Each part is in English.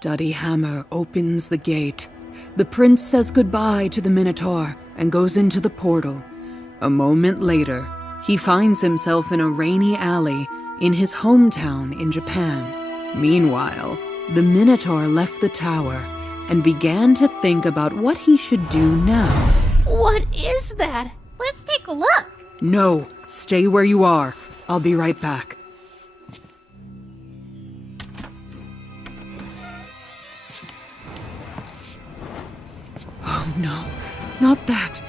Duddy Hammer opens the gate. The prince says goodbye to the Minotaur and goes into the portal. A moment later, he finds himself in a rainy alley in his hometown in Japan. Meanwhile, the Minotaur left the tower and began to think about what he should do now. What is that? Let's take a look. No, stay where you are. I'll be right back. Oh no, not that.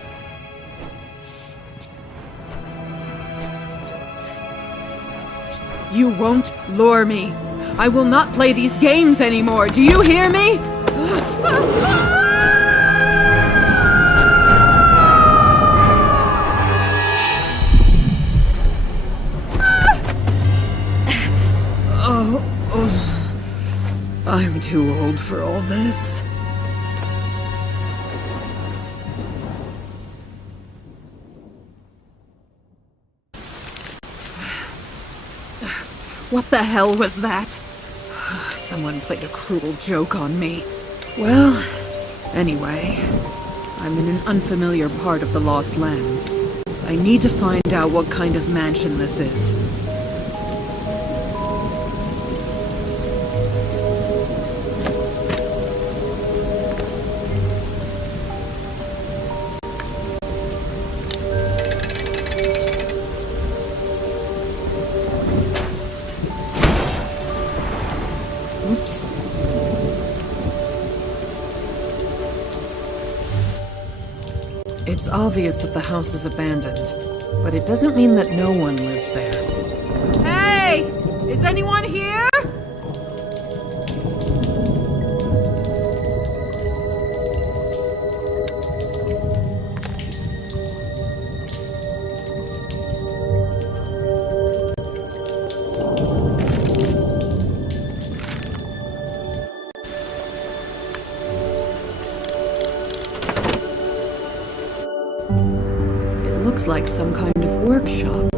You won't lure me. I will not play these games anymore. Do you hear me? I'm too old for all this. What the hell was that? Someone played a cruel joke on me. Well, anyway, I'm in an unfamiliar part of the Lost Lands. I need to find out what kind of mansion this is. Oops. It's obvious that the house is abandoned, but it doesn't mean that no one lives there. Hey! Is anyone here? Looks like some kind of workshop.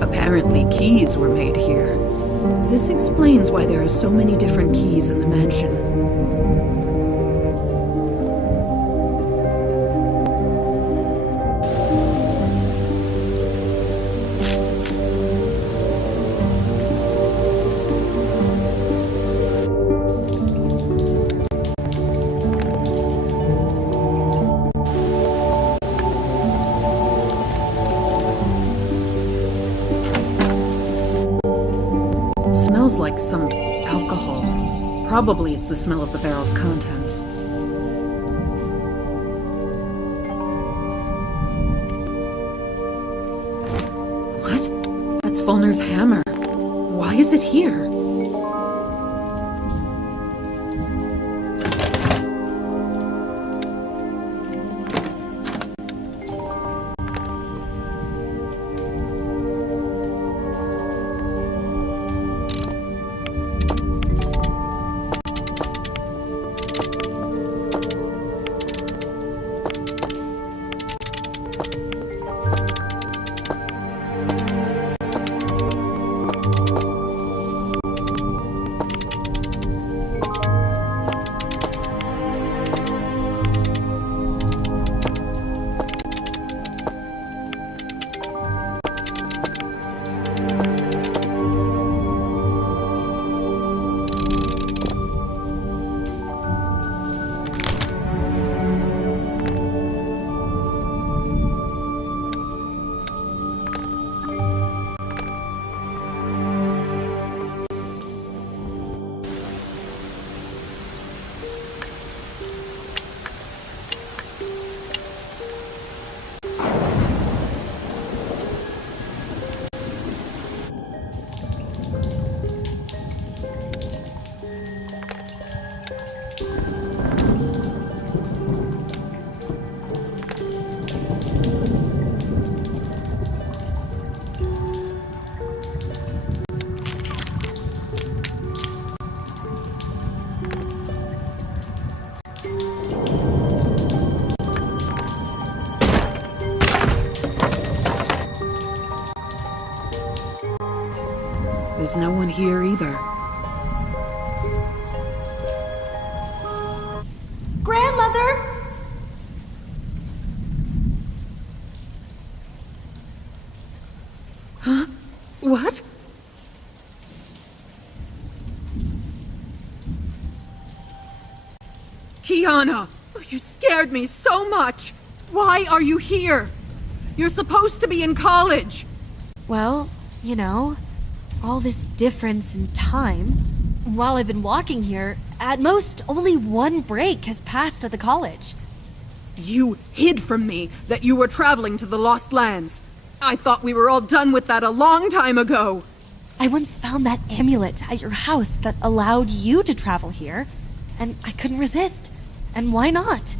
Apparently keys were made here. This explains why there are so many different keys in the mansion. Smells like some alcohol. Probably it's the smell of the barrel's contents. What? That's Fulner's hammer. Why is it here? There's no one here either. What? Kiana! You scared me so much! Why are you here? You're supposed to be in college! Well, you know, all this difference in time. While I've been walking here, at most only one break has passed at the college. You hid from me that you were traveling to the Lost Lands. I thought we were all done with that a long time ago. I once found that amulet at your house that allowed you to travel here, and I couldn't resist. And why not?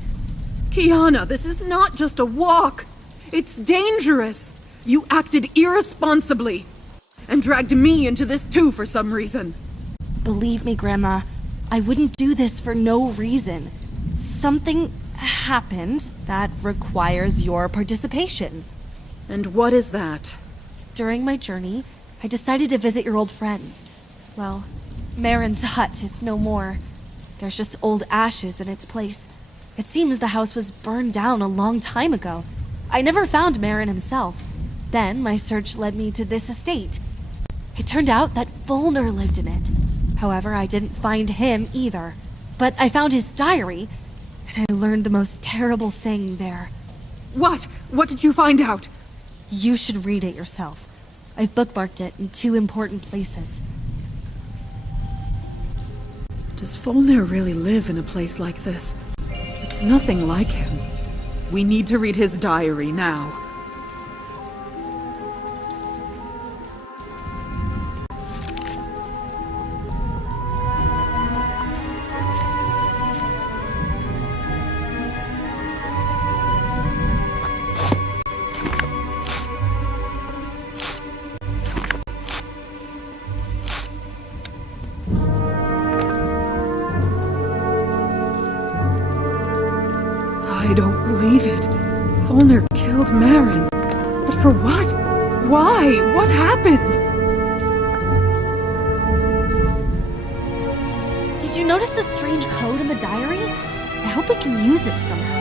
Kiana, this is not just a walk. It's dangerous. You acted irresponsibly and dragged me into this too for some reason. Believe me, Grandma, I wouldn't do this for no reason. Something happened that requires your participation. And what is that? During my journey, I decided to visit your old friends. Well, Marin's hut is no more. There's just old ashes in its place. It seems the house was burned down a long time ago. I never found Marin himself. Then my search led me to this estate. It turned out that Volner lived in it. However, I didn't find him either. But I found his diary, and I learned the most terrible thing there. What? What did you find out? You should read it yourself. I've bookmarked it in 2 important places. Does Volner really live in a place like this? It's nothing like him. We need to read his diary now. I don't believe it. Volner killed Marin. But for what? Why? What happened? Did you notice the strange code in the diary? I hope we can use it somehow.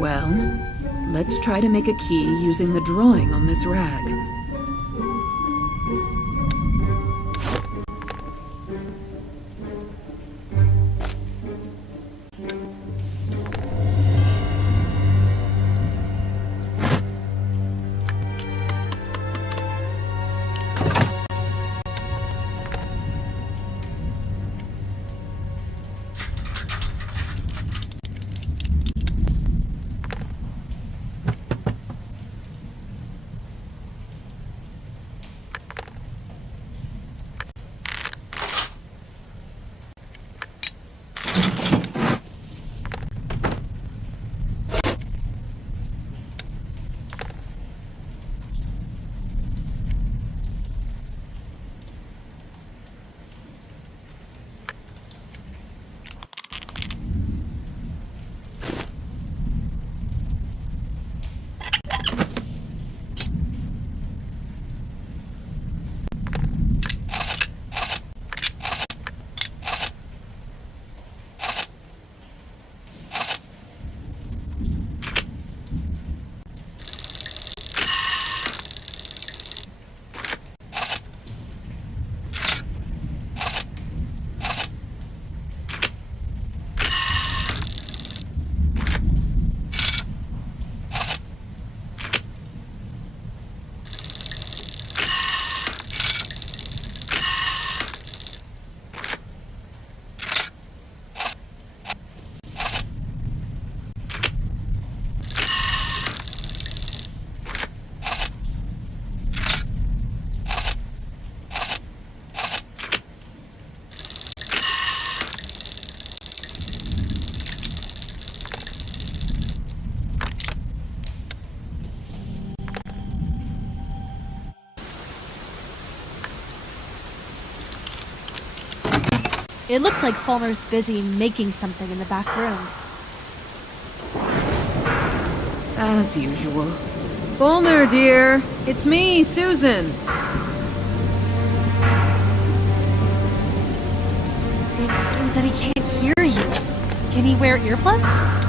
Well, let's try to make a key using the drawing on this rag. It looks like Fulmer's busy making something in the back room. As usual. Fulmer, dear. It's me, Susan. It seems that he can't hear you. Can he wear earplugs?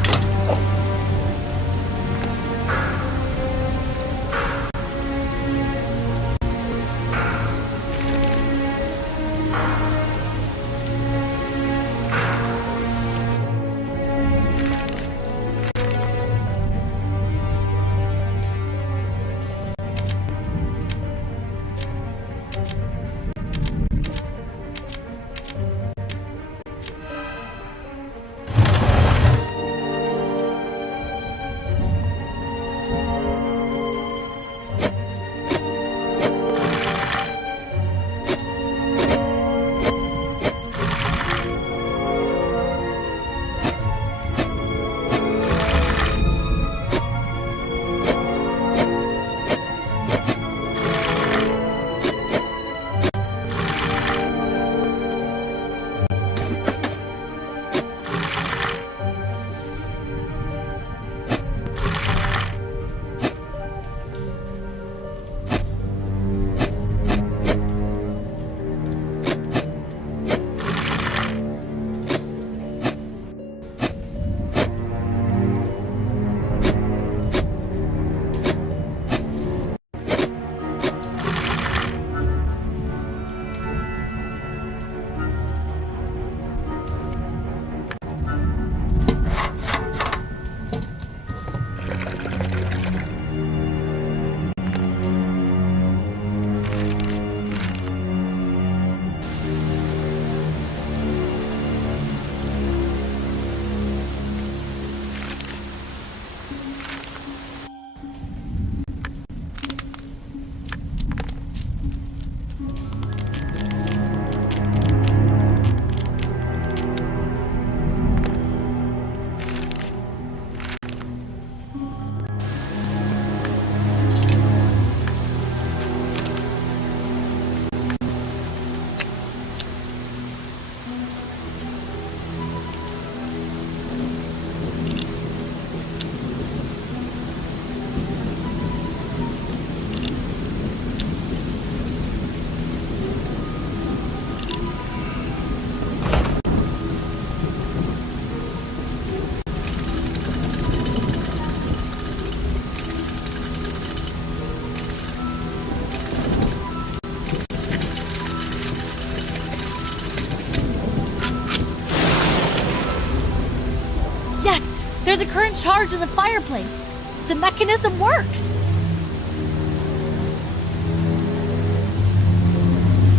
There's a current charge in the fireplace. The mechanism works.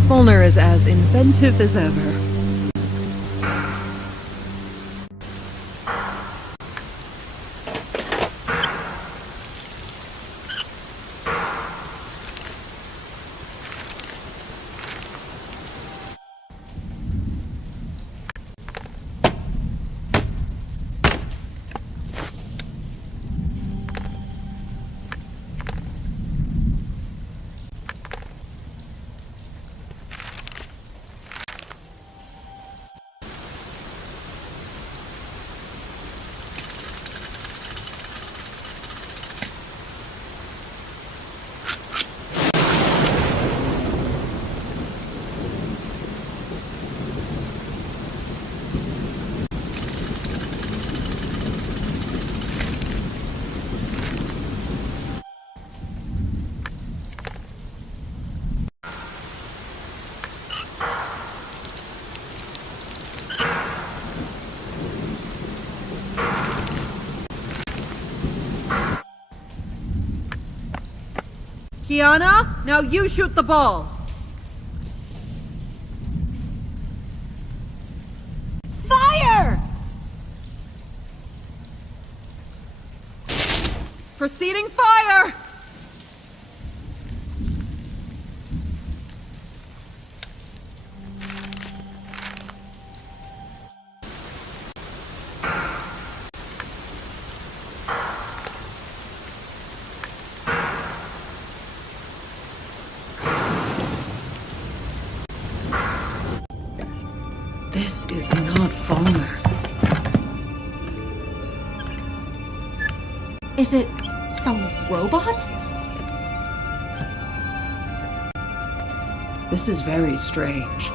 Molnar is as inventive as ever. Kiana, now you shoot the ball. Fire! Proceeding fire! This is not Falmer. Is it some robot? This is very strange.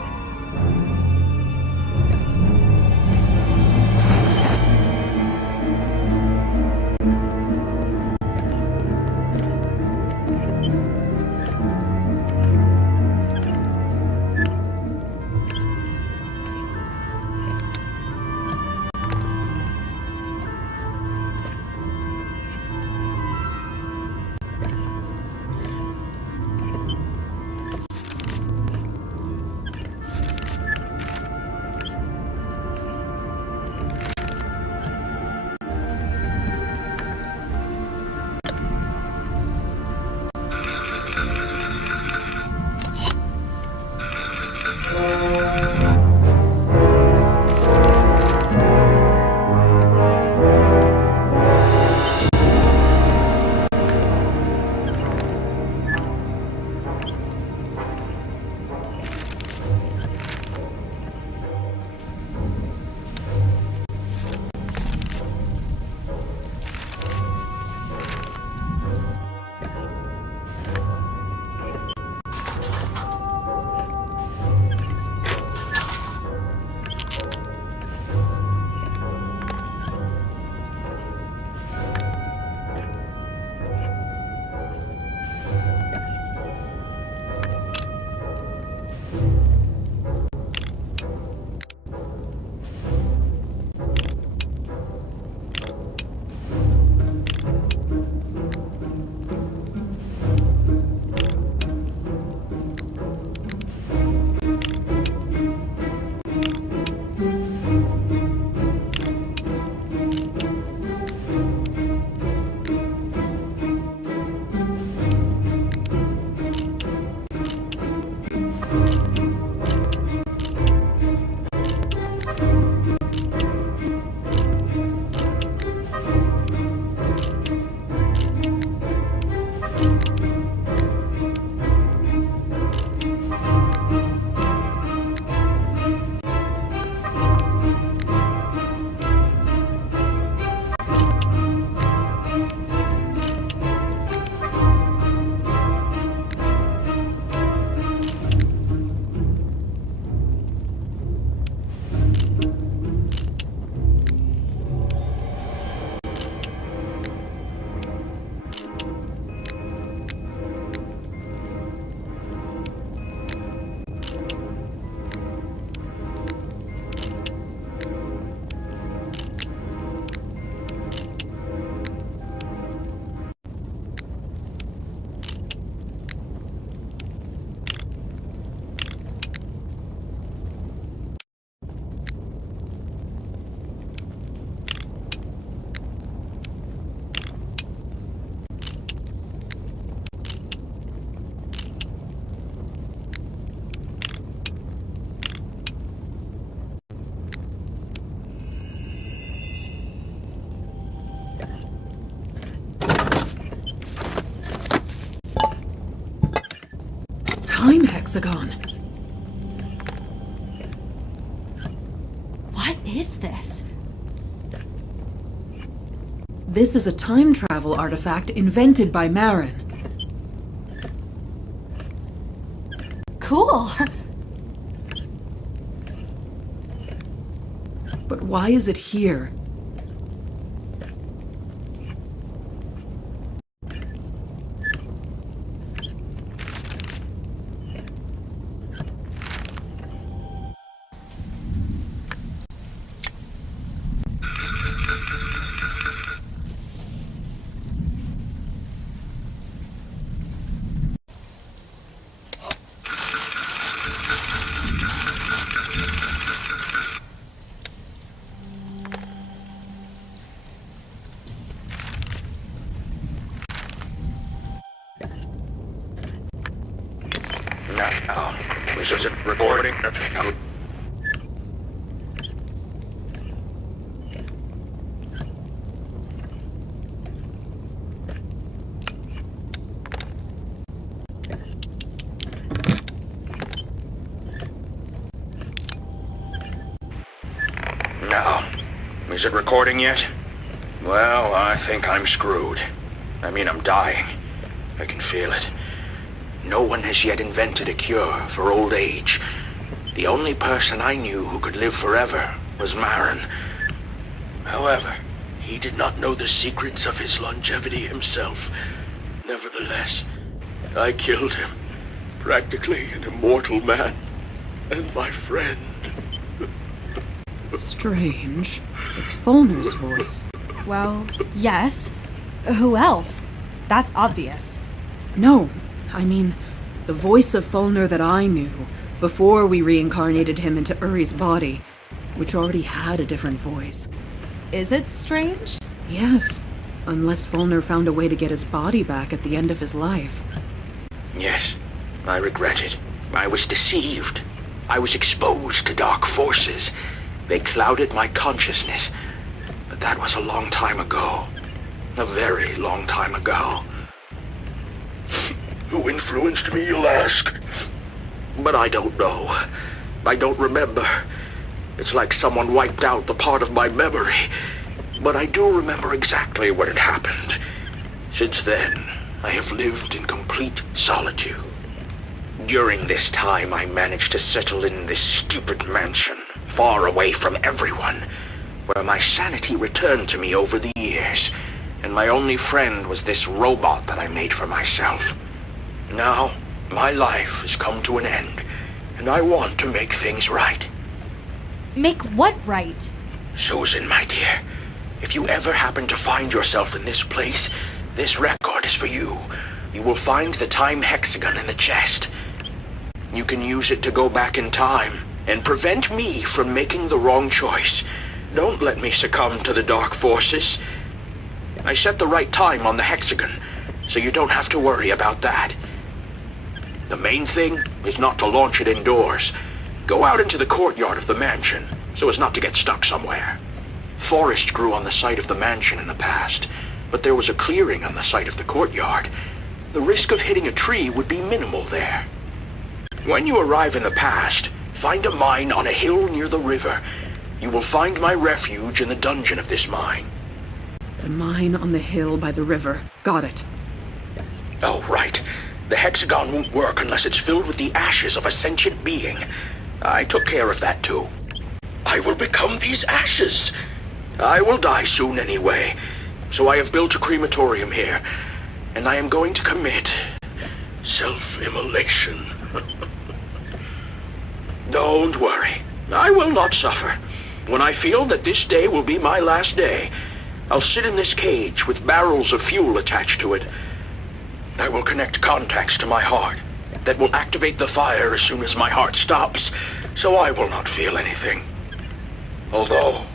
hexagon. What is this? This is a time travel artifact invented by Marin. Cool. But why is it here? Now, this isn't recording. Now, is it recording yet? Well, I think I'm screwed. I mean, I'm dying. I can feel it. No one has yet invented a cure for old age. The only person I knew who could live forever was Marin. However, he did not know the secrets of his longevity himself. Nevertheless, I killed him. Practically an immortal man. And my friend. Strange. It's Fulner's voice. Well, yes. Who else? That's obvious. No, I mean, the voice of Fulner that I knew before we reincarnated him into Uri's body, which already had a different voice. Is it strange? Yes, unless Fulner found a way to get his body back at the end of his life. Yes, I regret it. I was deceived. I was exposed to dark forces. They clouded my consciousness. But that was a long time ago. A very long time ago. Who influenced me, you'll ask? But I don't know. I don't remember. It's like someone wiped out the part of my memory. But I do remember exactly what had happened. Since then, I have lived in complete solitude. During this time, I managed to settle in this stupid mansion, far away from everyone, where my sanity returned to me over the years, and my only friend was this robot that I made for myself. Now, my life has come to an end, and I want to make things right. Make what right? Susan, my dear, if you ever happen to find yourself in this place, this record is for you. You will find the time hexagon in the chest. You can use it to go back in time and prevent me from making the wrong choice. Don't let me succumb to the dark forces. I set the right time on the hexagon, so you don't have to worry about that. The main thing is not to launch it indoors. Go out into the courtyard of the mansion, so as not to get stuck somewhere. Forest grew on the site of the mansion in the past, but there was a clearing on the site of the courtyard. The risk of hitting a tree would be minimal there. When you arrive in the past, find a mine on a hill near the river. You will find my refuge in the dungeon of this mine. The mine on the hill by the river. Got it. Oh, right. The hexagon won't work unless it's filled with the ashes of a sentient being. I took care of that too. I will become these ashes. I will die soon anyway, so I have built a crematorium here, and I am going to commit self-immolation. Don't worry, I will not suffer. When I feel that this day will be my last day, I'll sit in this cage with barrels of fuel attached to it. I will connect contacts to my heart that will activate the fire as soon as my heart stops, so I will not feel anything. Although,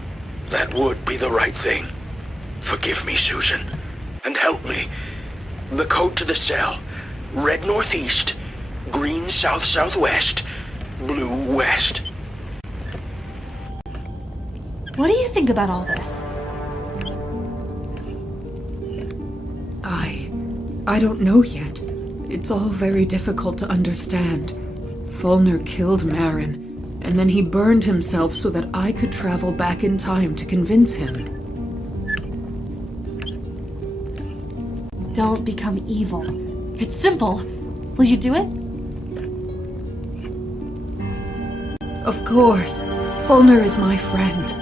that would be the right thing. Forgive me, Susan, and help me. The code to the cell: red northeast, green south-southwest, blue west. What do you think about all this? I don't know yet. It's all very difficult to understand. Fulner killed Marin, and then he burned himself so that I could travel back in time to convince him. Don't become evil. It's simple. Will you do it? Of course. Fulner is my friend.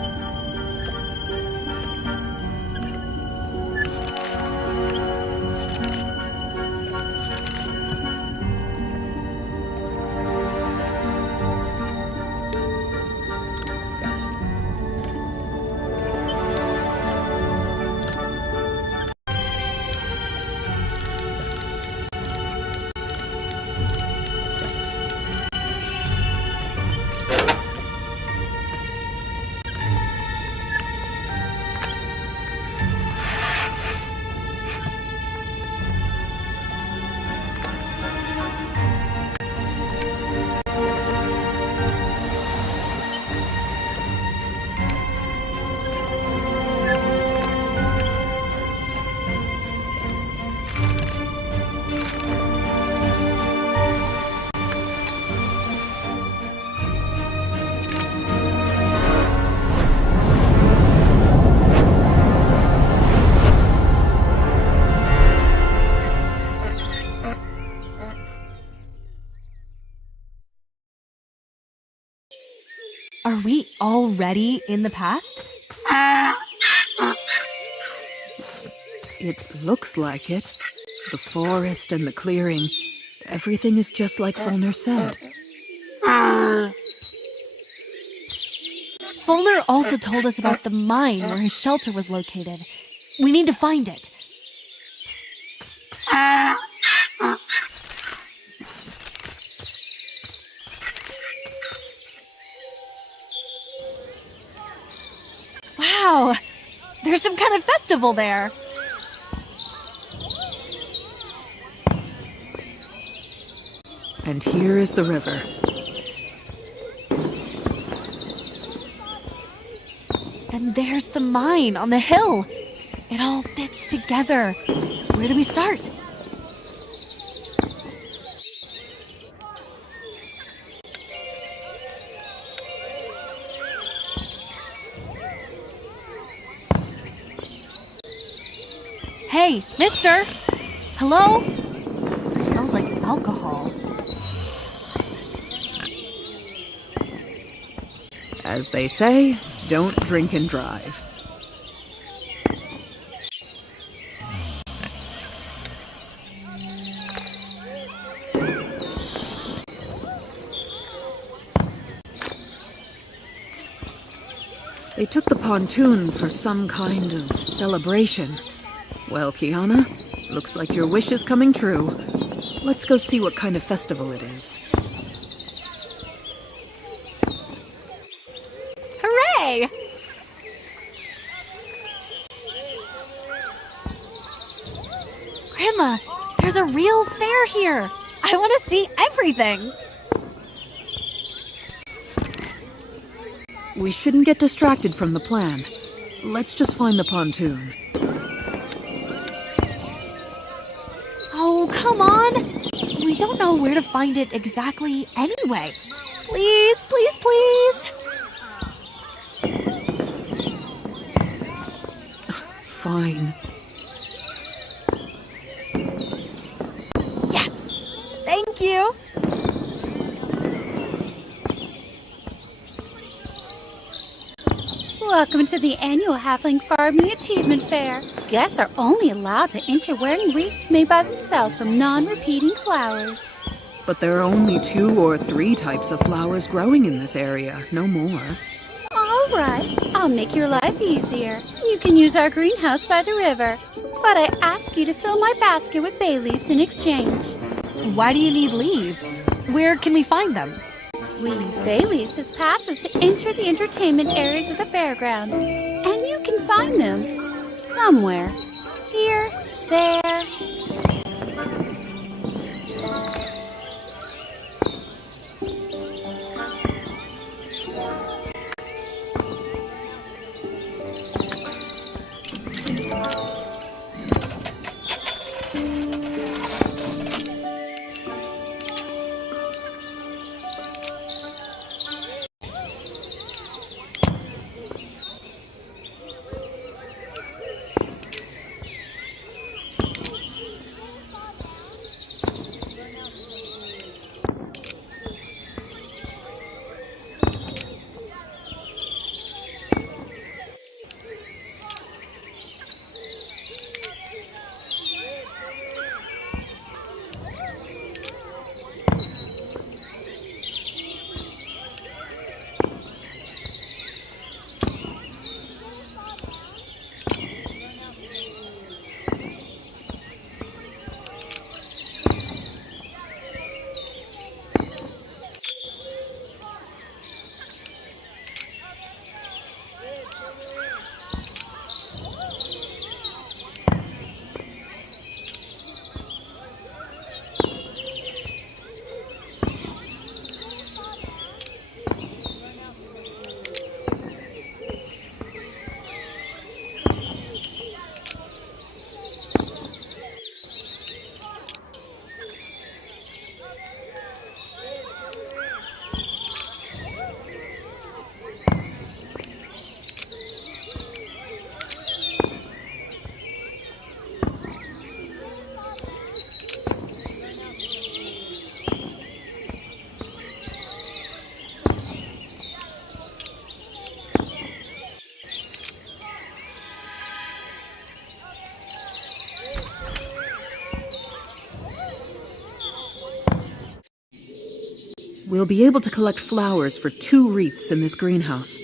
Are we already in the past? It looks like it. The forest and the clearing. Everything is just like Fulner said. Fulner also told us about the mine where his shelter was located. We need to find it. Wow! There's some kind of festival there! And here is the river. And there's the mine on the hill. It all fits together. Where do we start? Hey, mister! Hello? It smells like alcohol. As they say, don't drink and drive. They took the pontoon for some kind of celebration. Well, Kiana, looks like your wish is coming true. Let's go see what kind of festival it is. Hooray! Grandma, there's a real fair here. I want to see everything. We shouldn't get distracted from the plan. Let's just find the pontoon. Oh, come on! We don't know where to find it exactly anyway. Please, please, please! Fine. Yes! Thank you! Welcome to the annual Halfling Farming Achievement Fair. Guests are only allowed to enter wearing wreaths made by themselves from non-repeating flowers. But there are only 2 or 3 types of flowers growing in this area, no more. All right, I'll make your life easier. You can use our greenhouse by the river, but I ask you to fill my basket with bay leaves in exchange. Why do you need leaves? Where can we find them? We use bay leaves as passes to enter the entertainment areas of the fairground, and you can find them somewhere. Here, there. We'll be able to collect flowers for 2 wreaths in this greenhouse.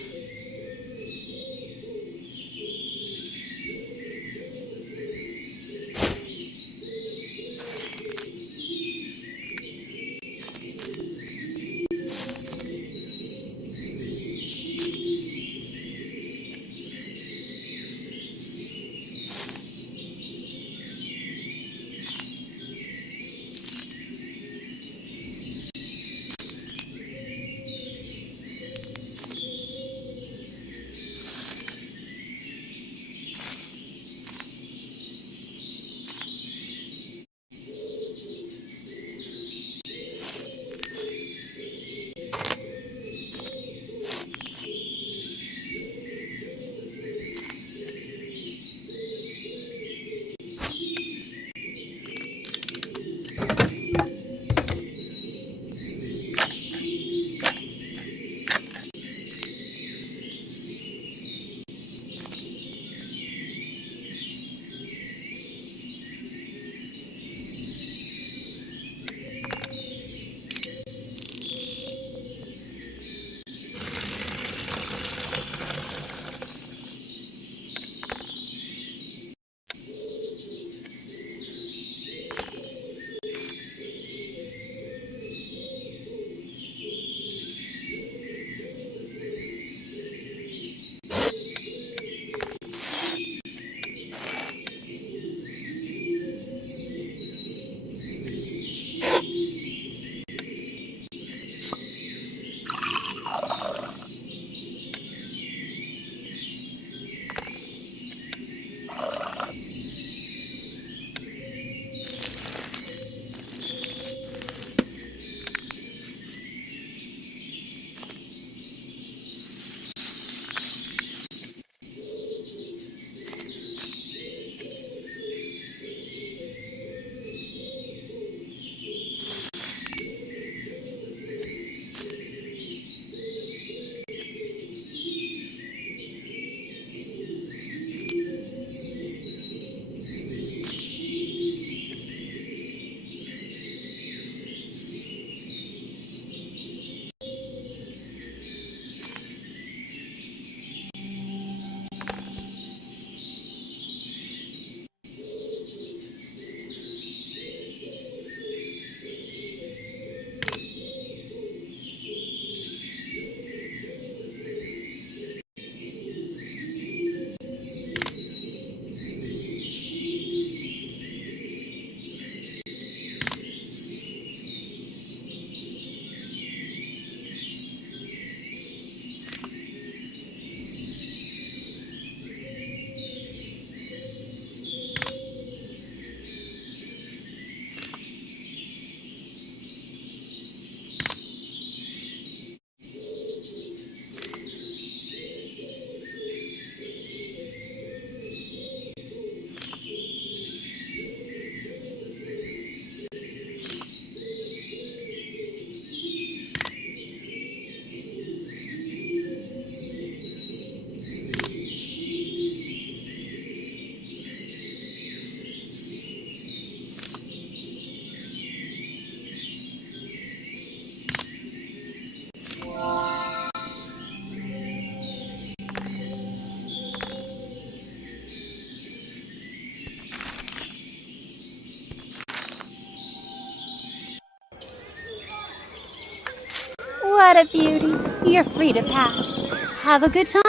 What a beauty. You're free to pass. Have a good time.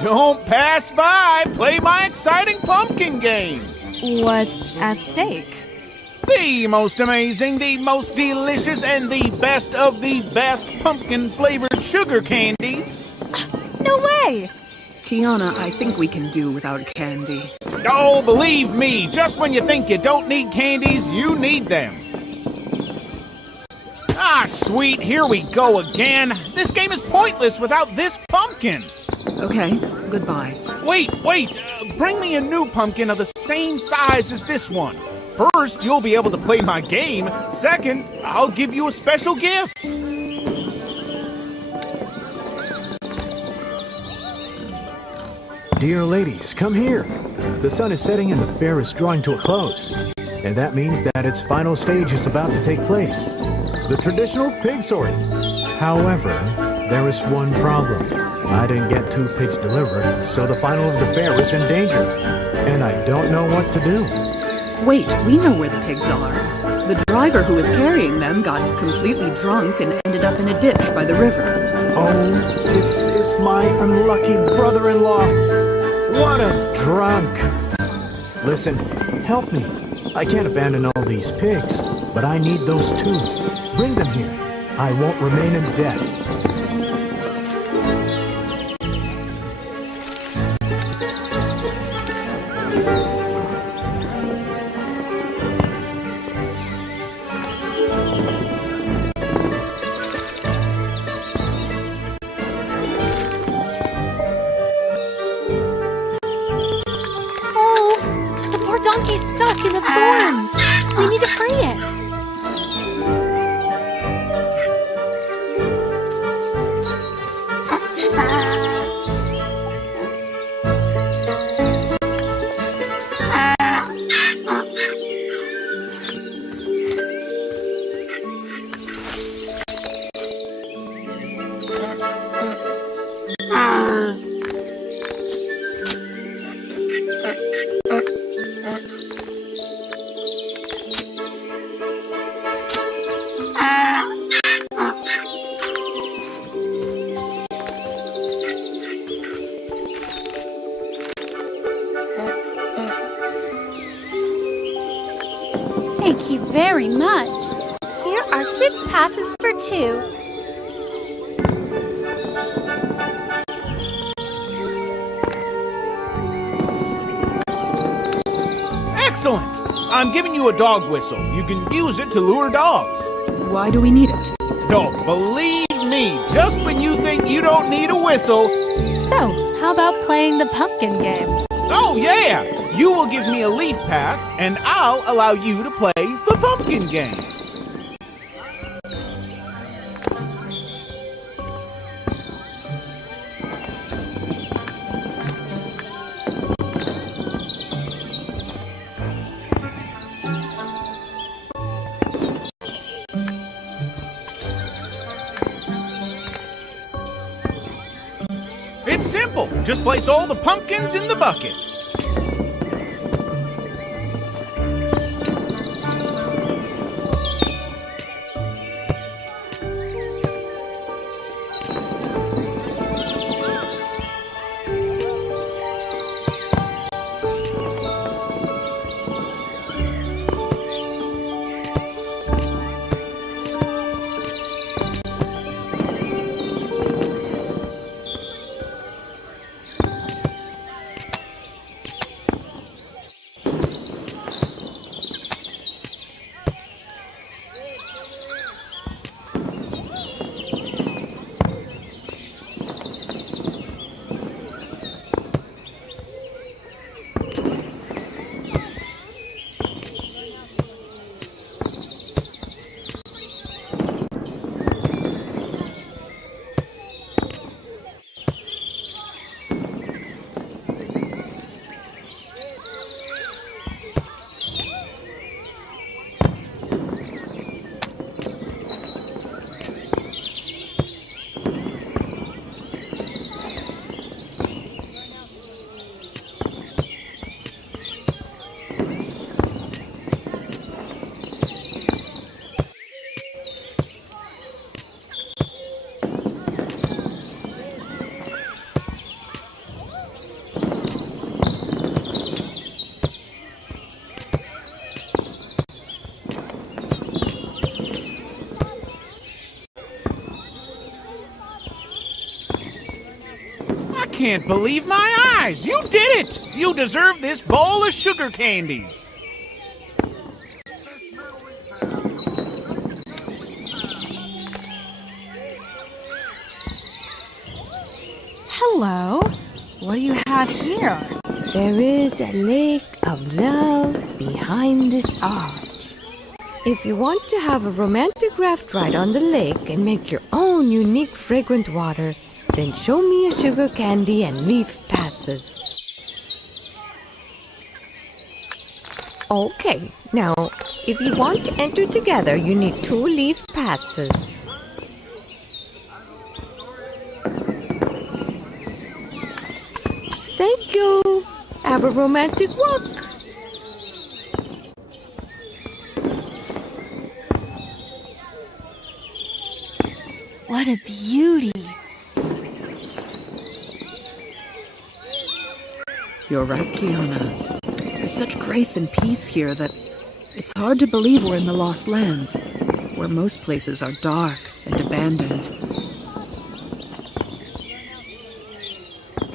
Don't pass by. Play my exciting pumpkin game. What's at stake? The most amazing, the most delicious, and the best of the best pumpkin-flavored sugar candies. No way! Kiana, I think we can do without candy. Oh, believe me, just when you think you don't need candies, you need them. Ah, sweet, here we go again. This game is pointless without this pumpkin. Okay, goodbye. Wait, bring me a new pumpkin of the same size as this one. First, you'll be able to play my game. Second, I'll give you a special gift. Dear ladies, come here. The sun is setting and the fair is drawing to a close. And that means that its final stage is about to take place. The traditional pig sorting. However, there is one problem. I didn't get 2 pigs delivered, so the final of the fair is in danger. And I don't know what to do. Wait, we know where the pigs are. The driver who was carrying them got completely drunk and ended up in a ditch by the river. Oh, this is my unlucky brother-in-law. What a drunk. Listen, help me. I can't abandon all these pigs, but I need those 2. Bring them here. I won't remain in debt. Donkey's stuck in the thorns. We need to free it. Thank you very much. Here are 6 passes for 2. Excellent! I'm giving you a dog whistle. You can use it to lure dogs. Why do we need it? Don't believe me. Just when you think you don't need a whistle. So, how about playing the pumpkin game? Oh, yeah! You will give me a leaf pass, and I'll allow you to play the pumpkin game. It's simple. Just place all the pumpkins in the bucket. Can't believe my Guys, you did it! You deserve this bowl of sugar candies. Hello. What do you have here? There is a lake of love behind this arch. If you want to have a romantic raft ride on the lake and make your own unique fragrant water, then show me a sugar candy and leaf passes. Okay, now, if you want to enter together, you need 2 leaf passes. Thank you. Have a romantic walk. What a beauty. You're right, Kiana. There's such grace and peace here that it's hard to believe we're in the Lost Lands, where most places are dark and abandoned.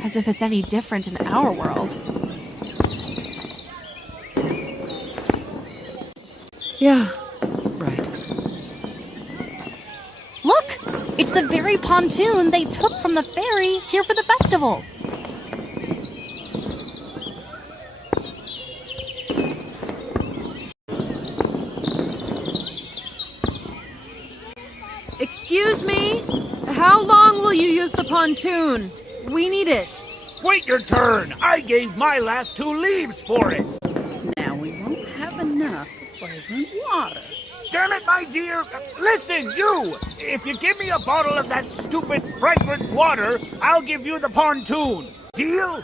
As if it's any different in our world. Yeah, right. Look! It's the very pontoon they took from the ferry here for the festival. Excuse me? How long will you use the pontoon? We need it. Wait your turn. I gave my last 2 leaves for it. Now we won't have enough fragrant water. Damn it, my dear. Listen, you. If you give me a bottle of that stupid fragrant water, I'll give you the pontoon. Deal?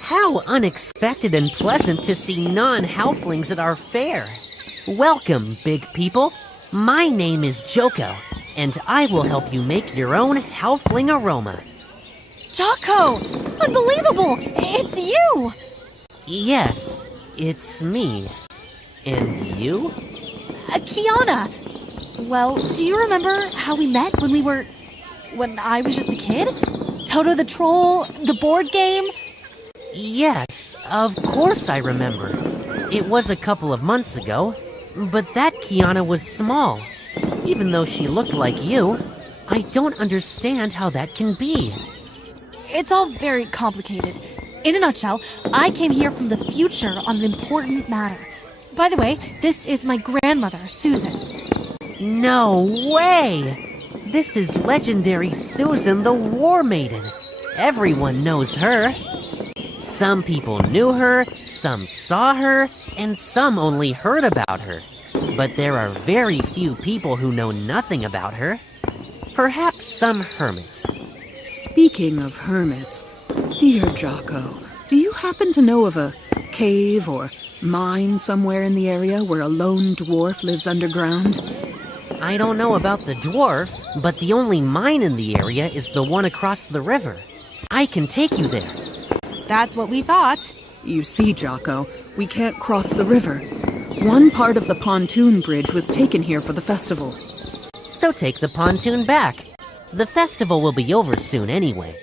How unexpected and pleasant to see non-halflings at our fair. Welcome, big people. My name is Joko, and I will help you make your own halfling aroma. Jocko! Unbelievable! It's you! Yes, it's me. And you? Kiana! Well, do you remember how we met when I was just a kid? Toto the Troll, the board game? Yes, of course I remember. It was a couple of months ago, but that Kiana was small. Even though she looked like you, I don't understand how that can be. It's all very complicated. In a nutshell, I came here from the future on an important matter. By the way, this is my grandmother, Susan. No way! This is legendary Susan the War Maiden. Everyone knows her. Some people knew her, some saw her, and some only heard about her. But there are very few people who know nothing about her. Perhaps some hermits. Speaking of hermits, dear Jocko, do you happen to know of a cave or mine somewhere in the area where a lone dwarf lives underground? I don't know about the dwarf, but the only mine in the area is the one across the river. I can take you there. That's what we thought. You see, Jocko, we can't cross the river. One part of the pontoon bridge was taken here for the festival. So take the pontoon back. The festival will be over soon anyway.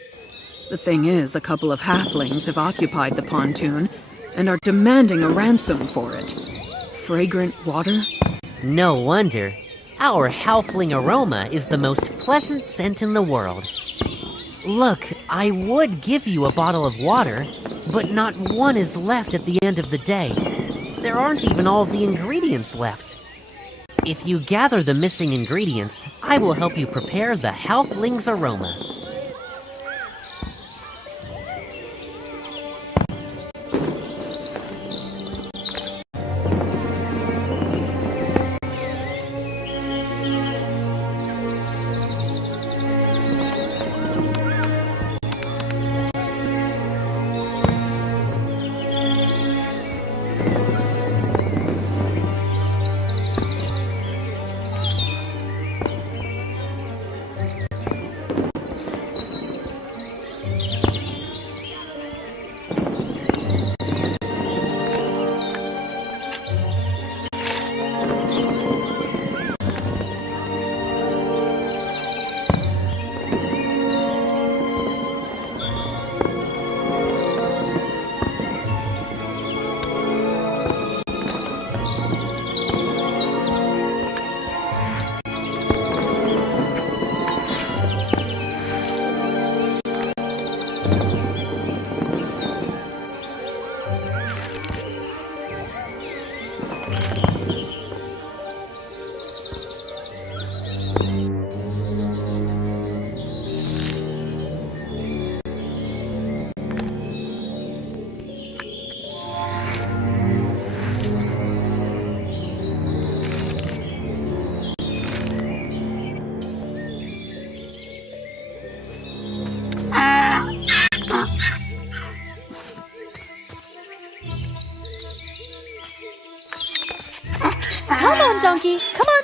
The thing is, a couple of halflings have occupied the pontoon and are demanding a ransom for it. Fragrant water? No wonder. Our halfling aroma is the most pleasant scent in the world. Look, I would give you a bottle of water, but not one is left at the end of the day. There aren't even all the ingredients left. If you gather the missing ingredients, I will help you prepare the halfling's aroma. Donkey. Come on.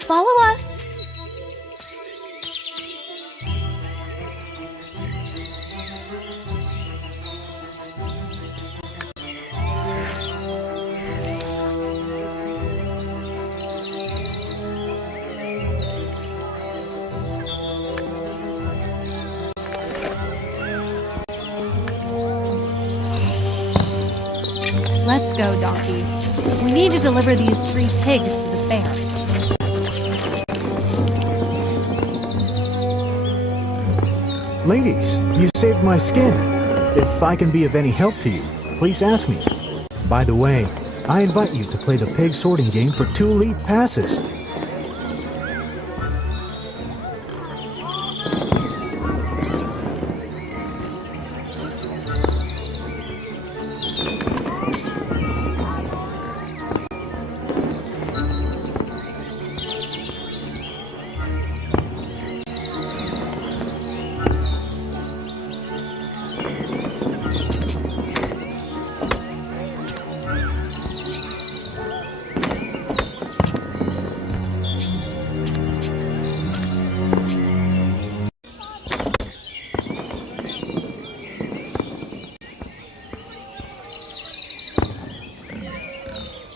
Follow us. Let's go, Donkey. We need to deliver these 3 pigs to the fair. Ladies, you saved my skin. If I can be of any help to you, please ask me. By the way, I invite you to play the pig sorting game for 2 elite passes.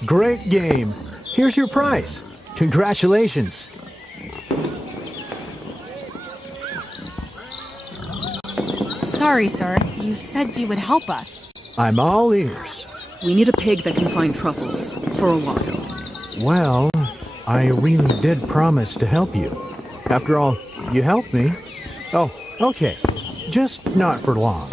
Great game. Here's your prize. Congratulations. Sorry, sir. You said you would help us. I'm all ears. We need a pig that can find truffles for a while. Well, I really did promise to help you. After all, you helped me. Oh, okay. Just not for long.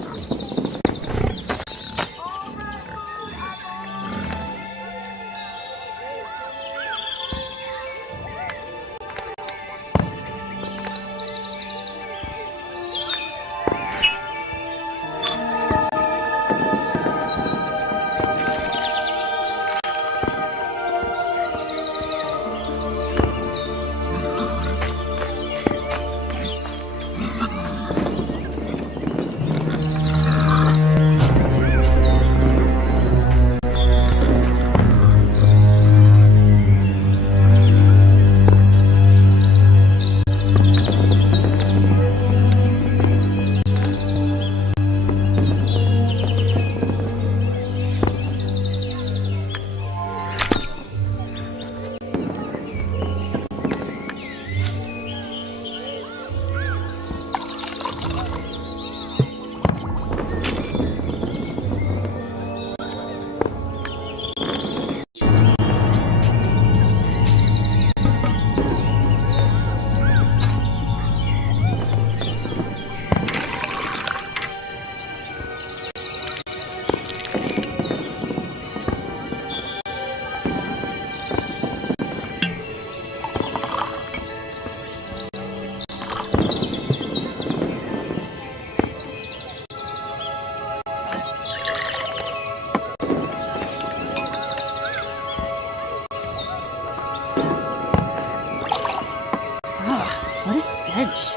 What a stench.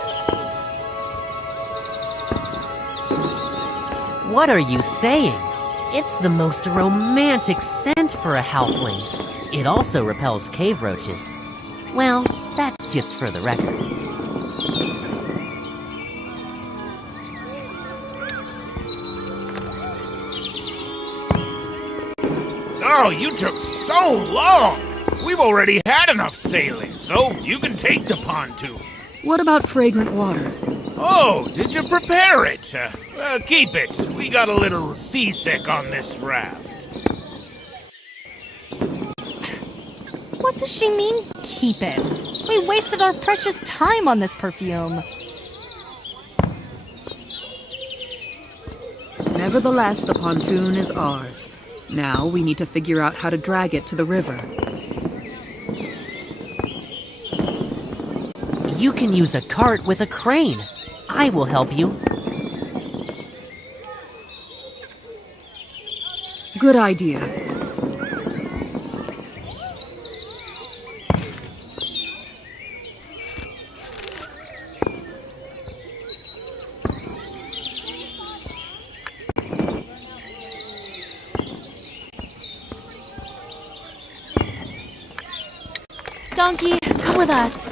What are you saying? It's the most romantic scent for a halfling. It also repels cave roaches. Well, that's just for the record. Oh, you took so long! We've already had enough sailing, so you can take the pontoon. What about fragrant water? Oh, did you prepare it? Keep it. We got a little seasick on this raft. What does she mean, keep it? We wasted our precious time on this perfume. Nevertheless, the pontoon is ours. Now we need to figure out how to drag it to the river. You can use a cart with a crane. I will help you. Good idea. Donkey, come with us.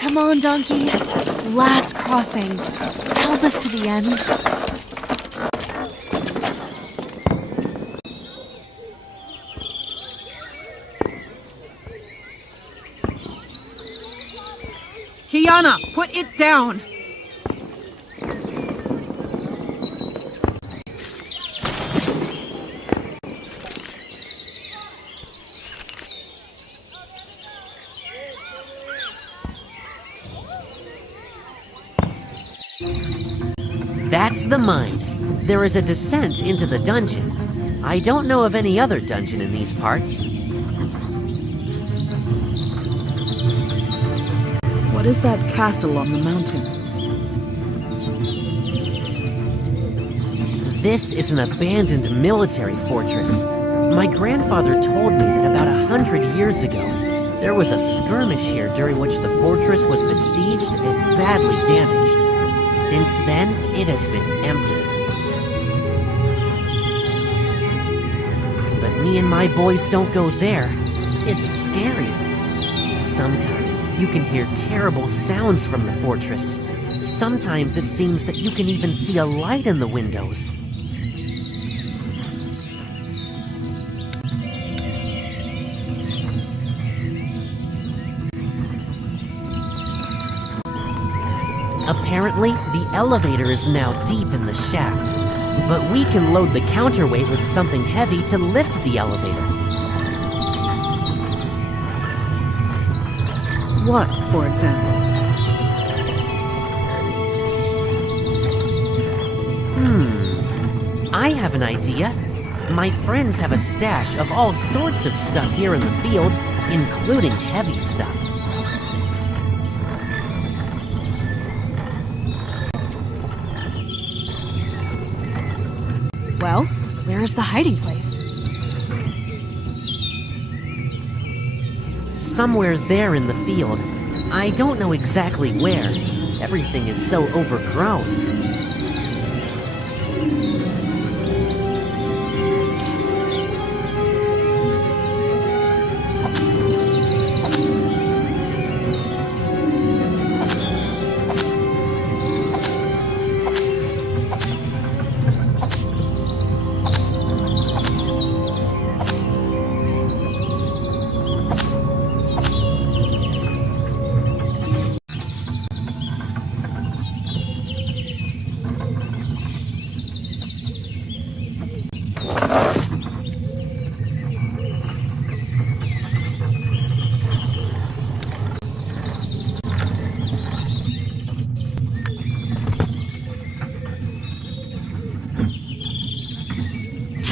Come on, Donkey. Last crossing. Help us to the end. Kiana, put it down! That's the mine. There is a descent into the dungeon. I don't know of any other dungeon in these parts. What is that castle on the mountain? This is an abandoned military fortress. My grandfather told me that about 100 years ago, there was a skirmish here during which the fortress was besieged and badly damaged. Since then, it has been empty. But me and my boys don't go there. It's scary. Sometimes you can hear terrible sounds from the fortress. Sometimes it seems that you can even see a light in the windows. Apparently, the elevator is now deep in the shaft, but we can load the counterweight with something heavy to lift the elevator. What, for example? I have an idea. My friends have a stash of all sorts of stuff here in the field, including heavy stuff. Well, where is the hiding place? Somewhere there in the field. I don't know exactly where. Everything is so overgrown.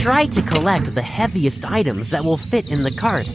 Try to collect the heaviest items that will fit in the cart.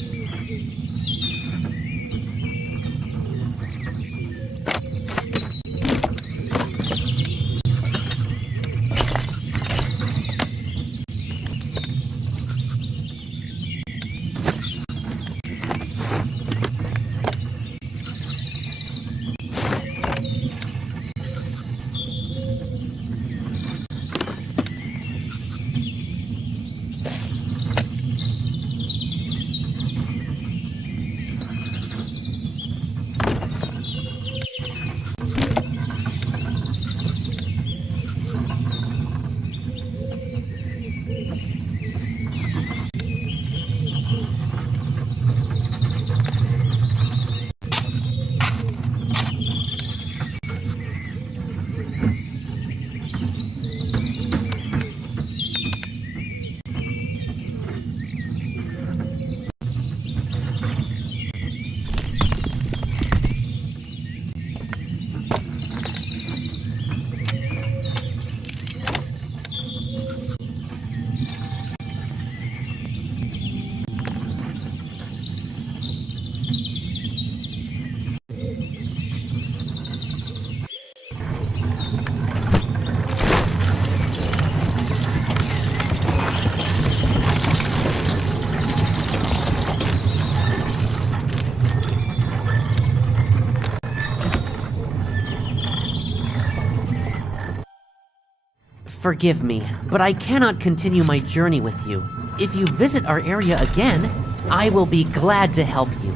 Forgive me, but I cannot continue my journey with you. If you visit our area again, I will be glad to help you.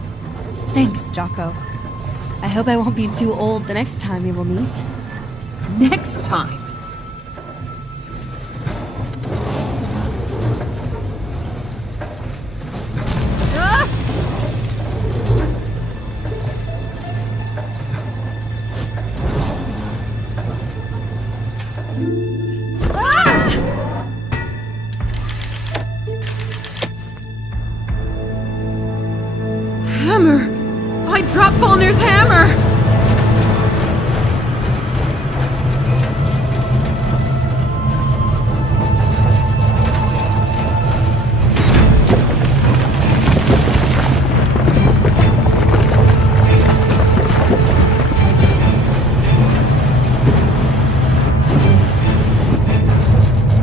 Thanks, Jocko. I hope I won't be too old the next time we will meet. Next time. Hammer! I dropped Volnir's hammer!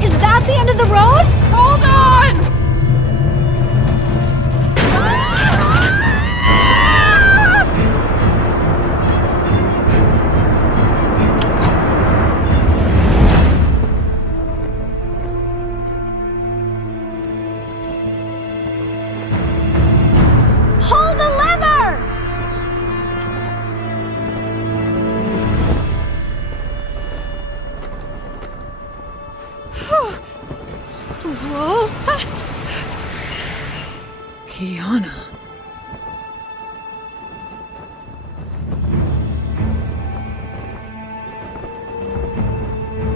Is that the end of the road? Hold on! Pull the lever! Whoa! Kiana.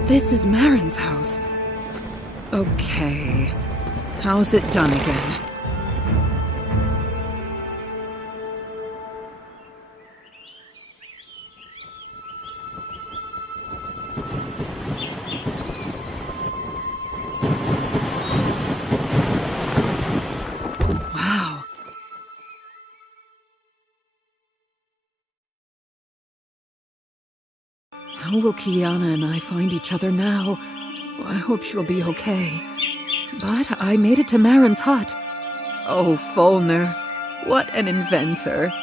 This is Marin's house. Okay. How's it done again? Wow. How will Kiana and I find each other now? I hope she'll be okay. But I made it to Marin's hut. Oh, Volnir, what an inventor.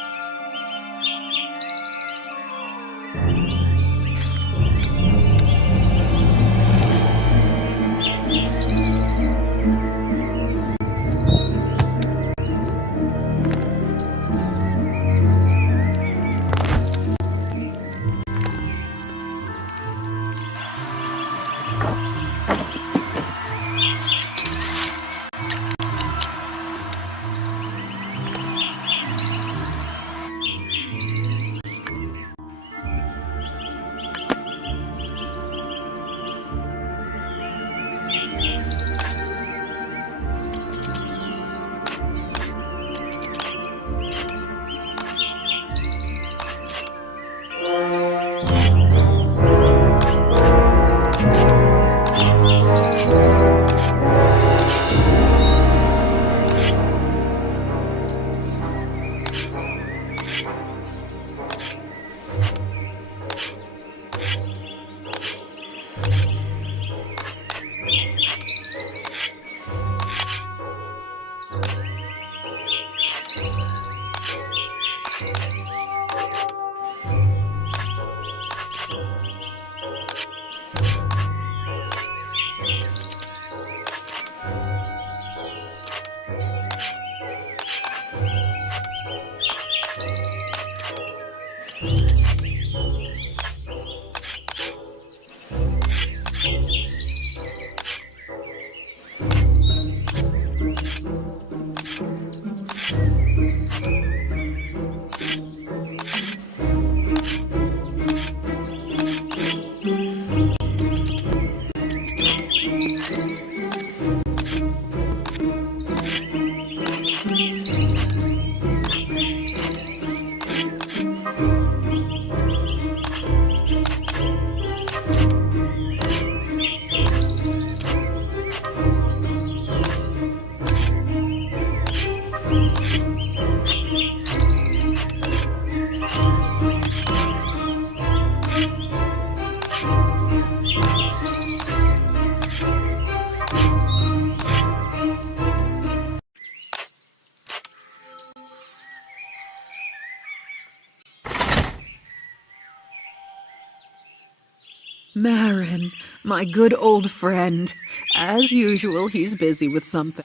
Marin, my good old friend. As usual, he's busy with something.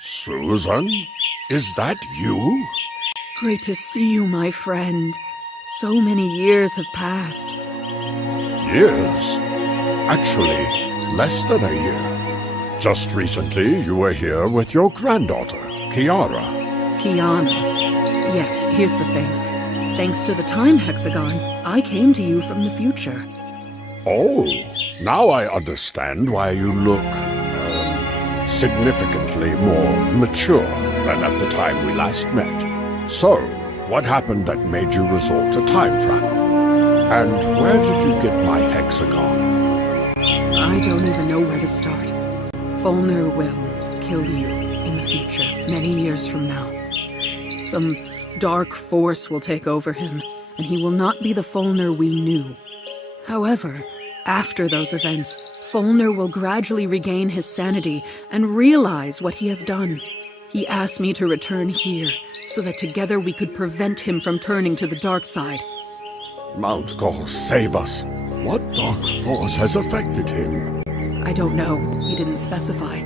Susan? Is that you? Great to see you, my friend. So many years have passed. Years? Actually, less than a year. Just recently, you were here with your granddaughter, Kiara. Kiana. Yes, here's the thing. Thanks to the time hexagon, I came to you from the future. Oh, now I understand why you look, significantly more mature than at the time we last met. So, what happened that made you resort to time travel? And where did you get my hexagon? I don't even know where to start. Fulner will kill you in the future, many years from now. Some dark force will take over him, and he will not be the Fulner we knew. However, after those events, Fulner will gradually regain his sanity and realize what he has done. He asked me to return here, so that together we could prevent him from turning to the dark side. Mount Gor, save us. What dark force has affected him? I don't know. He didn't specify.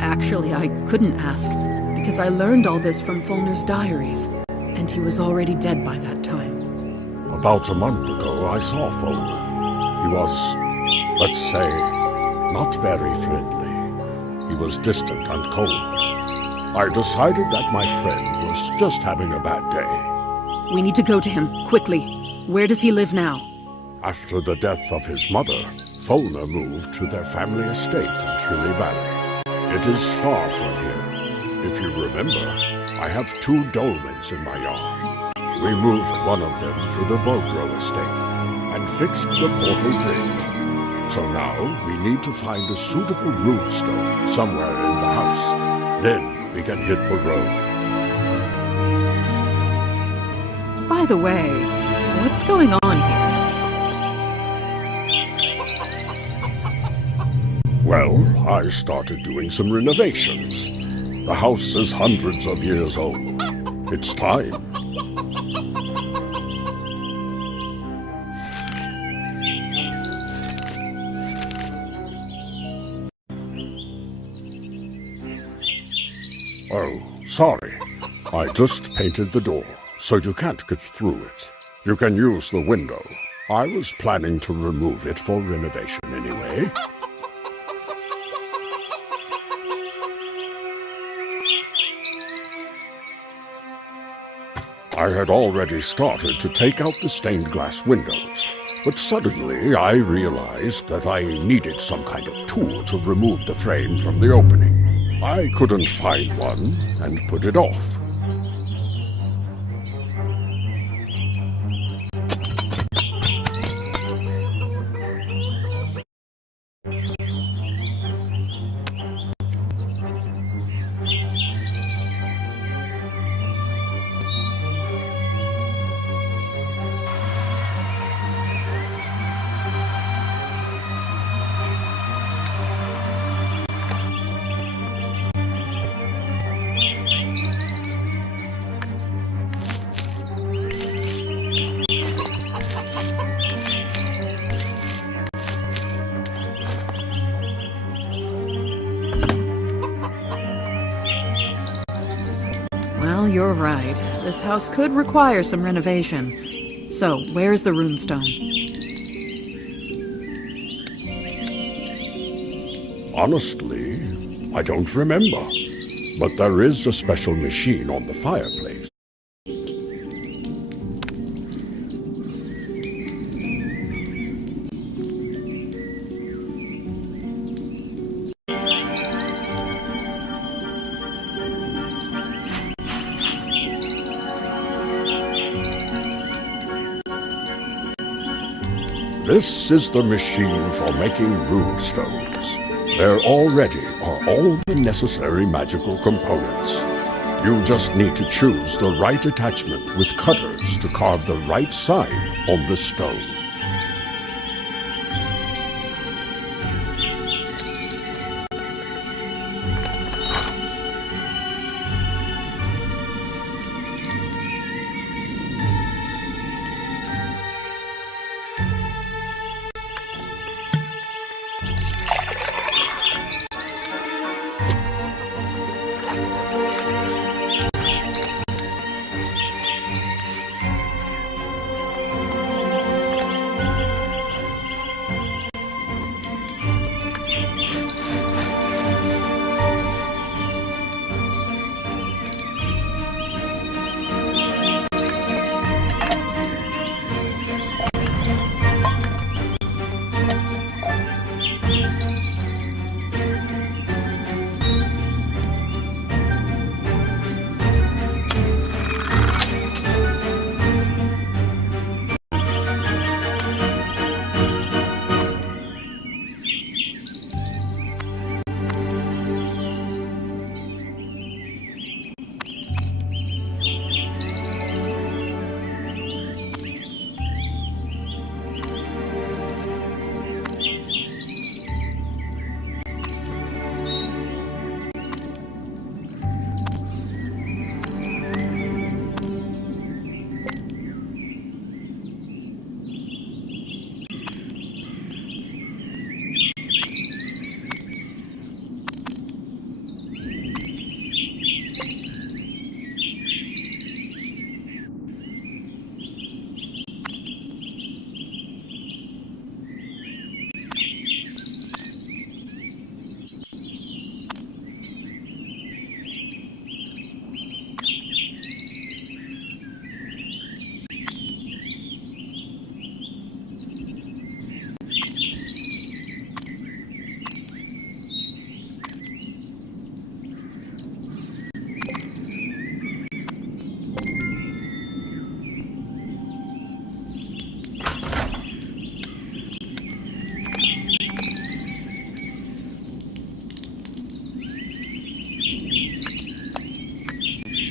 Actually, I couldn't ask, because I learned all this from Fulner's diaries, and he was already dead by that time. About a month ago, I saw Fulner. He was, let's say, not very friendly. He was distant and cold. I decided that my friend was just having a bad day. We need to go to him, quickly. Where does he live now? After the death of his mother, Fulner moved to their family estate in Trilly Valley. It is far from here. If you remember, I have 2 dolmens in my yard. We moved one of them to the Bogro estate and fixed the portal bridge. So now we need to find a suitable runestone somewhere in the house. Then we can hit the road. By the way, what's going on here? Well, I started doing some renovations. The house is hundreds of years old. It's time. Oh, sorry. I just painted the door, so you can't get through it. You can use the window. I was planning to remove it for renovation anyway. I had already started to take out the stained glass windows, but suddenly I realized that I needed some kind of tool to remove the frame from the opening. I couldn't find one and put it off. Well, you're right. This house could require some renovation. So, where's the runestone? Honestly, I don't remember. But there is a special machine on the fireplace. This is the machine for making runestones. There already are all the necessary magical components. You just need to choose the right attachment with cutters to carve the right sign on the stone.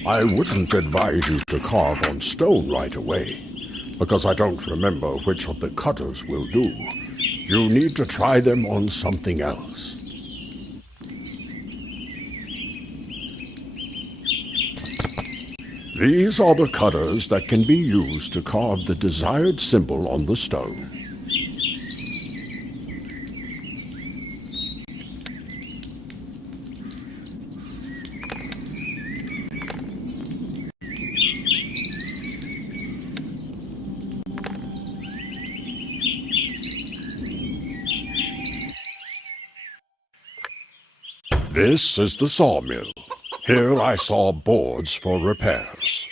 I wouldn't advise you to carve on stone right away, because I don't remember which of the cutters will do. You need to try them on something else. These are the cutters that can be used to carve the desired symbol on the stone. This is the sawmill. Here I saw boards for repairs.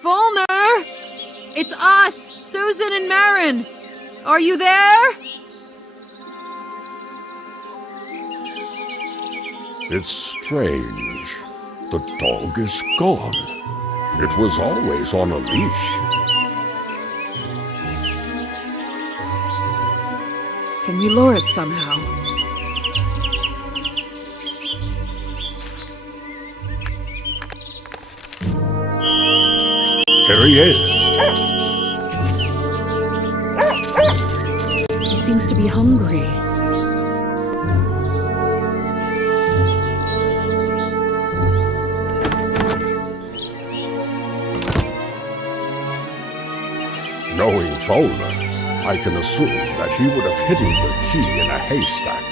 Fulner! It's us, Susan and Marin. Are you there? It's strange. The dog is gone. It was always on a leash. Can we lure it somehow? Here he is. He seems to be hungry. Knowing Fowler, I can assume that he would have hidden the key in a haystack.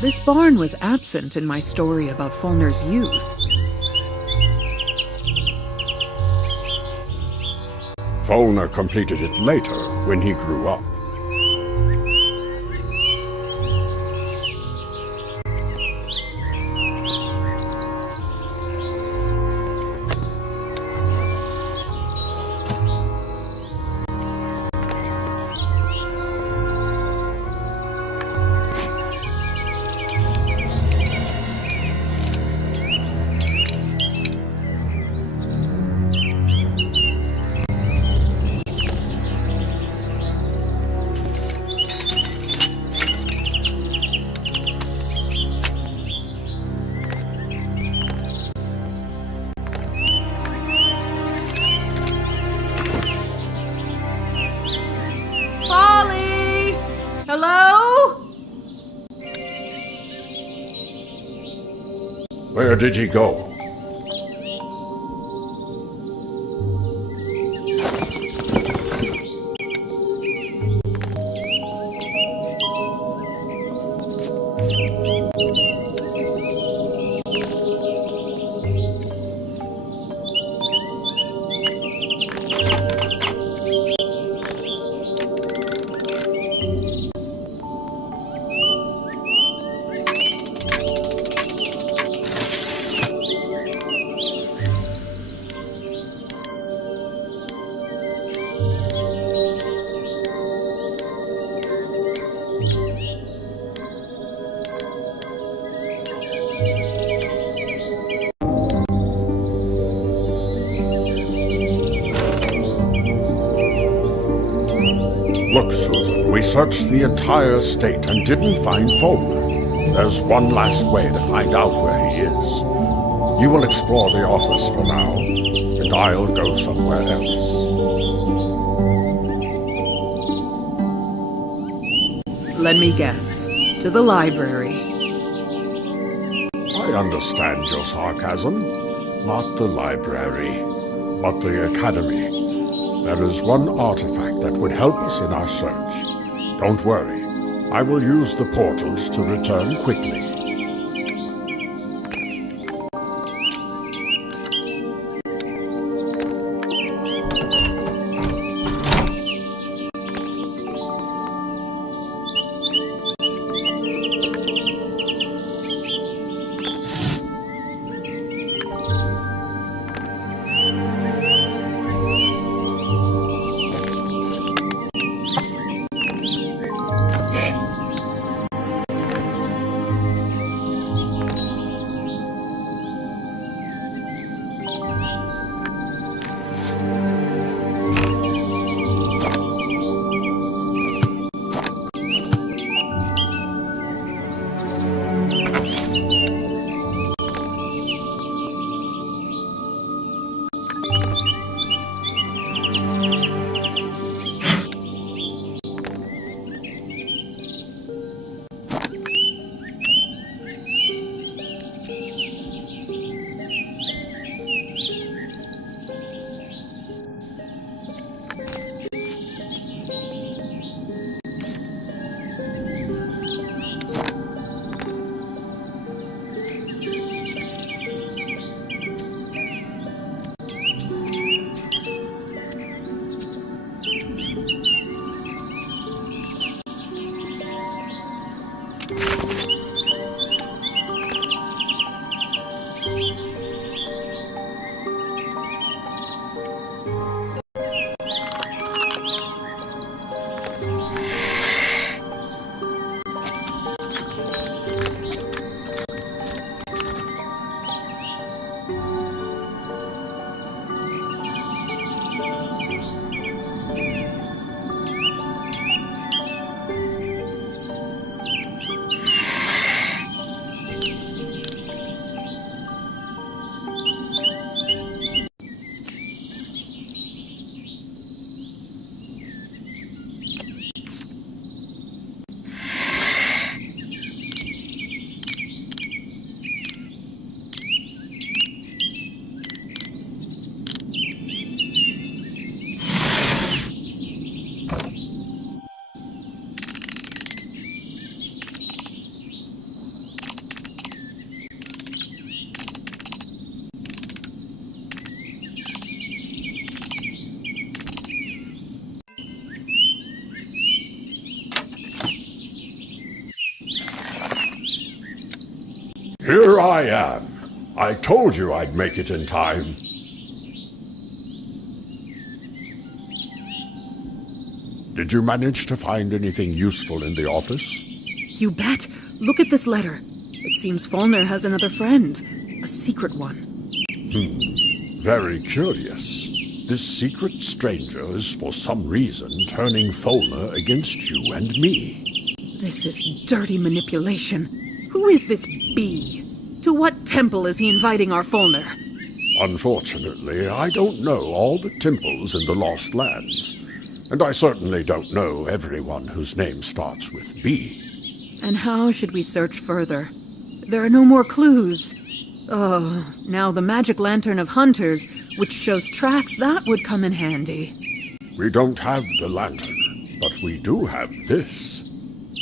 This barn was absent in my story about Fulner's youth. Fowler completed it later when he grew up. Hello? Where did he go? Look, Susan, we searched the entire estate and didn't find Fulmer. There's one last way to find out where he is. You will explore the office for now, and I'll go somewhere else. Let me guess. To the library. I understand your sarcasm. Not the library, but the academy. There is one artifact that would help us in our search. Don't worry. I will use the portals to return quickly. Here I am. I told you I'd make it in time. Did you manage to find anything useful in the office? You bet. Look at this letter. It seems Fulner has another friend. A secret one. Very curious. This secret stranger is for some reason turning Fulner against you and me. This is dirty manipulation. Who is this bee? To what temple is he inviting our Fulner? Unfortunately, I don't know all the temples in the Lost Lands. And I certainly don't know everyone whose name starts with B. And how should we search further? There are no more clues. Oh, now the magic lantern of hunters, which shows tracks, that would come in handy. We don't have the lantern, but we do have this.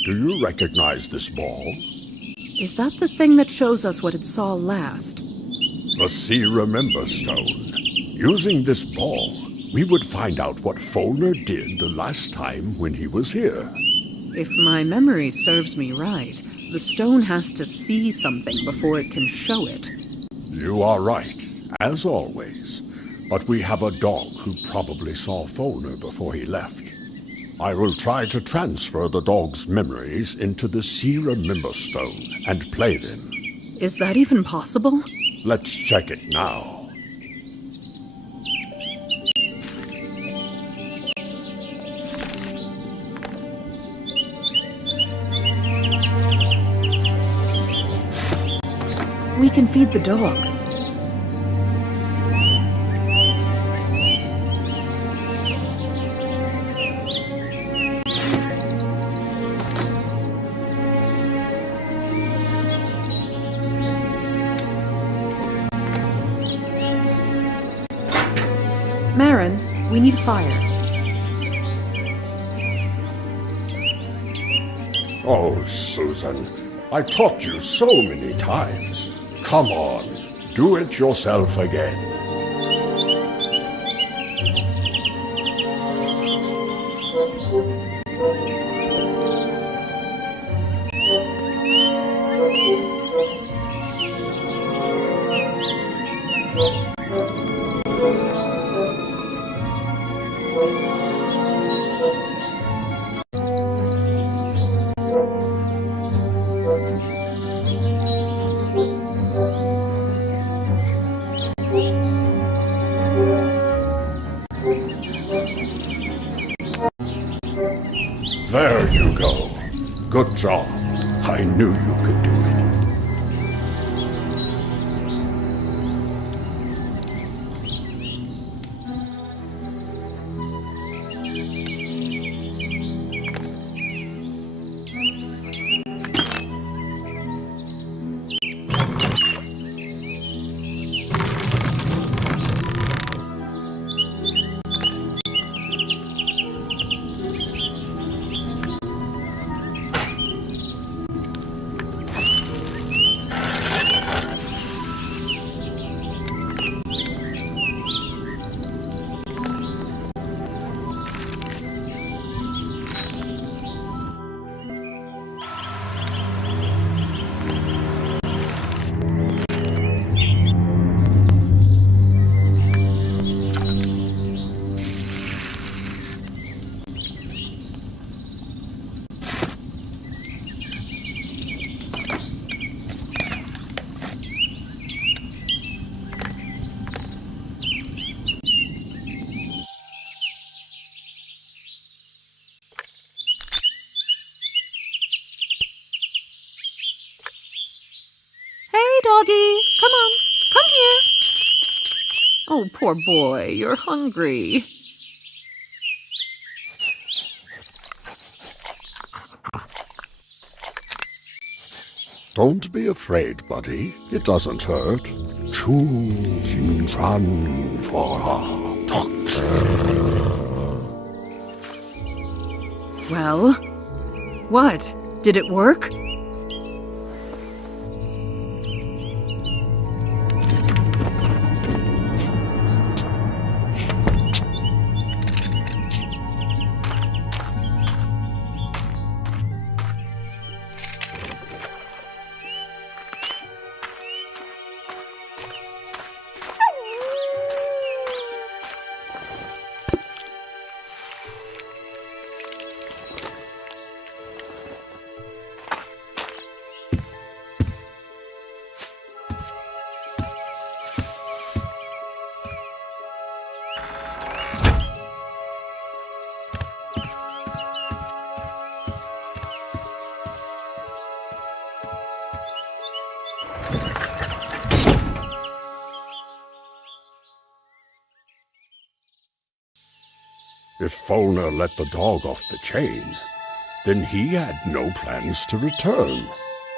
Do you recognize this ball? Is that the thing that shows us what it saw last? The See Remember Stone. Using this ball, we would find out what Fulner did the last time when he was here. If my memory serves me right, the stone has to see something before it can show it. You are right, as always. But we have a dog who probably saw Fulner before he left. I will try to transfer the dog's memories into the See Remember Stone and play them. Is that even possible? Let's check it now. we can feed the dog. Marin, we need fire. Oh, Susan, I taught you so many times. Come on, do it yourself again. There you go. Good job. I knew you could do it. Hey, doggy, come on, come here. Oh, poor boy, you're hungry. Don't be afraid, buddy. It doesn't hurt. Choose run for a doctor. Well, what? Did it work? If Folner let the dog off the chain, then he had no plans to return.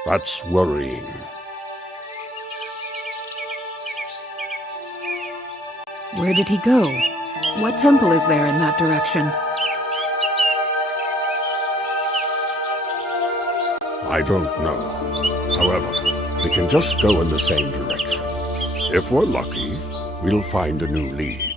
That's worrying. Where did he go? What temple is there in that direction? I don't know. However, we can just go in the same direction. If we're lucky, we'll find a new lead.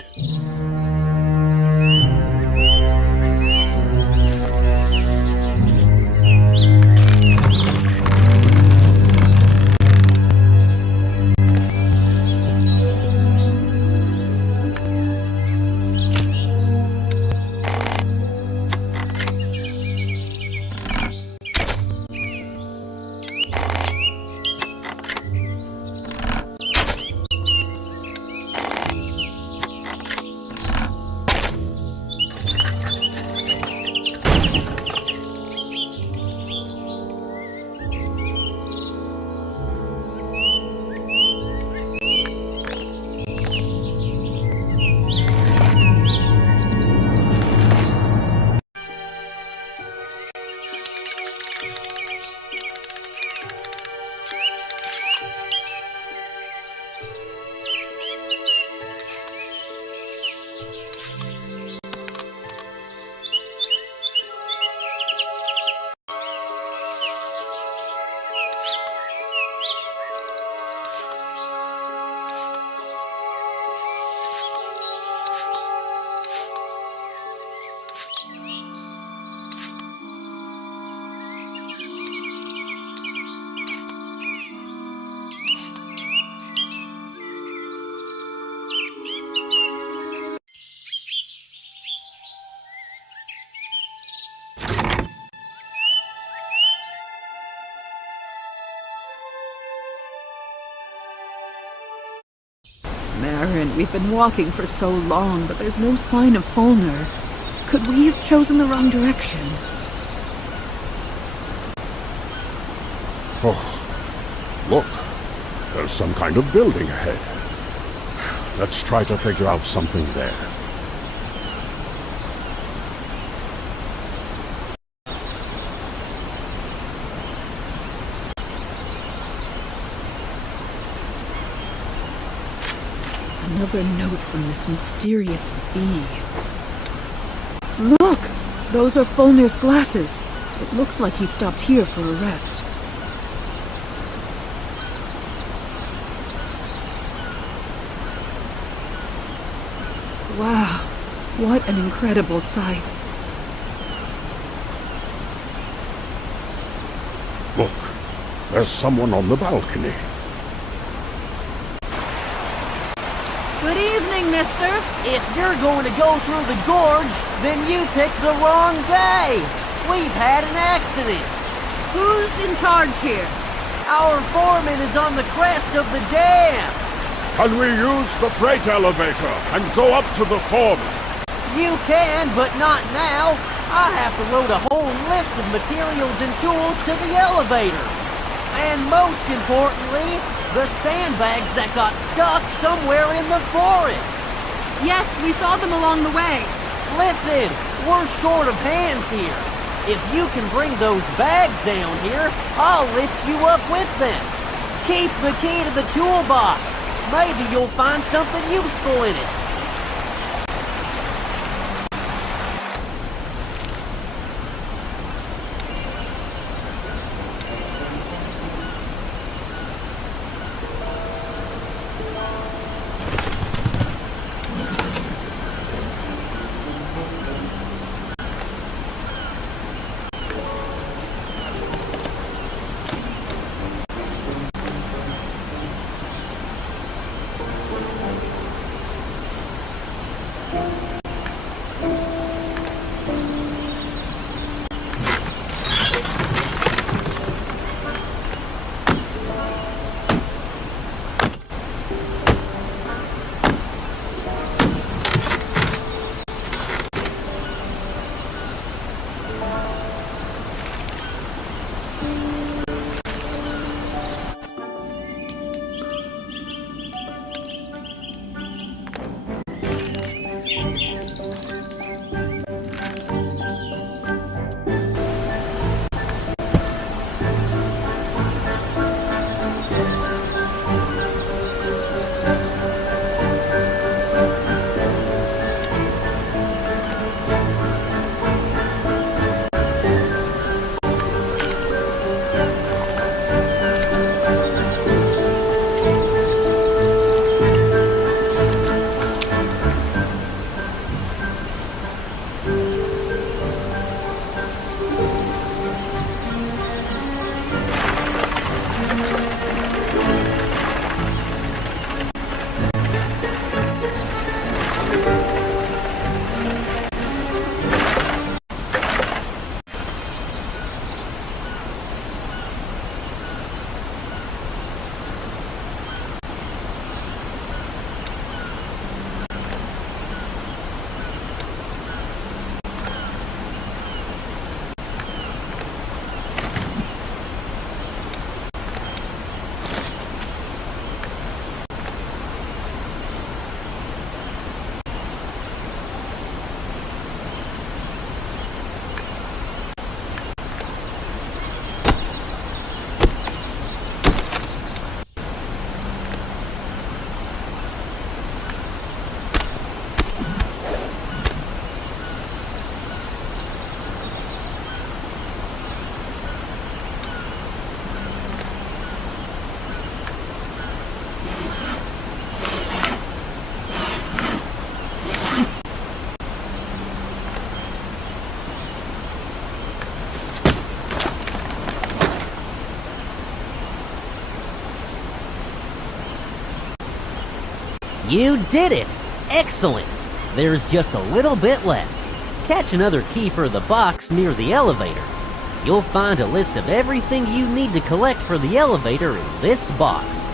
Marin, we've been walking for so long, but there's no sign of Fulner. Could we have chosen the wrong direction? Oh, look. There's some kind of building ahead. Let's try to figure out something there. Another note from this mysterious bee. Look! Those are Fulner's glasses. It looks like he stopped here for a rest. Wow, what an incredible sight. Look, there's someone on the balcony. Good evening, mister. If you're going to go through the gorge, then you picked the wrong day. We've had an accident. Who's in charge here? Our foreman is on the crest of the dam. Can we use the freight elevator and go up to the foreman? You can, but not now. I have to load a whole list of materials and tools to the elevator. And most importantly, the sandbags that got stuck somewhere in the forest. Yes, we saw them along the way. Listen, we're short of hands here. If you can bring those bags down here, I'll lift you up with them. Keep the key to the toolbox. Maybe you'll find something useful in it. You did it! Excellent! There's just a little bit left. Catch another key for the box near the elevator. You'll find a list of everything you need to collect for the elevator in this box.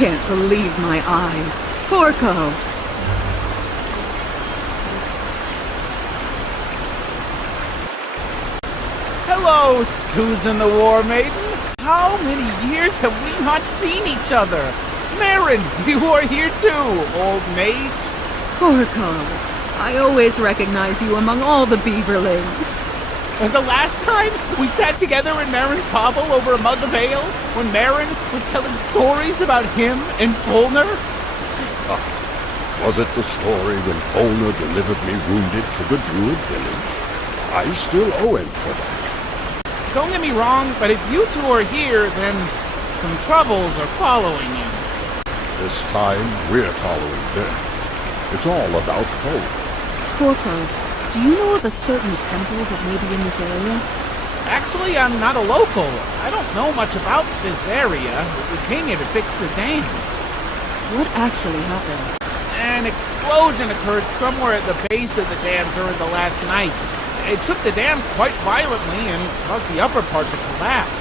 can't believe my eyes. Porco! Hello, Susan the War Maiden. How many years have we not seen each other? Marin, you are here too, old mage. Porco, I always recognize you among all the beaverlings. The last time we sat together in Marin's hovel over a mug of ale, when Marin was telling stories about him and Fulner? Was it the story when Fulner delivered me wounded to the Druid village? I still owe him for that. Don't get me wrong, but if you two are here, then some troubles are following you. This time, we're following them. It's all about Fulner. Porco, do you know of a certain temple that may be in this area? Actually, I'm not a local. I don't know much about this area. We came here to fix the dam. What actually happened? An explosion occurred somewhere at the base of the dam during the last night. It took the dam quite violently and caused the upper part to collapse.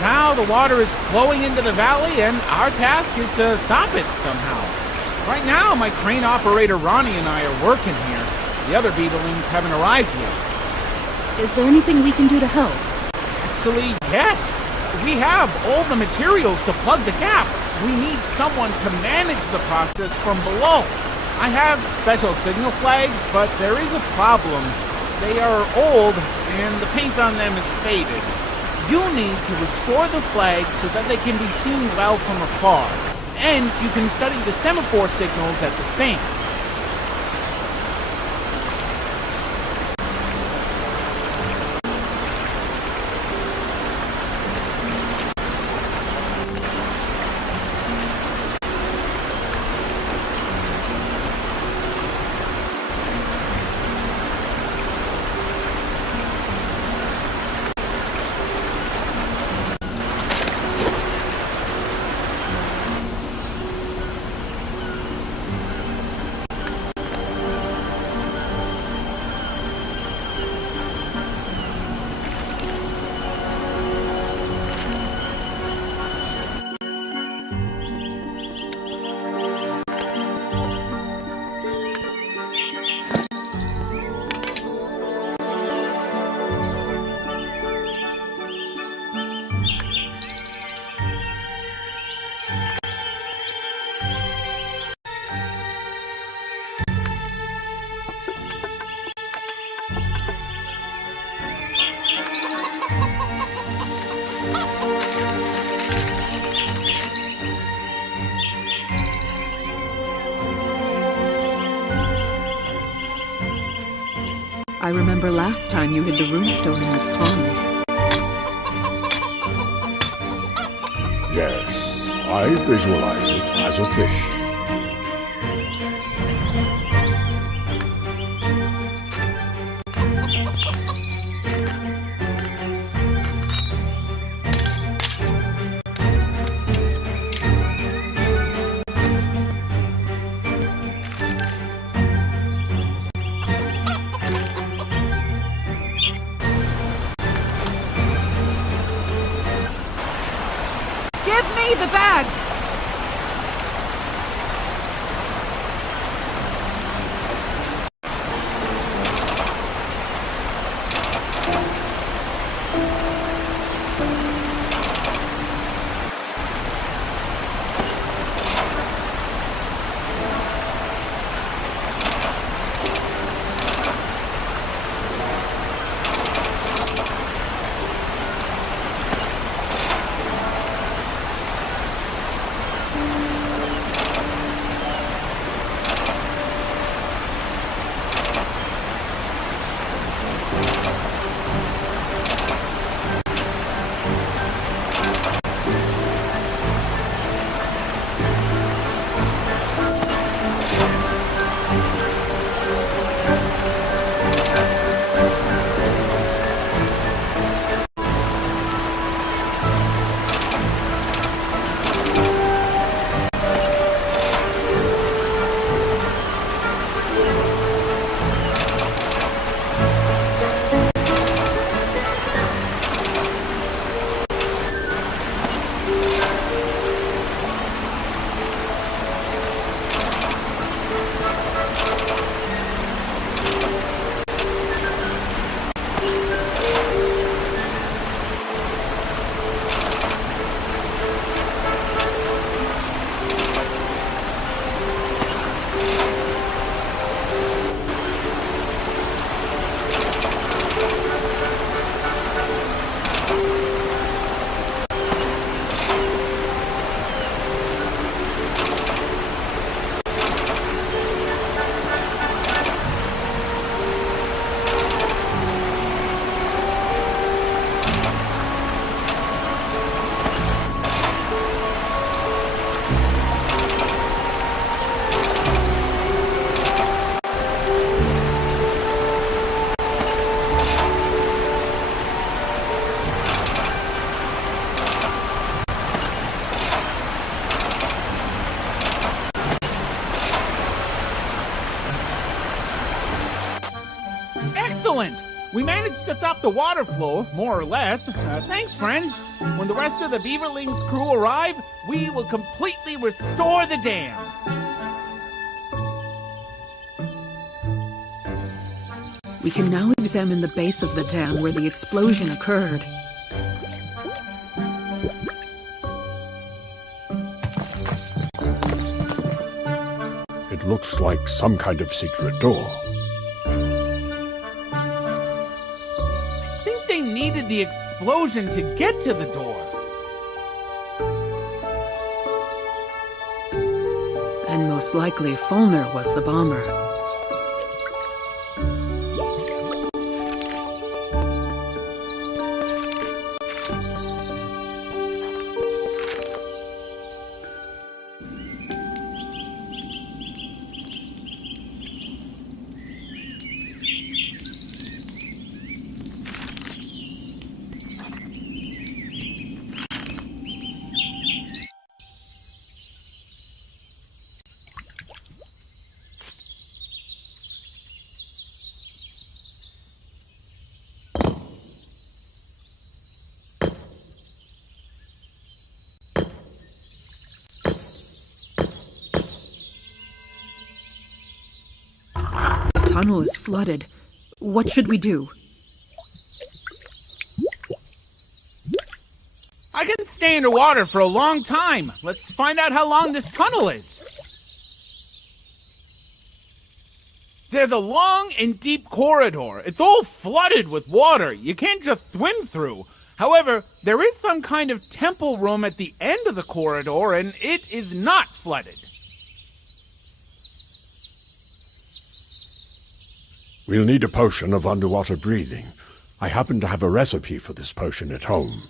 Now the water is flowing into the valley, and our task is to stop it somehow. Right now, my crane operator Ronnie and I are working here. The other beetlings haven't arrived yet. Is there anything we can do to help? Actually, yes. We have all the materials to plug the gap. We need someone to manage the process from below. I have special signal flags, but there is a problem. They are old, and the paint on them is faded. You need to restore the flags so that they can be seen well from afar. And you can study the semaphore signals at the stand. I remember last time you hid the runestone in this pond. Yes, I visualize it as a fish. Give me the bags! to stop the water flow, more or less. Thanks, friends. When the rest of the Beaverlings crew arrive, we will completely restore the dam. We can now examine the base of the dam where the explosion occurred. It looks like some kind of secret door. I think they needed the explosion to get to the door. And most likely Fulner was the bomber. The tunnel is flooded. What should we do? I can stay underwater for a long time. Let's find out how long this tunnel is. There's a long and deep corridor. It's all flooded with water. You can't just swim through. However, there is some kind of temple room at the end of the corridor, and it is not flooded. We'll need a potion of underwater breathing. I happen to have a recipe for this potion at home.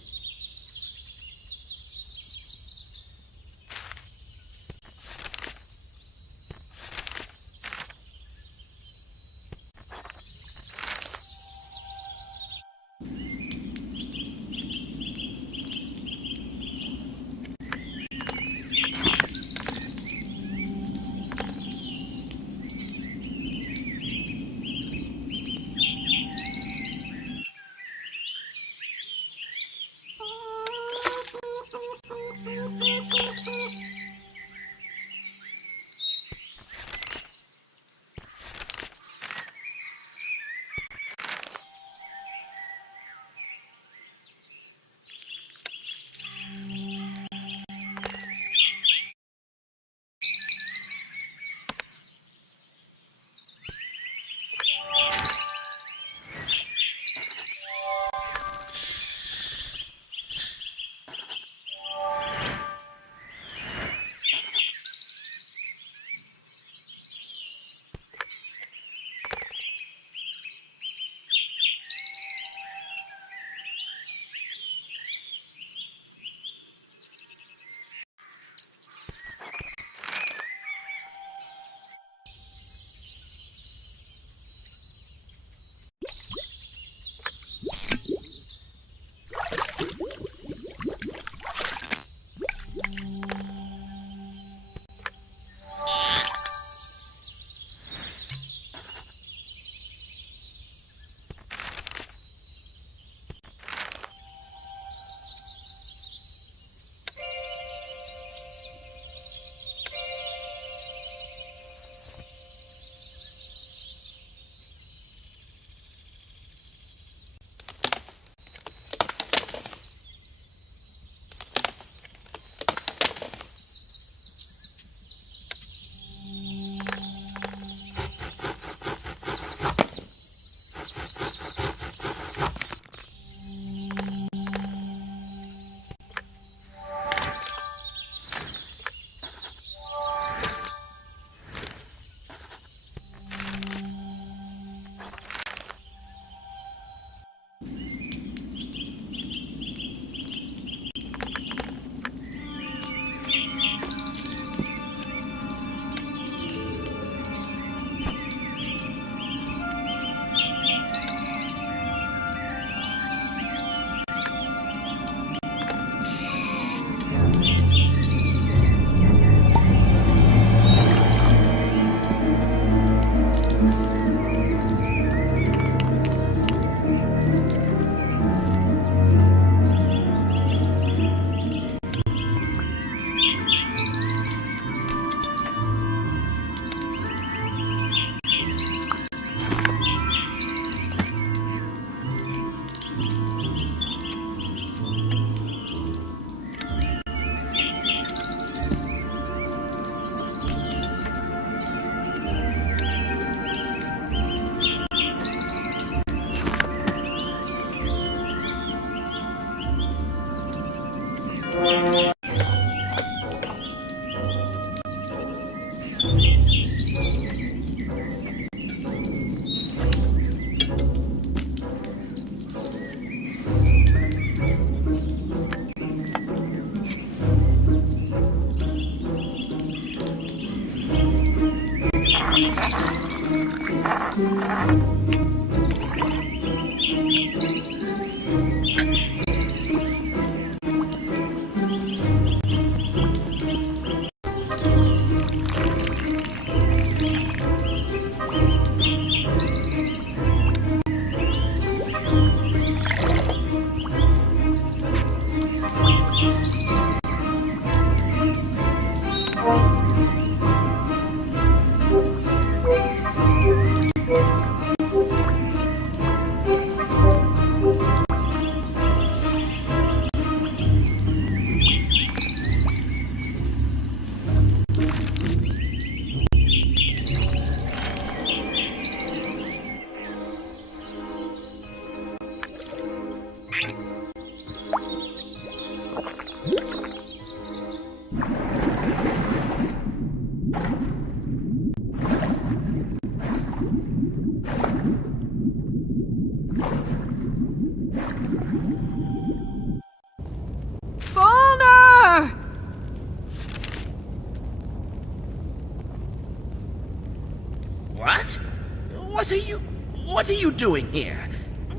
What are you doing here?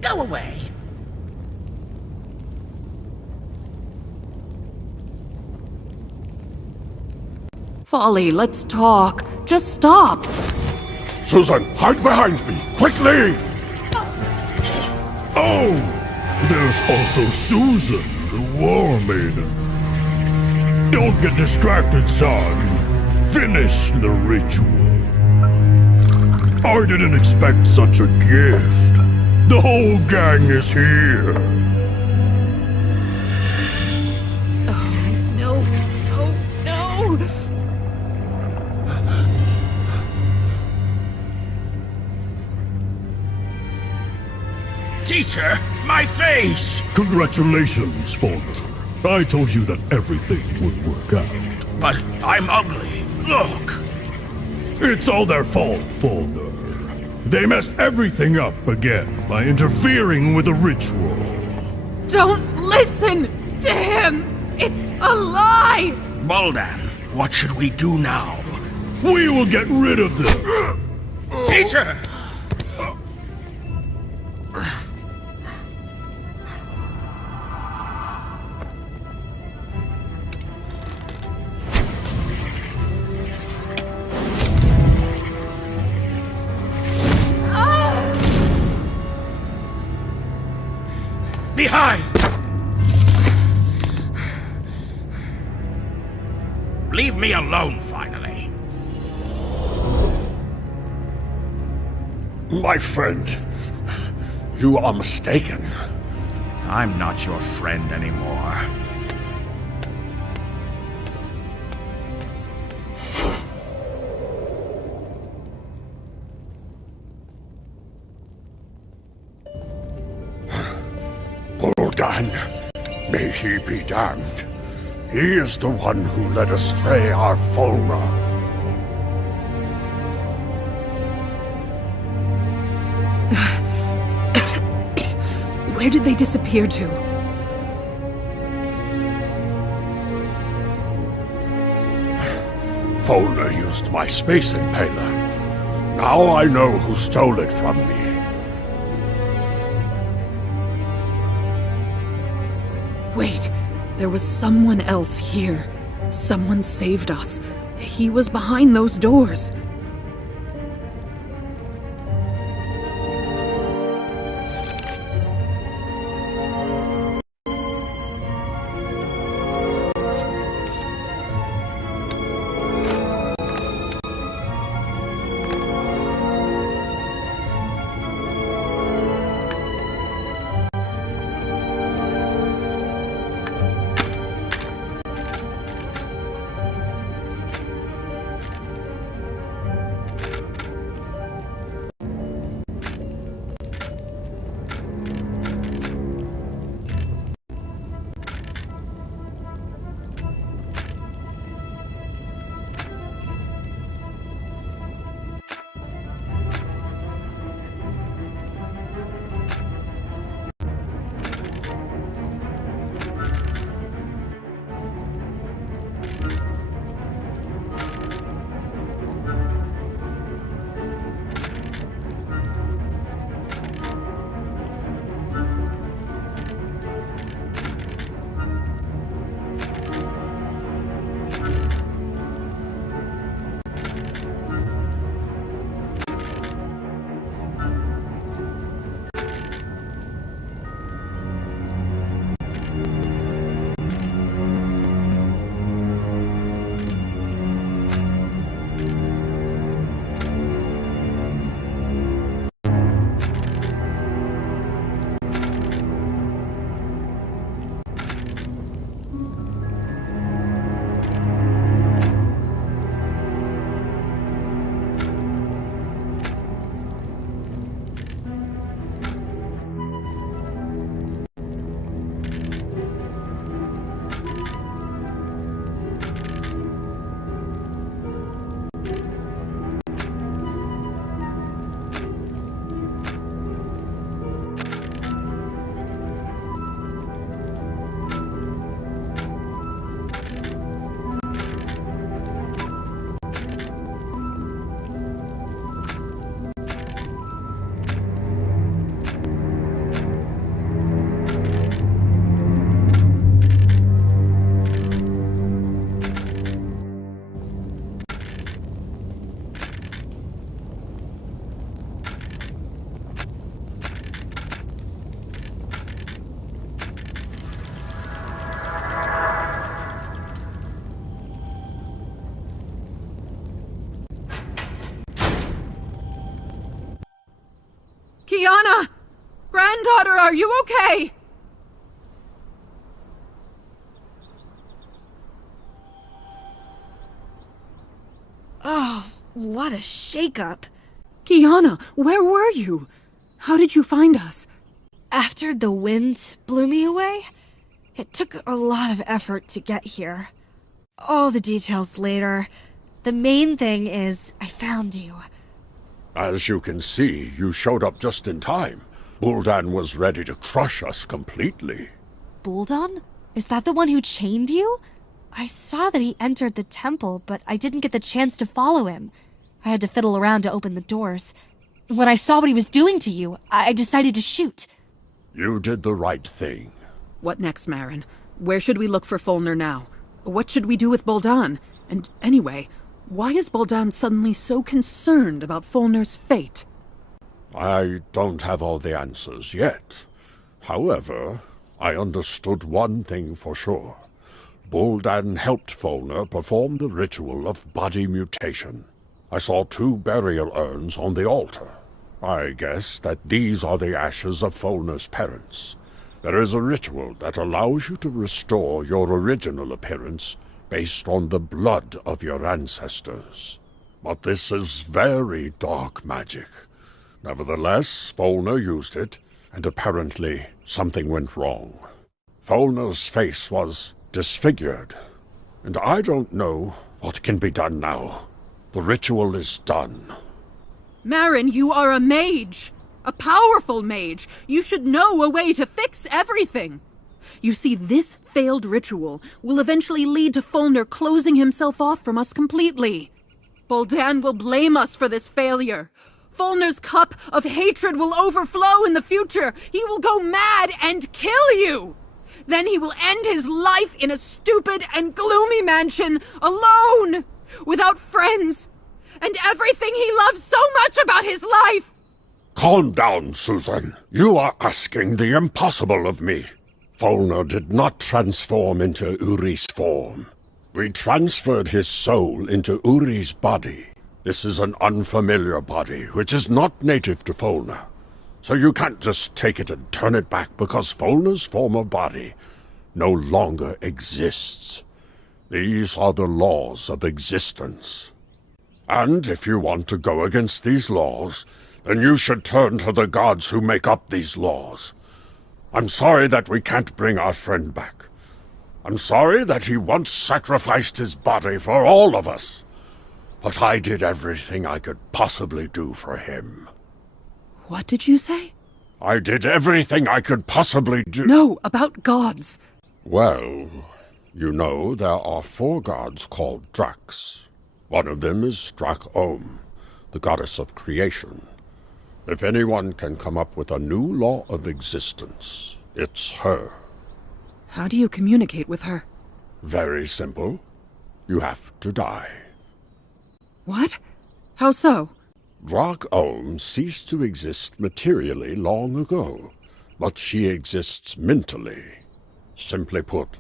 Go away. Folly, let's talk. Just stop. Susan, hide behind me, quickly! Oh! There's also Susan, the War Maiden. Don't get distracted, son. Finish the ritual. I didn't expect such a gift. The whole gang is here. No. Teacher, my face! Congratulations, Faulkner. I told you that everything would work out. But I'm ugly. Look! It's all their fault, Faulkner. They messed everything up again by interfering with the ritual. Don't listen to him! It's a lie! Baldan, what should we do now? We will get rid of them! Teacher! Behind! Leave me alone, finally. My friend, you are mistaken. I'm not your friend anymore. Baldan, may he be damned. He is the one who led astray our Fulra. Where did they disappear to? Fulra used my space impaler. Now I know who stole it from me. Wait, there was someone else here. Someone saved us. He was behind those doors. Kiana! Granddaughter, are you okay? Oh, what a shakeup. Kiana, where were you? How did you find us? After the wind blew me away, it took a lot of effort to get here. All the details later. The main thing is I found you. As you can see, you showed up just in time. Buldan was ready to crush us completely. Buldan? Is that the one who chained you? I saw that he entered the temple, but I didn't get the chance to follow him. I had to fiddle around to open the doors. When I saw what he was doing to you, I decided to shoot. You did the right thing. What next, Marin? Where should we look for Fulner now? What should we do with Buldan? And anyway, why is Buldan suddenly so concerned about Fulner's fate? I don't have all the answers yet. However, I understood one thing for sure. Buldan helped Fulner perform the ritual of body mutation. I saw 2 burial urns on the altar. I guess that these are the ashes of Fulner's parents. There is a ritual that allows you to restore your original appearance based on the blood of your ancestors. But this is very dark magic. Nevertheless, Fulner used it, and apparently something went wrong. Fulner's face was disfigured, and I don't know what can be done now. The ritual is done. Marin, you are a mage! A powerful mage! You should know a way to fix everything! You see, this failed ritual will eventually lead to Fulner closing himself off from us completely. Buldan will blame us for this failure. Fulner's cup of hatred will overflow in the future. He will go mad and kill you! Then he will end his life in a stupid and gloomy mansion, alone, without friends, and everything he loves so much about his life! Calm down, Susan. You are asking the impossible of me. Fulner did not transform into Uri's form. We transferred his soul into Uri's body. This is an unfamiliar body, which is not native to Fulner. So you can't just take it and turn it back because Fulner's former body no longer exists. These are the laws of existence. And if you want to go against these laws, then you should turn to the gods who make up these laws. I'm sorry that we can't bring our friend back. I'm sorry that he once sacrificed his body for all of us. But I did everything I could possibly do for him. What did you say? I did everything I could possibly do. No, about gods. Well, you know there are 4 gods called Dracs. One of them is Drak-Om, the goddess of creation. If anyone can come up with a new law of existence, it's her. How do you communicate with her? Very simple. You have to die. What? How so? Drak-Om ceased to exist materially long ago, but she exists mentally. Simply put,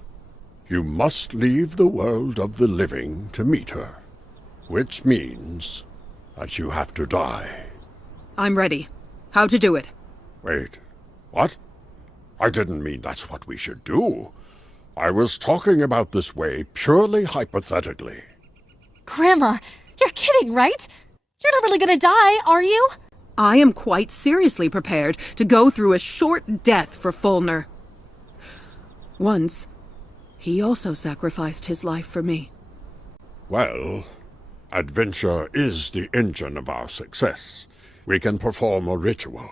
you must leave the world of the living to meet her, which means that you have to die. I'm ready. How to do it? Wait, what? I didn't mean that's what we should do. I was talking about this way purely hypothetically. Grandma, you're kidding, right? You're not really gonna die, are you? I am quite seriously prepared to go through a short death for Fulner. Once, he also sacrificed his life for me. Well, adventure is the engine of our success. We can perform a ritual.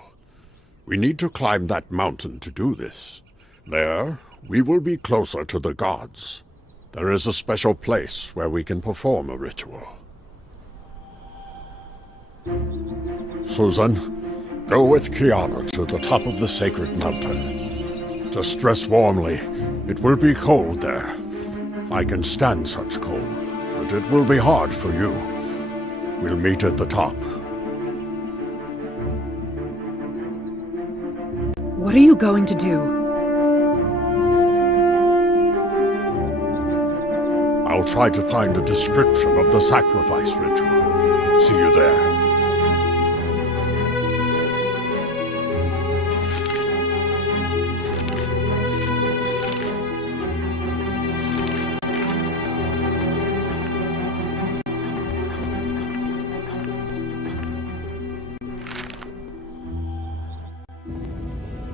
We need to climb that mountain to do this. There, we will be closer to the gods. There is a special place where we can perform a ritual. Susan, go with Kiana to the top of the sacred mountain. Just dress warmly. It will be cold there. I can stand such cold, but it will be hard for you. We'll meet at the top. What are you going to do? I'll try to find a description of the sacrifice ritual. See you there.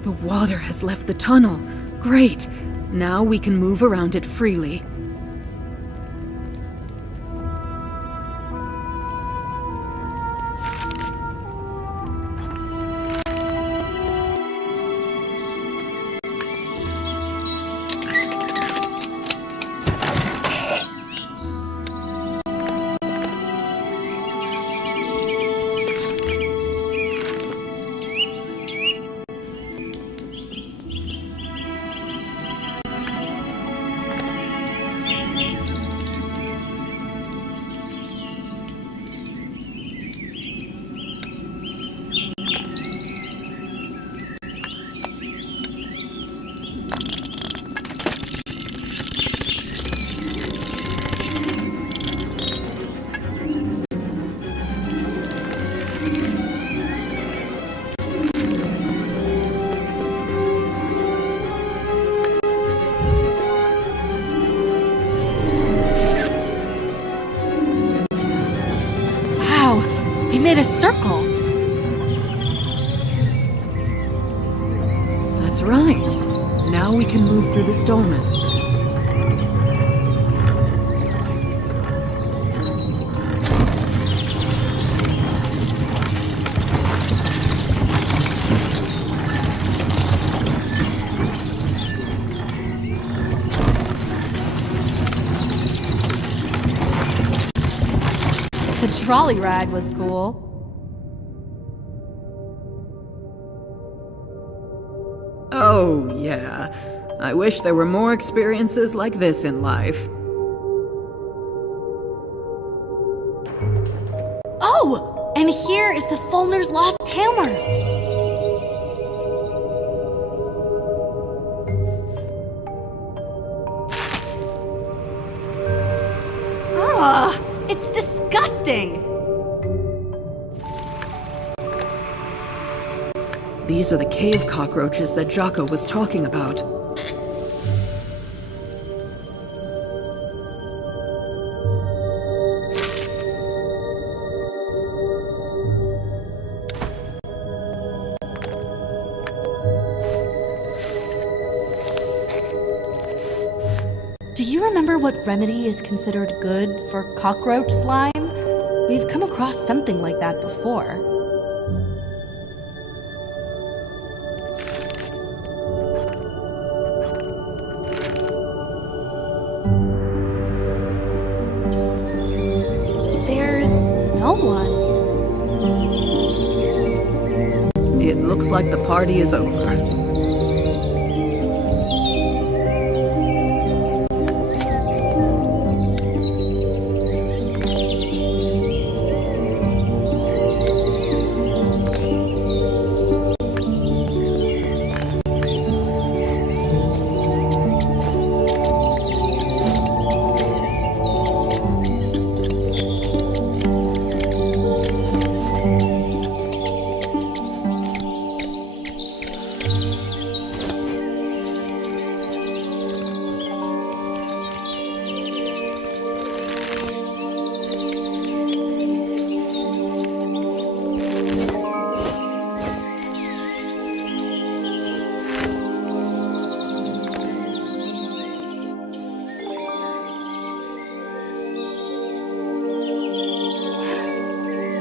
The water has left the tunnel. Great. Now we can move around it freely. We made a circle. That's right. Now we can move through this dolmen. The trolley ride was cool. Oh, yeah. I wish there were more experiences like this in life. Oh! And here is the Fulner's lost hammer. Ugh! It's disgusting! These are the cave cockroaches that Jocko was talking about. Do you remember what remedy is considered good for cockroach slime? We've come across something like that before. There's no one. It looks like the party is over.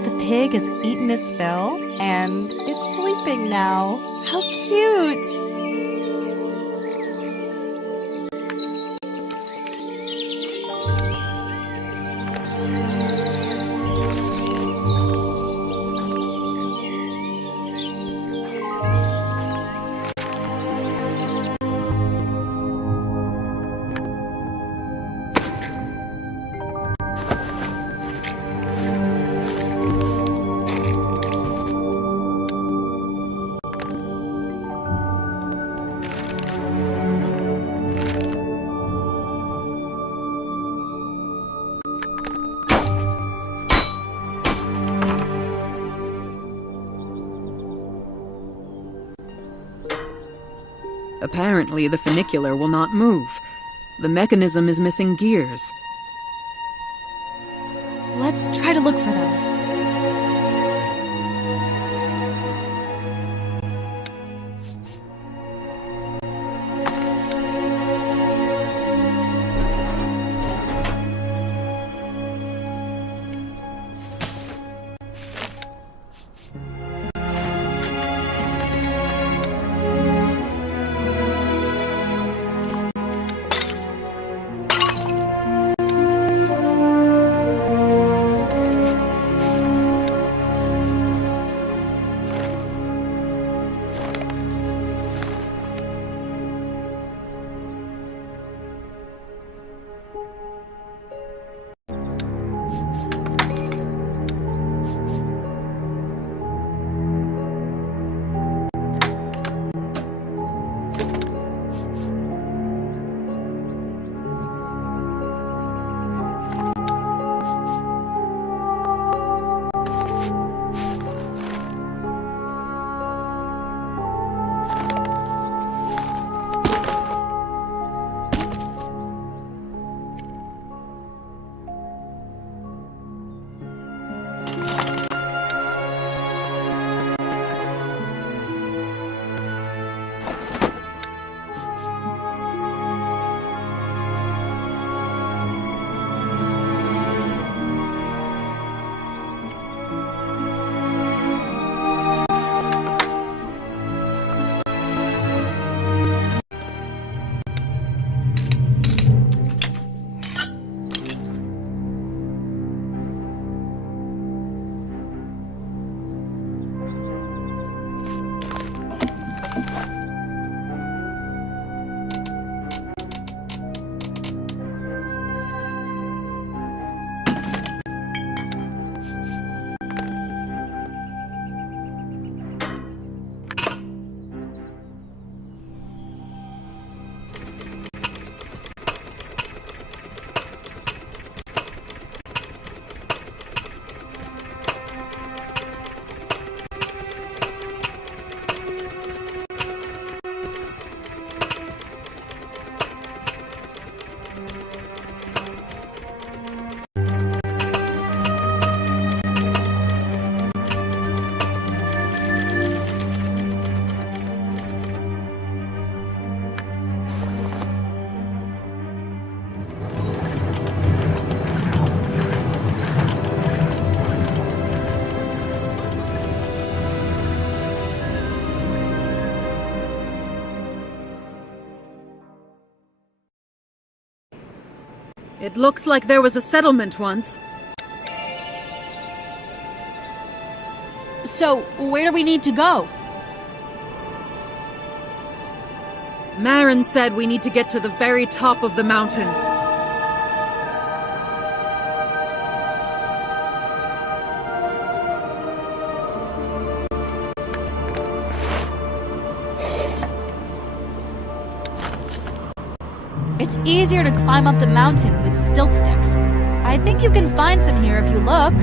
The pig has eaten its fill, and it's sleeping now. How cute! Apparently, the funicular will not move. The mechanism is missing gears. Let's try to look for them. It looks like there was a settlement once. So, where do we need to go? Marin said we need to get to the very top of the mountain. It's easier to climb up the mountain with stilt sticks. I think you can find some here if you look.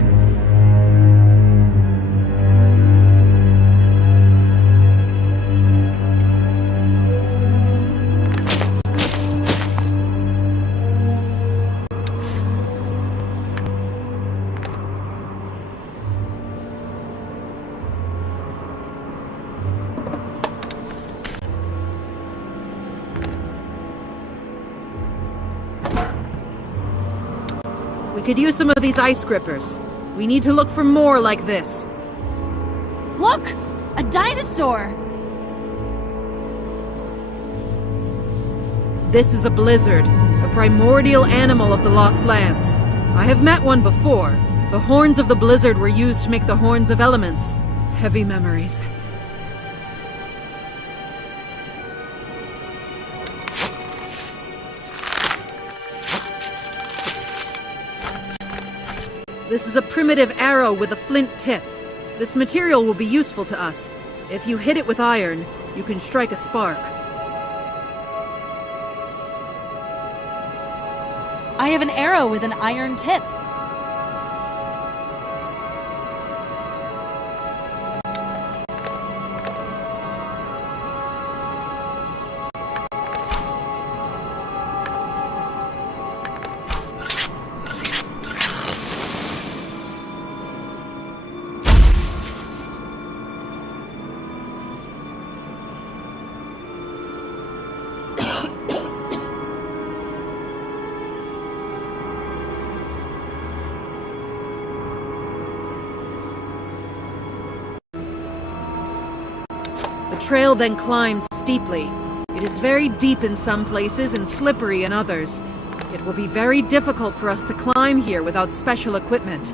We could use some of these ice grippers. We need to look for more like this. Look! A dinosaur! This is a blizzard, a primordial animal of the Lost Lands. I have met one before. The horns of the blizzard were used to make the horns of elements. Heavy memories. This is a primitive arrow with a flint tip. This material will be useful to us. If you hit it with iron, you can strike a spark. I have an arrow with an iron tip. The trail then climbs steeply. It is very deep in some places and slippery in others. It will be very difficult for us to climb here without special equipment.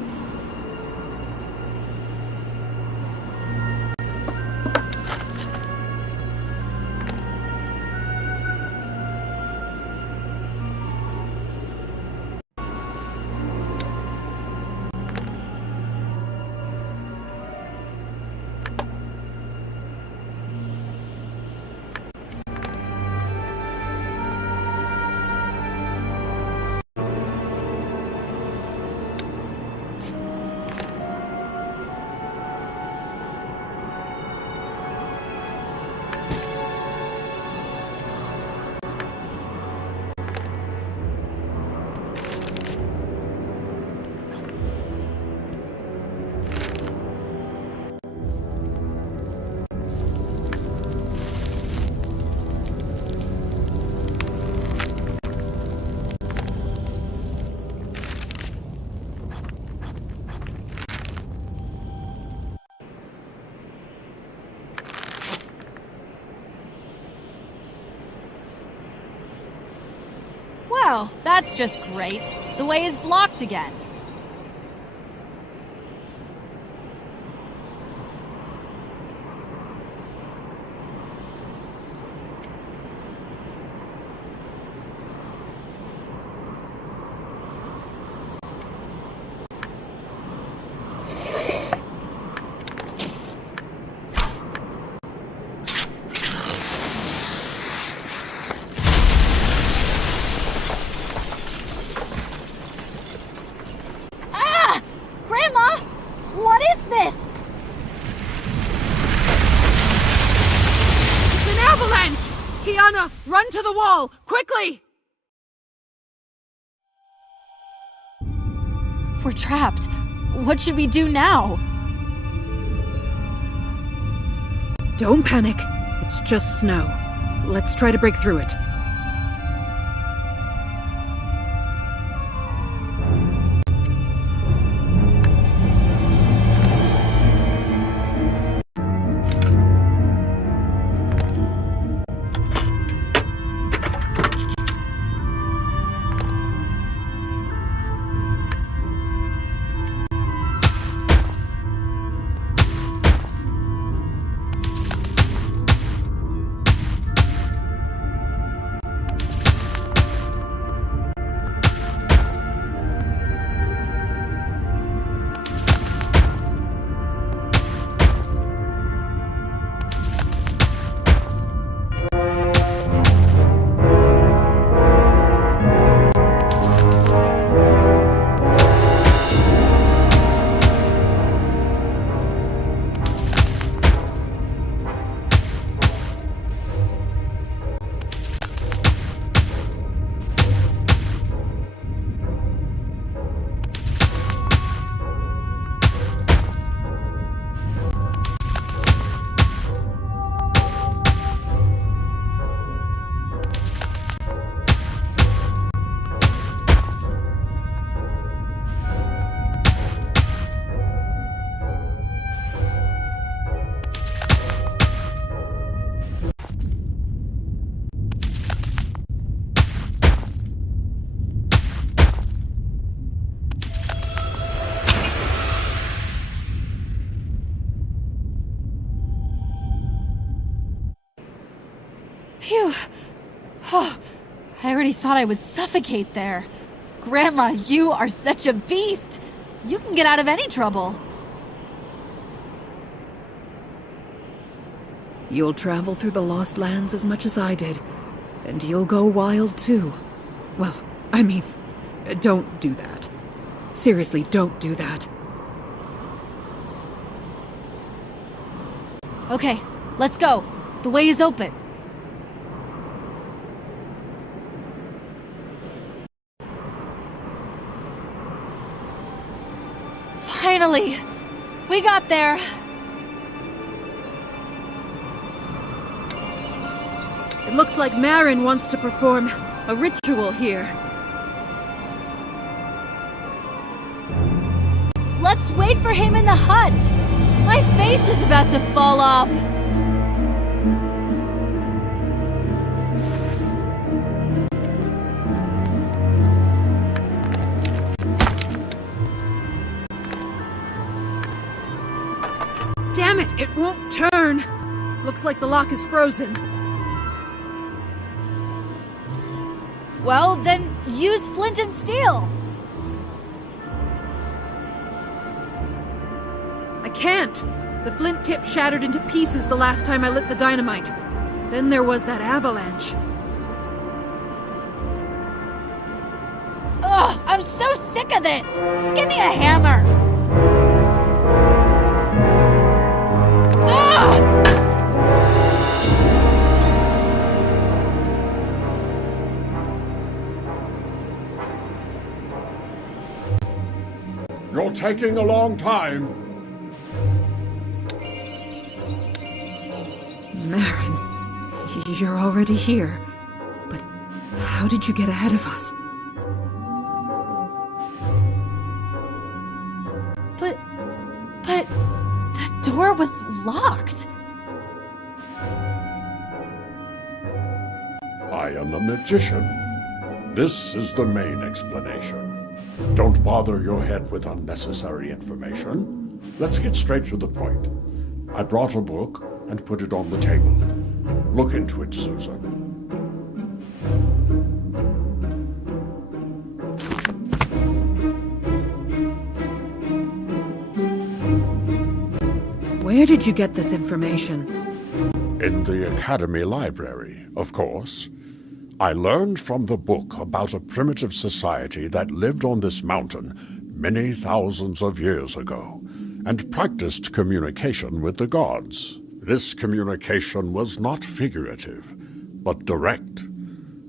Well, that's just great. The way is blocked again. Kiana, run to the wall! Quickly! We're trapped. What should we do now? Don't panic. It's just snow. Let's try to break through it. thought I would suffocate there. Grandma, you are such a beast! You can get out of any trouble. You'll travel through the Lost Lands as much as I did, and you'll go wild too. Well, I mean, don't do that. Seriously, don't do that. Okay, let's go. The way is open. Finally! We got there! It looks like Marin wants to perform a ritual here. Let's wait for him in the hut! My face is about to fall off! Damn it, it won't turn! Looks like the lock is frozen. Well, then use flint and steel! I can't! The flint tip shattered into pieces the last time I lit the dynamite. Then there was that avalanche. Ugh, I'm so sick of this! Give me a hammer! Ugh! You're taking a long time. Marin, you're already here. But how did you get ahead of us? But the door was locked. I am a magician. This is the main explanation. Don't bother your head with unnecessary information. Let's get straight to the point. I brought a book and put it on the table. Look into it, Susan. Where did you get this information? In the Academy Library, of course. I learned from the book about a primitive society that lived on this mountain many thousands of years ago, and practiced communication with the gods. This communication was not figurative, but direct.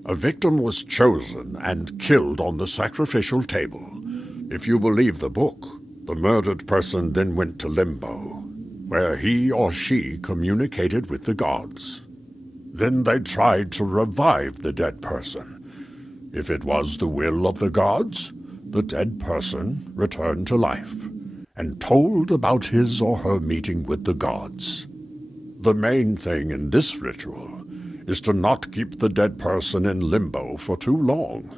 A victim was chosen and killed on the sacrificial table. If you believe the book, the murdered person then went to limbo, where he or she communicated with the gods. Then they tried to revive the dead person. If it was the will of the gods, the dead person returned to life and told about his or her meeting with the gods. The main thing in this ritual is to not keep the dead person in limbo for too long.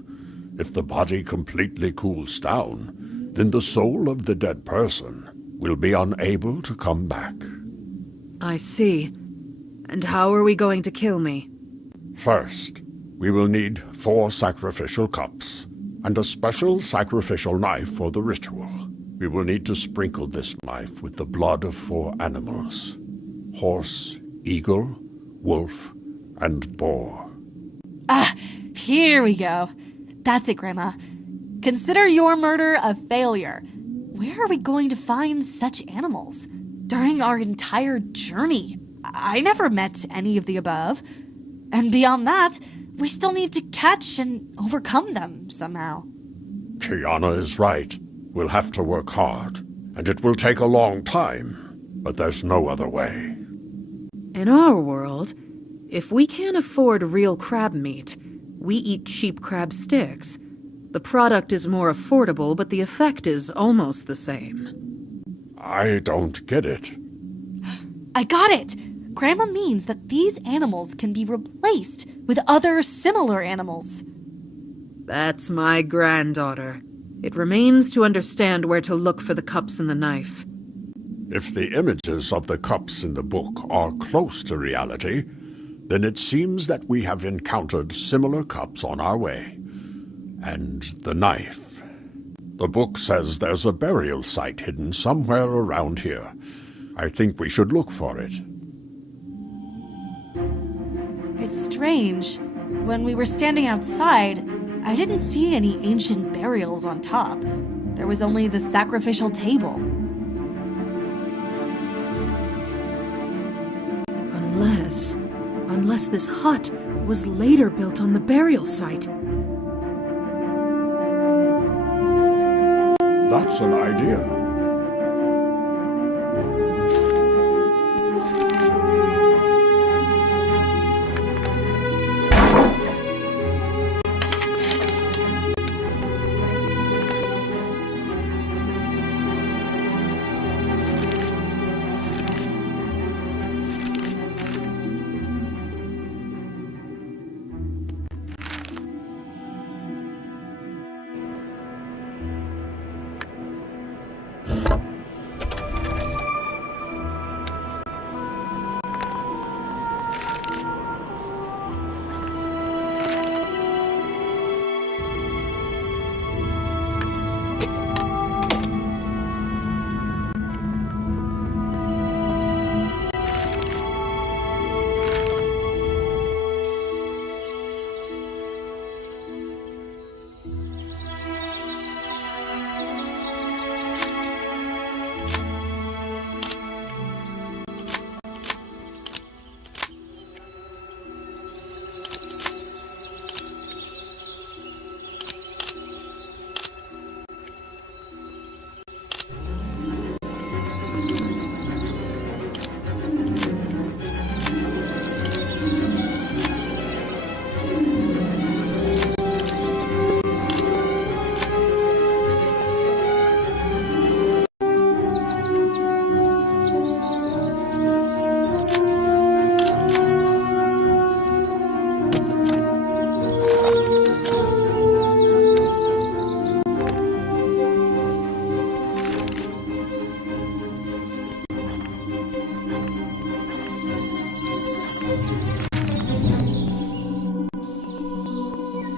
If the body completely cools down, then the soul of the dead person will be unable to come back. I see. And how are we going to kill me? First, we will need 4 sacrificial cups and a special sacrificial knife for the ritual. We will need to sprinkle this knife with the blood of 4 animals: horse, eagle, wolf, and boar. Ah, here we go. That's it, Grandma. Consider your murder a failure. Where are we going to find such animals? During our entire journey, I never met any of the above. And beyond that, we still need to catch and overcome them somehow. Kiana is right. We'll have to work hard, and it will take a long time, but there's no other way. In our world, if we can't afford real crab meat, we eat cheap crab sticks. The product is more affordable, but the effect is almost the same. I don't get it. I got it! Grandma means that these animals can be replaced with other similar animals. That's my granddaughter. It remains to understand where to look for the cups and the knife. If the images of the cups in the book are close to reality, Then it seems that we have encountered similar cups on our way. And the knife. The book says there's a burial site hidden somewhere around here. I think we should look for it. It's strange. When we were standing outside, I didn't see any ancient burials on top. There was only the sacrificial table. Unless this hut was later built on the burial site. That's an idea.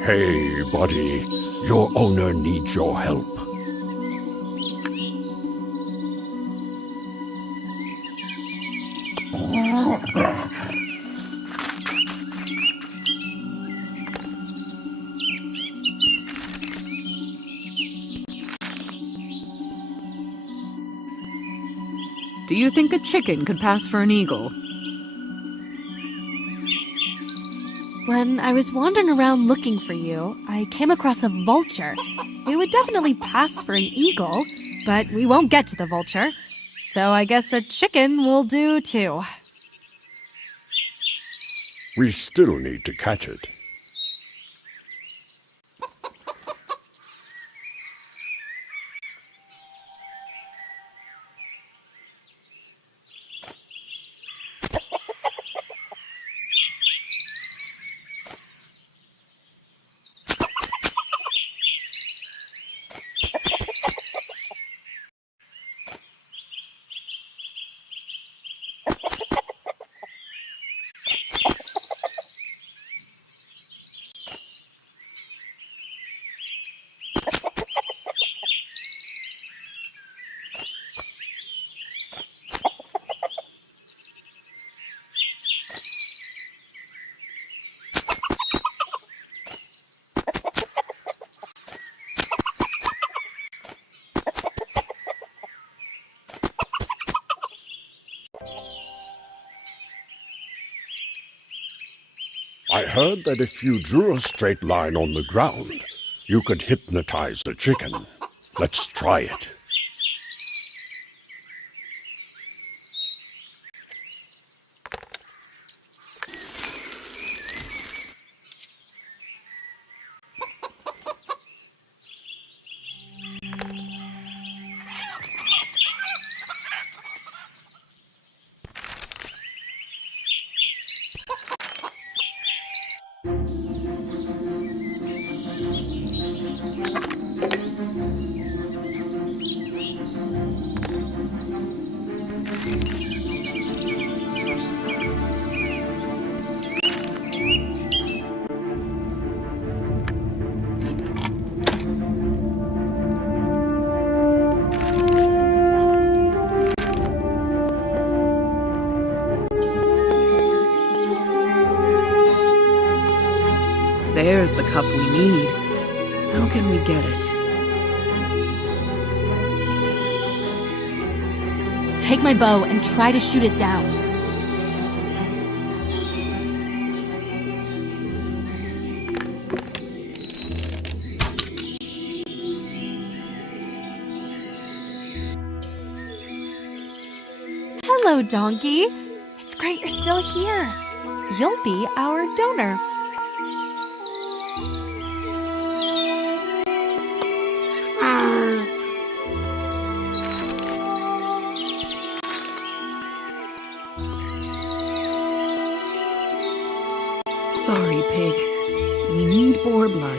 Hey, buddy. Your owner needs your help. Do you think a chicken could pass for an eagle? When I was wandering around looking for you, I came across a vulture. It would definitely pass for an eagle, but we won't get to the vulture. So I guess a chicken will do too. We still need to catch it. I heard that if you drew a straight line on the ground, you could hypnotize a chicken. Let's try it. There's the cup we need. How can we get it? Take my bow and try to shoot it down. Hello, Donkey. It's great you're still here. You'll be our donor. Sorry, Pig. We need boar blood.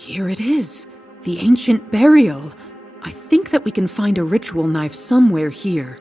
Here it is, the ancient burial. I think that we can find a ritual knife somewhere here.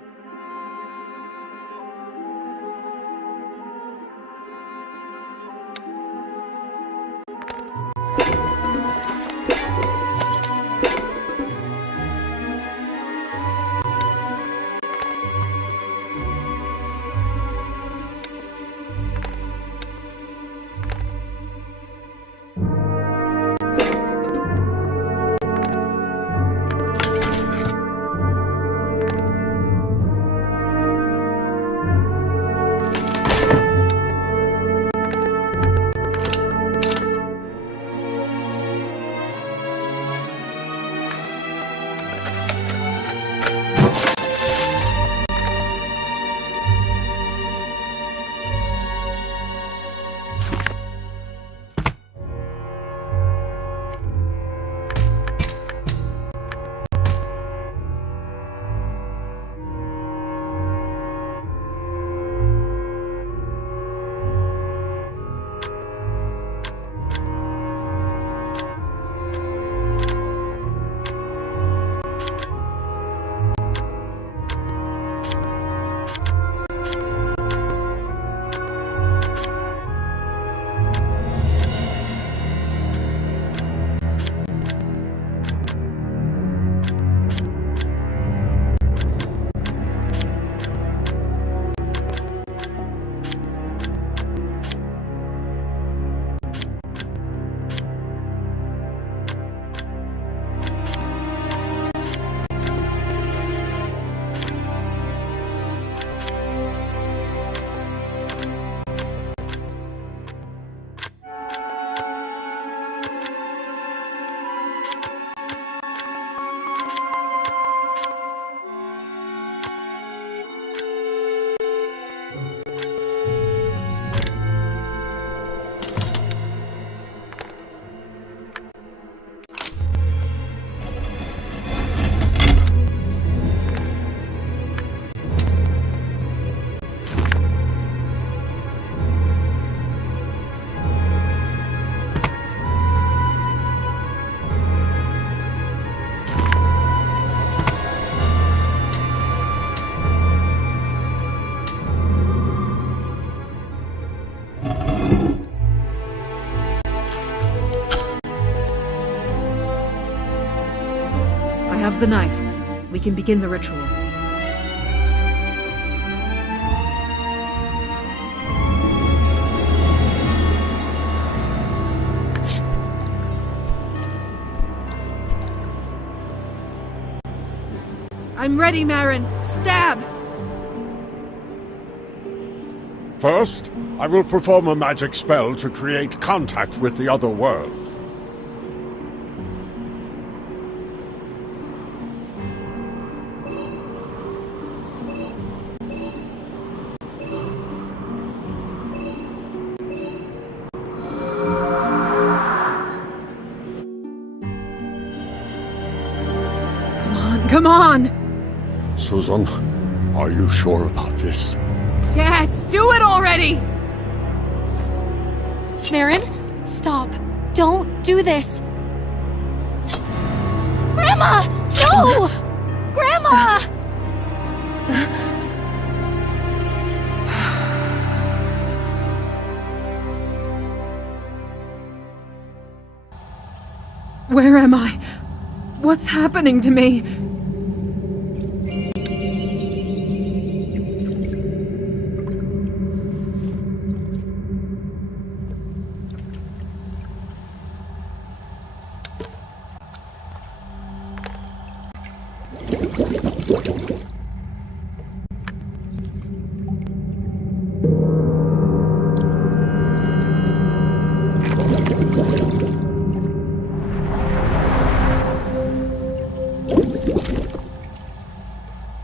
I have the knife. We can begin the ritual. I'm ready, Marin. Stab! First, I will perform a magic spell to create contact with the other world. Come on! Susan, are you sure about this? Yes, do it already! Marin, stop. Don't do this. Grandma! No! Grandma! Where am I? What's happening to me?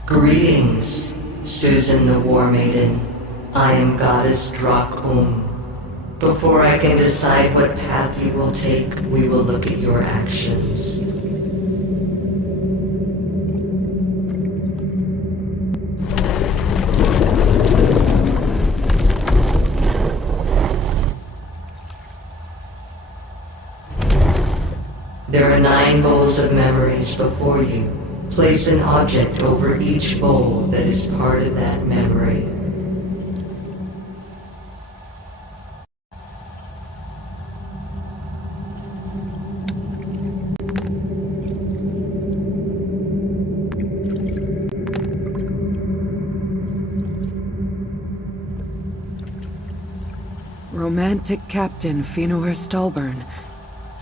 Greetings, Susan the War Maiden. I am Goddess Drakum. Before I can decide what path you will take, we will look at your actions. There are 9 bowls of memories before you. Place an object over each bowl that is part of that memory. Romantic Captain Finor Stallburn.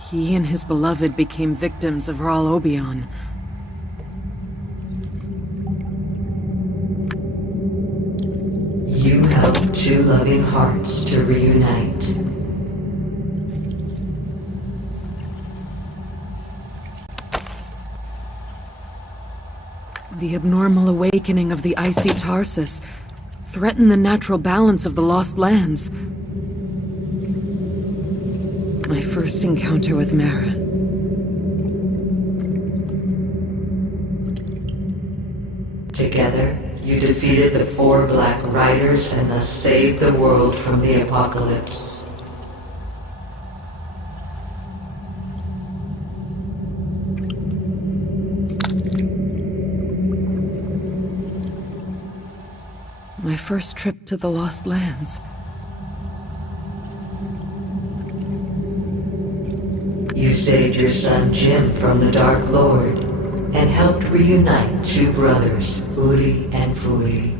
He and his beloved became victims of Ral Obion. You help 2 loving hearts to reunite. The abnormal awakening of the icy Tarsus threatened the natural balance of the Lost Lands. My first encounter with Marin. Together, you defeated the 4 Black Riders and thus saved the world from the apocalypse. My first trip to the Lost Lands. You saved your son Jim from the Dark Lord and helped reunite 2 brothers, Uri and Furi.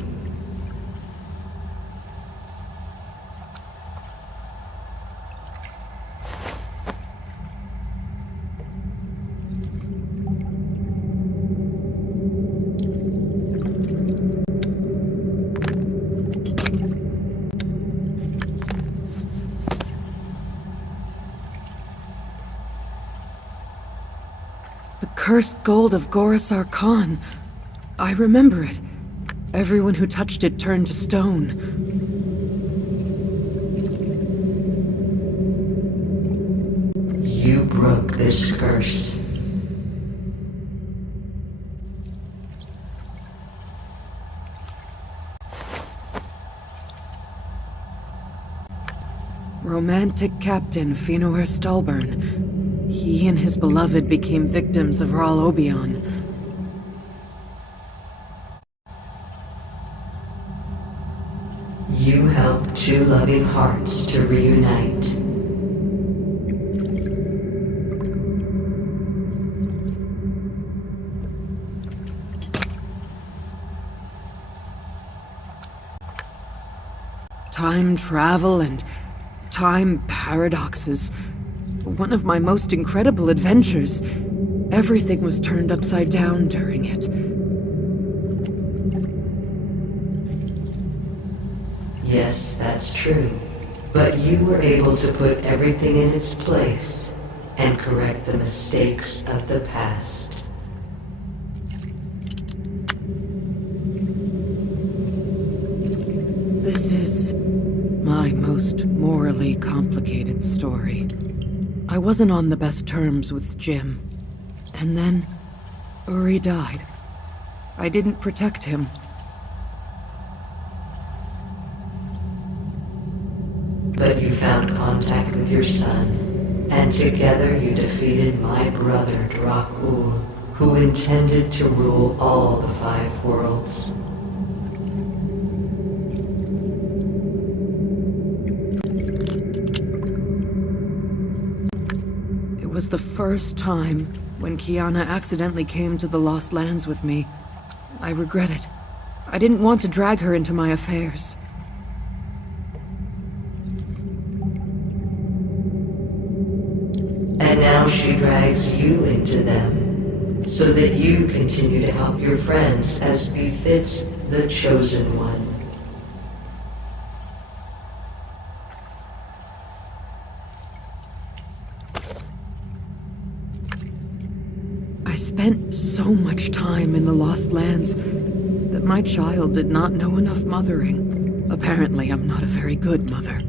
Cursed gold of Gorasar Khan. I remember it. Everyone who touched it turned to stone. You broke this curse. Romantic Captain Finor Stallburn. He and his beloved became victims of Ral Obion. You helped 2 loving hearts to reunite. Time travel and time paradoxes. One of my most incredible adventures. Everything was turned upside down during it. Yes, that's true. But you were able to put everything in its place and correct the mistakes of the past. This is my most morally complicated story. I wasn't on the best terms with Jim. And then, Uri died. I didn't protect him. But you found contact with your son, and together you defeated my brother Dracul, who intended to rule all the 5 worlds. It was the first time when Kiana accidentally came to the Lost Lands with me. I regret it. I didn't want to drag her into my affairs. And now she drags you into them, so that you continue to help your friends as befits the Chosen One. I spent so much time in the Lost Lands that my child did not know enough mothering. Apparently, I'm not a very good mother.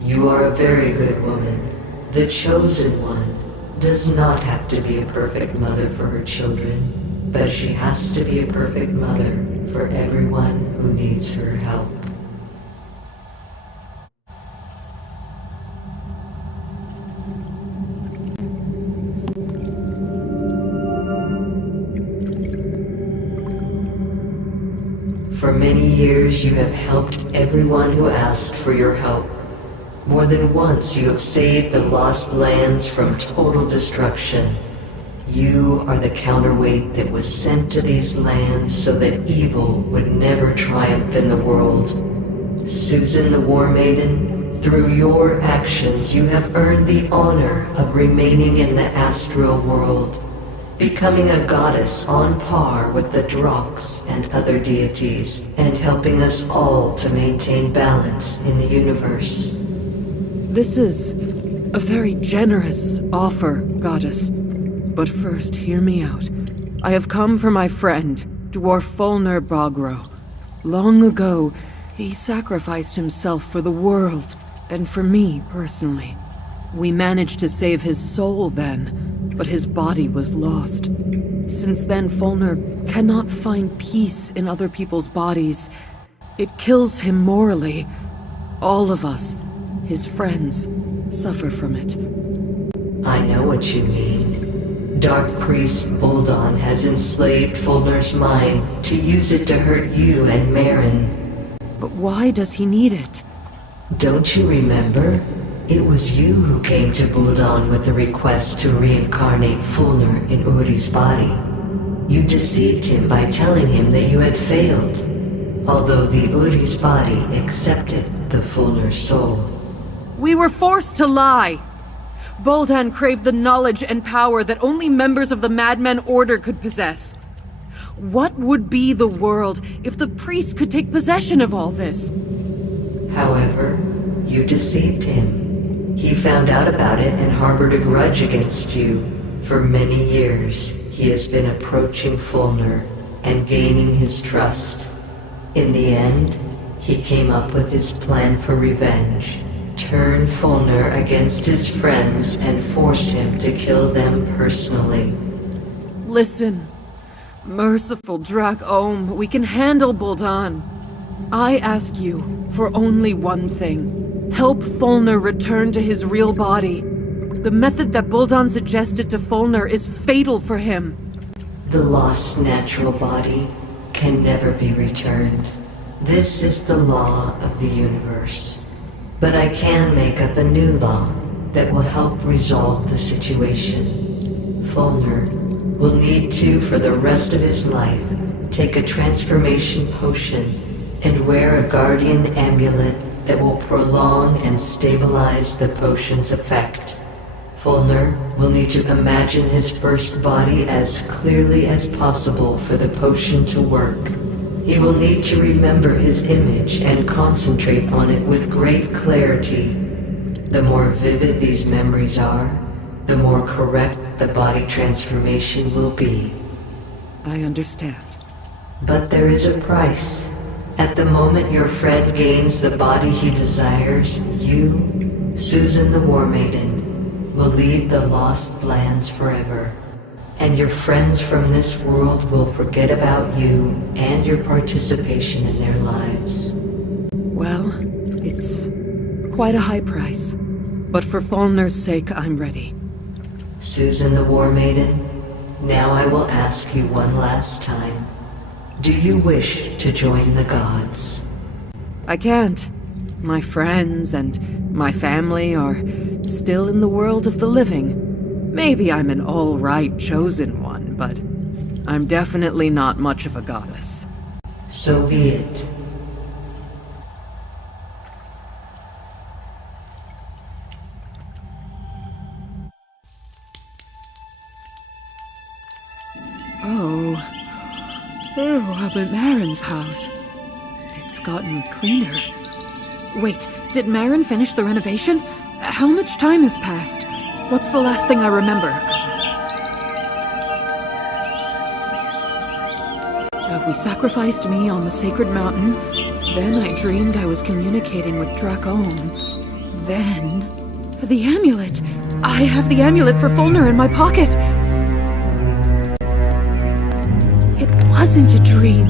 You are a very good woman. The Chosen One does not have to be a perfect mother for her children, but she has to be a perfect mother for everyone who needs her help. For many years you have helped everyone who asked for your help. More than once you have saved the Lost Lands from total destruction. You are the counterweight that was sent to these lands so that evil would never triumph in the world. Susan the War Maiden, through your actions you have earned the honor of remaining in the astral world, becoming a goddess on par with the Drox and other deities, and helping us all to maintain balance in the universe. This is a very generous offer, Goddess. But first, hear me out. I have come for my friend, Dwarf Fulner Bogro. Long ago, he sacrificed himself for the world, and for me personally. We managed to save his soul then, but his body was lost. Since then, Fulner cannot find peace in other people's bodies. It kills him morally. All of us, his friends, suffer from it. I know what you mean. Dark Priest Boldon has enslaved Fulner's mind to use it to hurt you and Marin. But why does he need it? Don't you remember? It was you who came to Boldon with the request to reincarnate Fulner in Uri's body. You deceived him by telling him that you had failed, although the Uri's body accepted the Fulner's soul. We were forced to lie! Boldan craved the knowledge and power that only members of the Madmen Order could possess. What would be the world if the priest could take possession of all this? However, you deceived him. He found out about it and harbored a grudge against you. For many years, he has been approaching Fulner and gaining his trust. In the end, he came up with his plan for revenge. Turn Fulner against his friends and force him to kill them personally. Listen, merciful Drak Ohm, we can handle Boldan. I ask you for only one thing. Help Fulner return to his real body. The method that Boldan suggested to Fulner is fatal for him. The lost natural body can never be returned. This is the law of the universe. But I can make up a new law that will help resolve the situation. Fulner will need to, for the rest of his life, take a transformation potion and wear a guardian amulet that will prolong and stabilize the potion's effect. Fulner will need to imagine his first body as clearly as possible for the potion to work. He will need to remember his image and concentrate on it with great clarity. The more vivid these memories are, the more correct the body transformation will be. I understand. But there is a price. At the moment your friend gains the body he desires, you, Susan the War Maiden, will leave the Lost Lands forever. And your friends from this world will forget about you and your participation in their lives. Well, it's quite a high price. But for Fulner's sake, I'm ready. Susan the War Maiden, now I will ask you one last time. Do you wish to join the gods? I can't. My friends and my family are still in the world of the living. Maybe I'm an all-right chosen one, but I'm definitely not much of a goddess. So be it. Oh, I'm at Marin's house. It's gotten cleaner. Wait, did Marin finish the renovation? How much time has passed? What's the last thing I remember? We sacrificed me on the sacred mountain. Then I dreamed I was communicating with Dracone. Then... the amulet! I have the amulet for Fulner in my pocket! It wasn't a dream.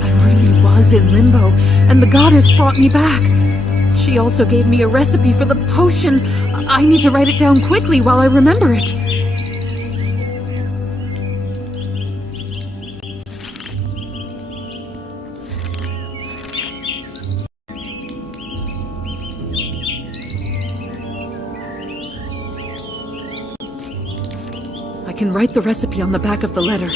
I really was in limbo, and the goddess brought me back. She also gave me a recipe for the potion. I need to write it down quickly while I remember it. I can write the recipe on the back of the letter.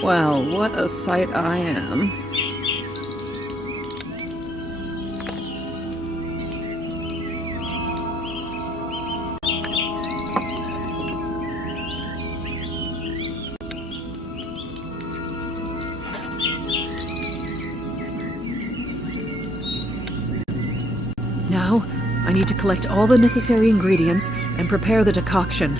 Well, what a sight I am. Now, I need to collect all the necessary ingredients and prepare the decoction.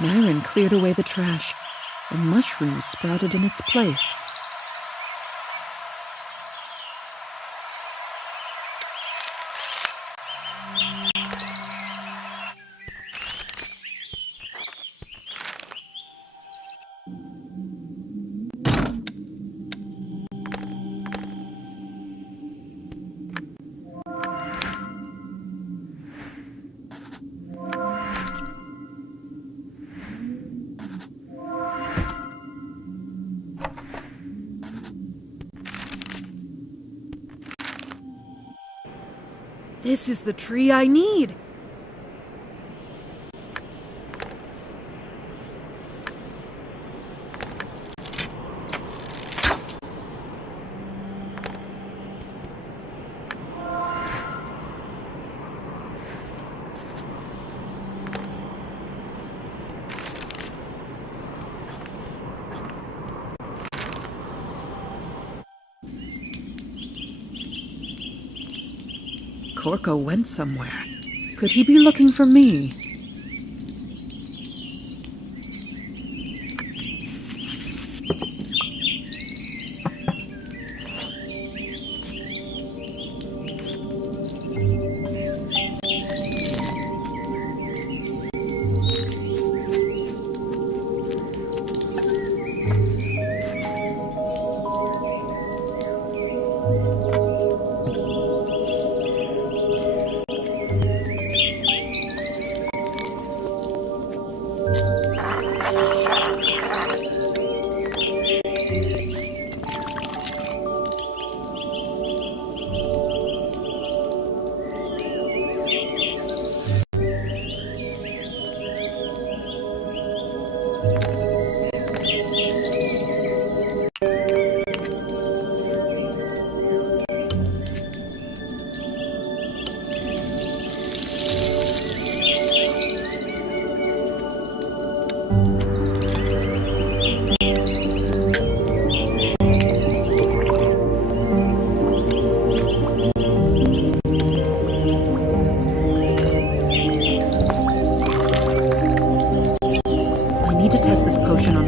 Marin cleared away the trash, and mushrooms sprouted in its place. This is the tree I need. Corco went somewhere. Could he be looking for me?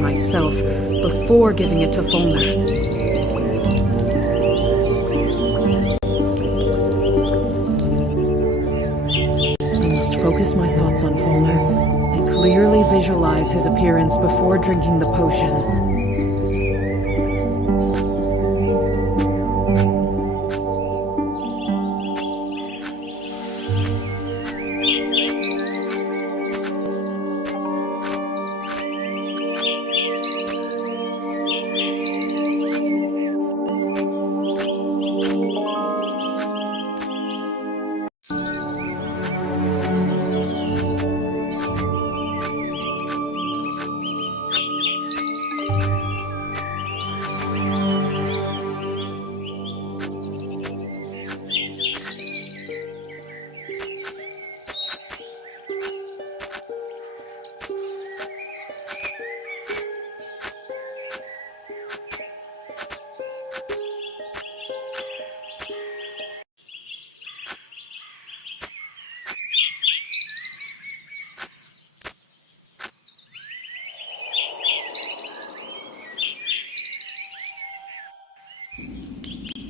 Myself before giving it to Fulner. I must focus my thoughts on Fulner and clearly visualize his appearance before drinking the potion.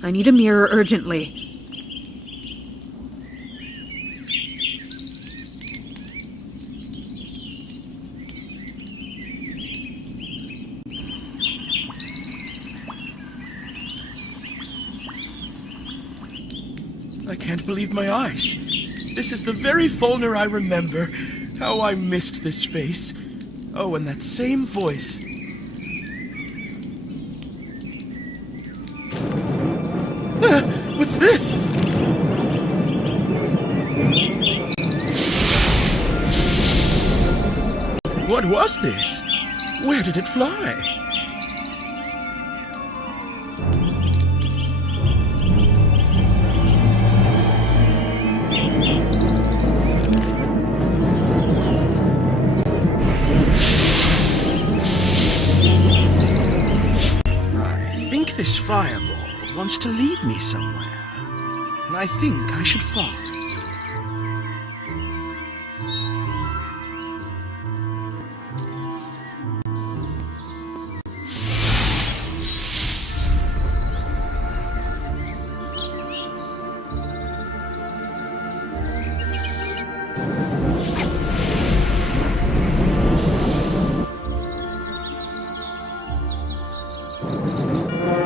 I need a mirror urgently. I can't believe my eyes. This is the very Fulner I remember. How I missed this face. Oh, and that same voice. What's this? What was this? Where did it fly? I think this fireball wants to lead me somewhere. I think I should follow it.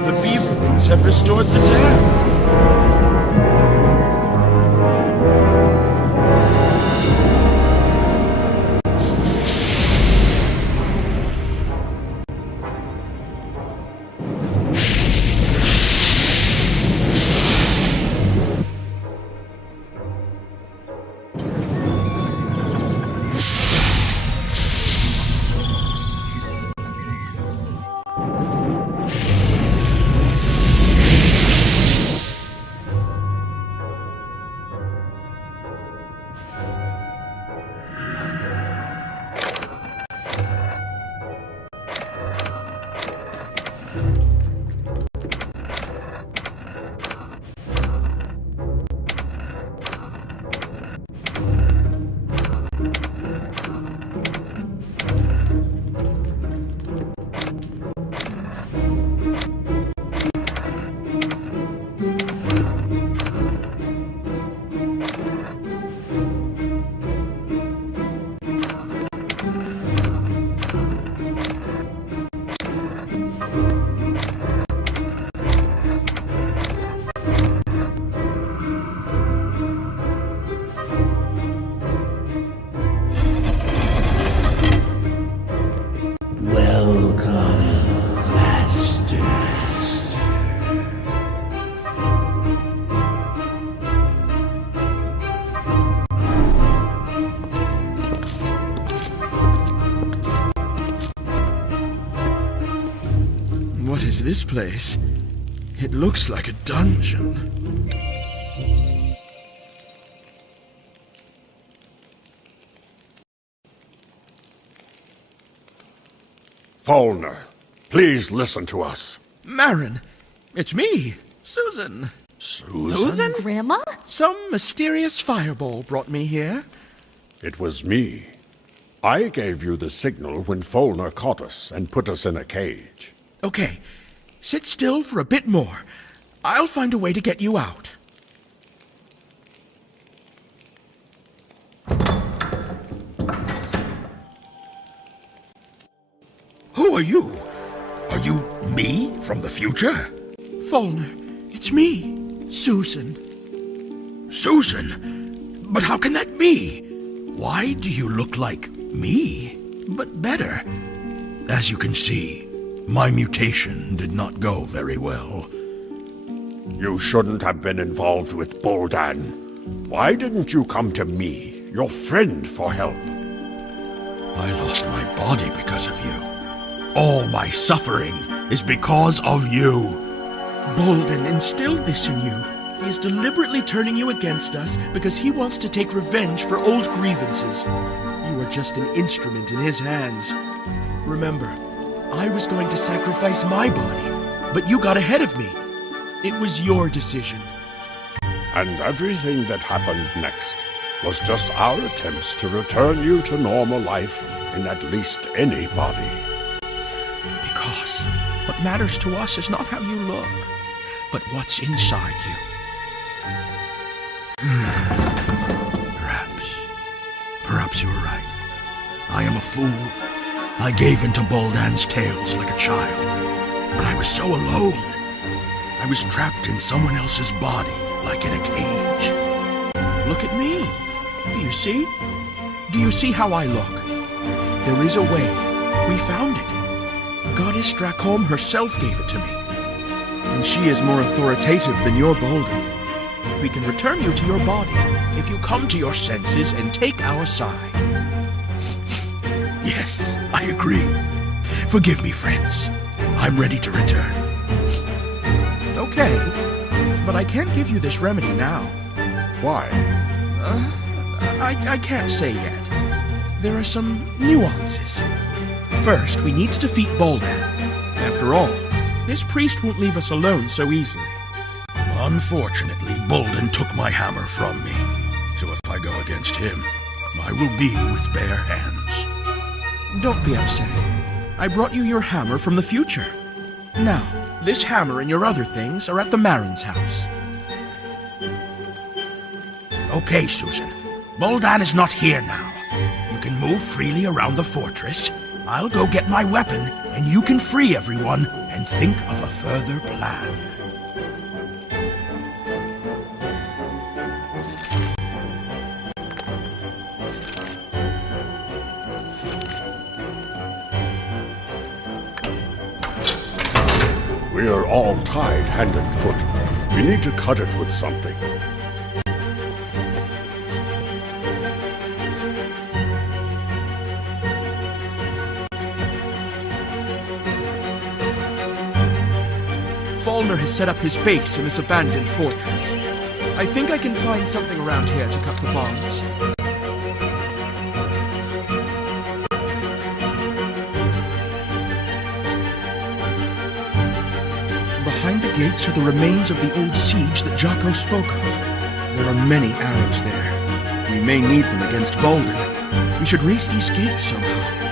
The beaverlings have restored the dam. What is this place? It looks like a dungeon. Faulner, please listen to us. Marin, it's me, Susan. Susan? Grandma? Some mysterious fireball brought me here. It was me. I gave you the signal when Faulner caught us and put us in a cage. Okay, sit still for a bit more. I'll find a way to get you out. Who are you? Are you me from the future? Faulner, it's me, Susan. Susan? But how can that be? Why do you look like me, but better? As you can see, my mutation did not go very well. You shouldn't have been involved with Boldan. Why didn't you come to me, your friend, for help? I lost my body because of you. All my suffering is because of you. Bolden instilled this in you. He is deliberately turning you against us because he wants to take revenge for old grievances. You are just an instrument in his hands. Remember, I was going to sacrifice my body, but you got ahead of me. It was your decision. And everything that happened next was just our attempts to return you to normal life in at least any body. Because what matters to us is not how you look, but what's inside you. Perhaps you were right. I am a fool. I gave into Boldan's tales like a child. But I was so alone. I was trapped in someone else's body, like in a cage. Look at me. Do you see? Do you see how I look? There is a way. We found it. Goddess Dracholm herself gave it to me. And she is more authoritative than your Boldan. We can return you to your body if you come to your senses and take our side. Yes, I agree. Forgive me, friends. I'm ready to return. Okay, but I can't give you this remedy now. Why? I can't say yet. There are some nuances. First, we need to defeat Boldan. After all, this priest won't leave us alone so easily. Unfortunately, Boldan took my hammer from me. So if I go against him, I will be with bare hands. Don't be upset. I brought you your hammer from the future. Now, this hammer and your other things are at the Marin's house. Okay, Susan. Boldan is not here now. You can move freely around the fortress. I'll go get my weapon, and you can free everyone and think of a further plan. We are all tied hand and foot. We need to cut it with something. Faulner has set up his base in this abandoned fortress. I think I can find something around here to cut the bonds. Behind the gates are the remains of the old siege that Jocko spoke of. There are many arrows there. We may need them against Bolden. We should race these gates somehow.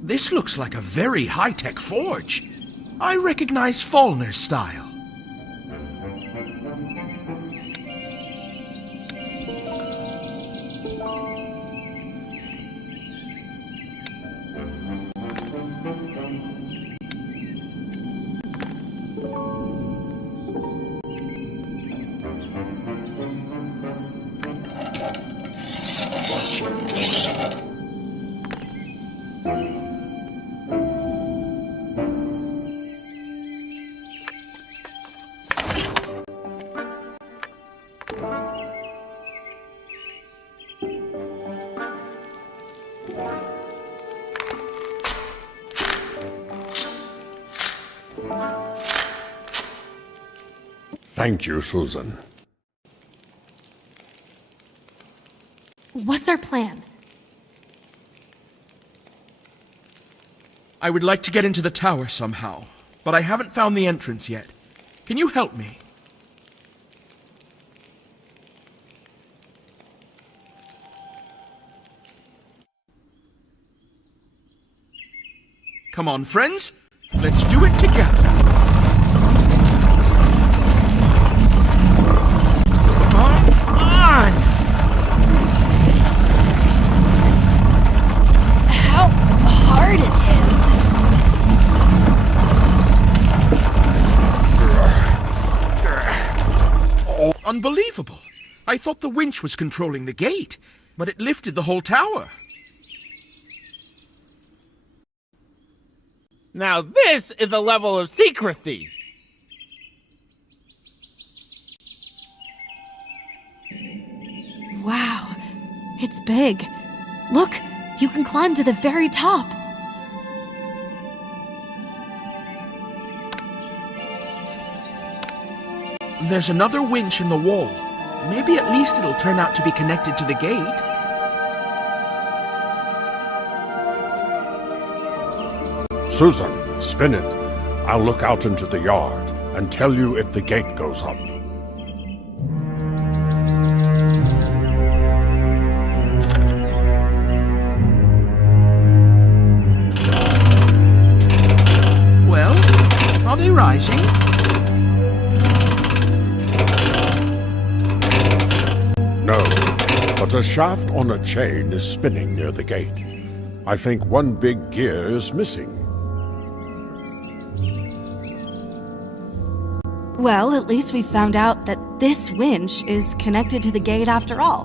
This looks like a very high-tech forge. I recognize Fallner's style. Thank you, Susan. What's our plan? I would like to get into the tower somehow, but I haven't found the entrance yet. Can you help me? Come on, friends. Let's do it together. Come on! How hard it is! Unbelievable. I thought the winch was controlling the gate, but it lifted the whole tower. Now this is a level of secrecy. Wow, it's big. Look, you can climb to the very top. There's another winch in the wall. Maybe at least it'll turn out to be connected to the gate. Susan, spin it. I'll look out into the yard and tell you if the gate goes up. Well, are they rising? No, but a shaft on a chain is spinning near the gate. I think one big gear is missing. Well, at least we found out that this winch is connected to the gate after all.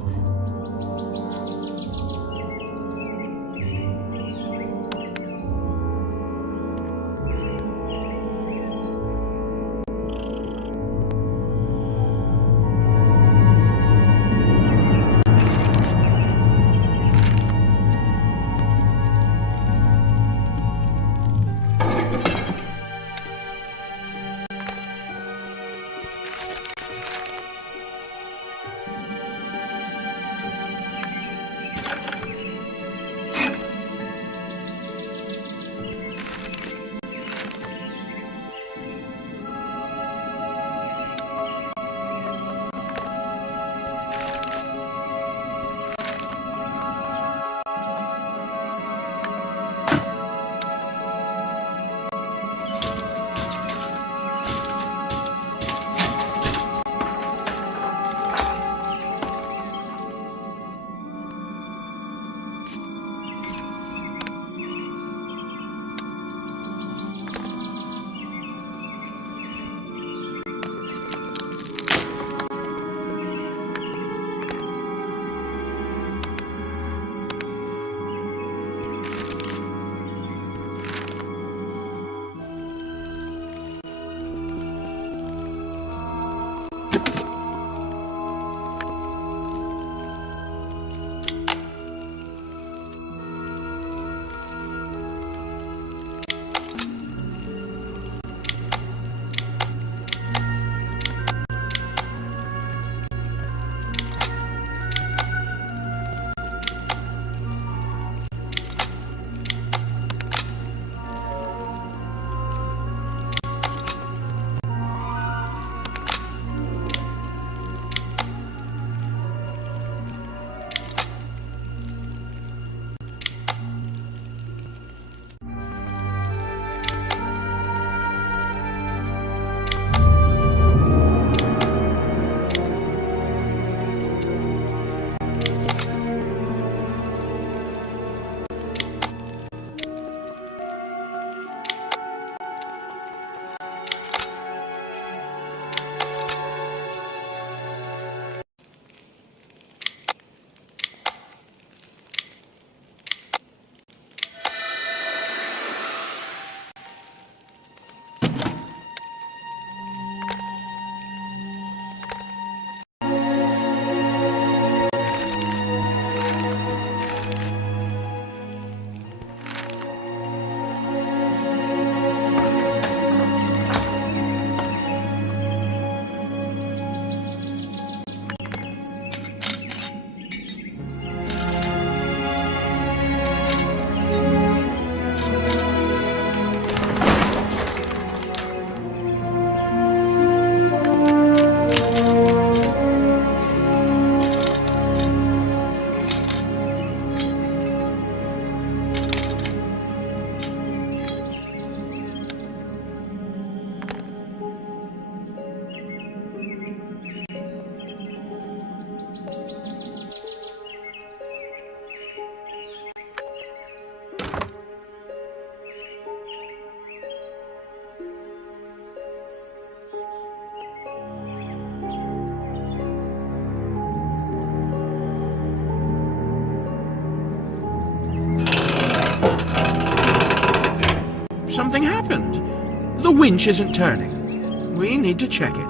winch isn't turning. We need to check it.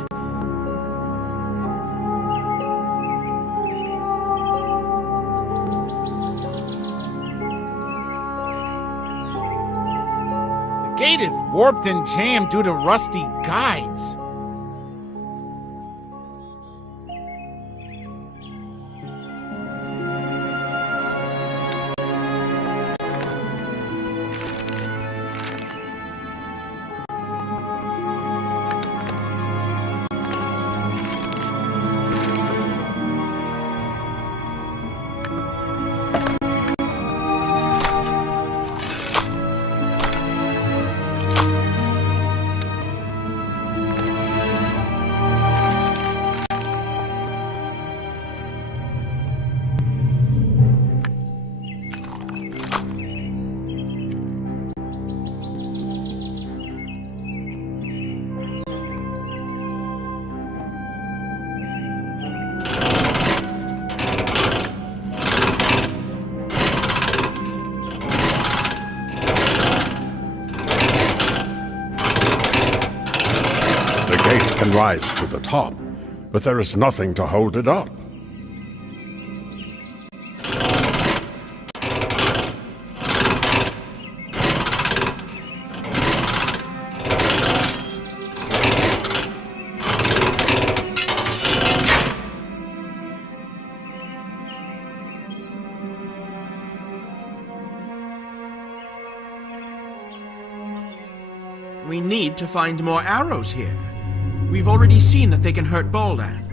The gate is warped and jammed due to rusty guides. Can rise to the top, but there is nothing to hold it up. We need to find more arrows here. We've already seen that they can hurt Boldan.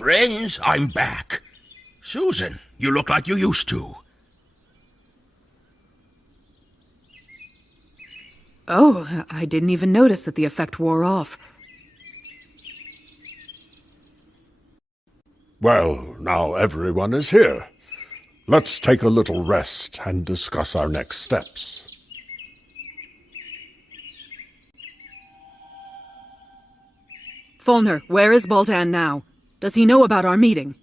Friends, I'm back. Susan, you look like you used to. Oh, I didn't even notice that the effect wore off. Well, now everyone is here. Let's take a little rest and discuss our next steps. Fulner, where is Boldan now? Does he know about our meeting?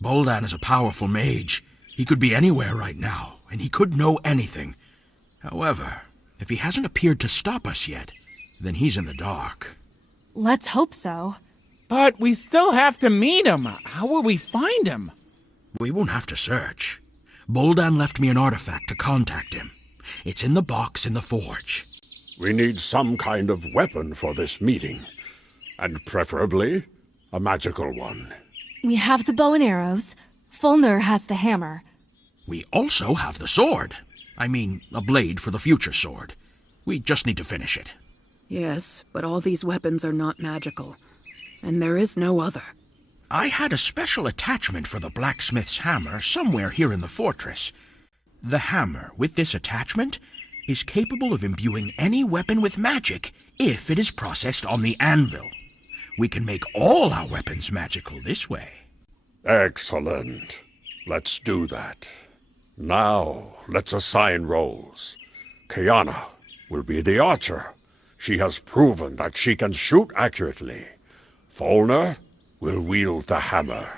Boldan is a powerful mage. He could be anywhere right now, and he could know anything. However, if he hasn't appeared to stop us yet, then he's in the dark. Let's hope so. But we still have to meet him. How will we find him? We won't have to search. Boldan left me an artifact to contact him. It's in the box in the forge. We need some kind of weapon for this meeting, and preferably a magical one. We have the bow and arrows. Fulner has the hammer. We also have the sword. I mean, a blade for the future sword. We just need to finish it. Yes, but all these weapons are not magical, and there is no other. I had a special attachment for the blacksmith's hammer somewhere here in the fortress. The hammer, with this attachment, is capable of imbuing any weapon with magic if it is processed on the anvil. We can make all our weapons magical this way. Excellent. Let's do that. Now, let's assign roles. Kiana will be the archer. She has proven that she can shoot accurately. Fulner will wield the hammer.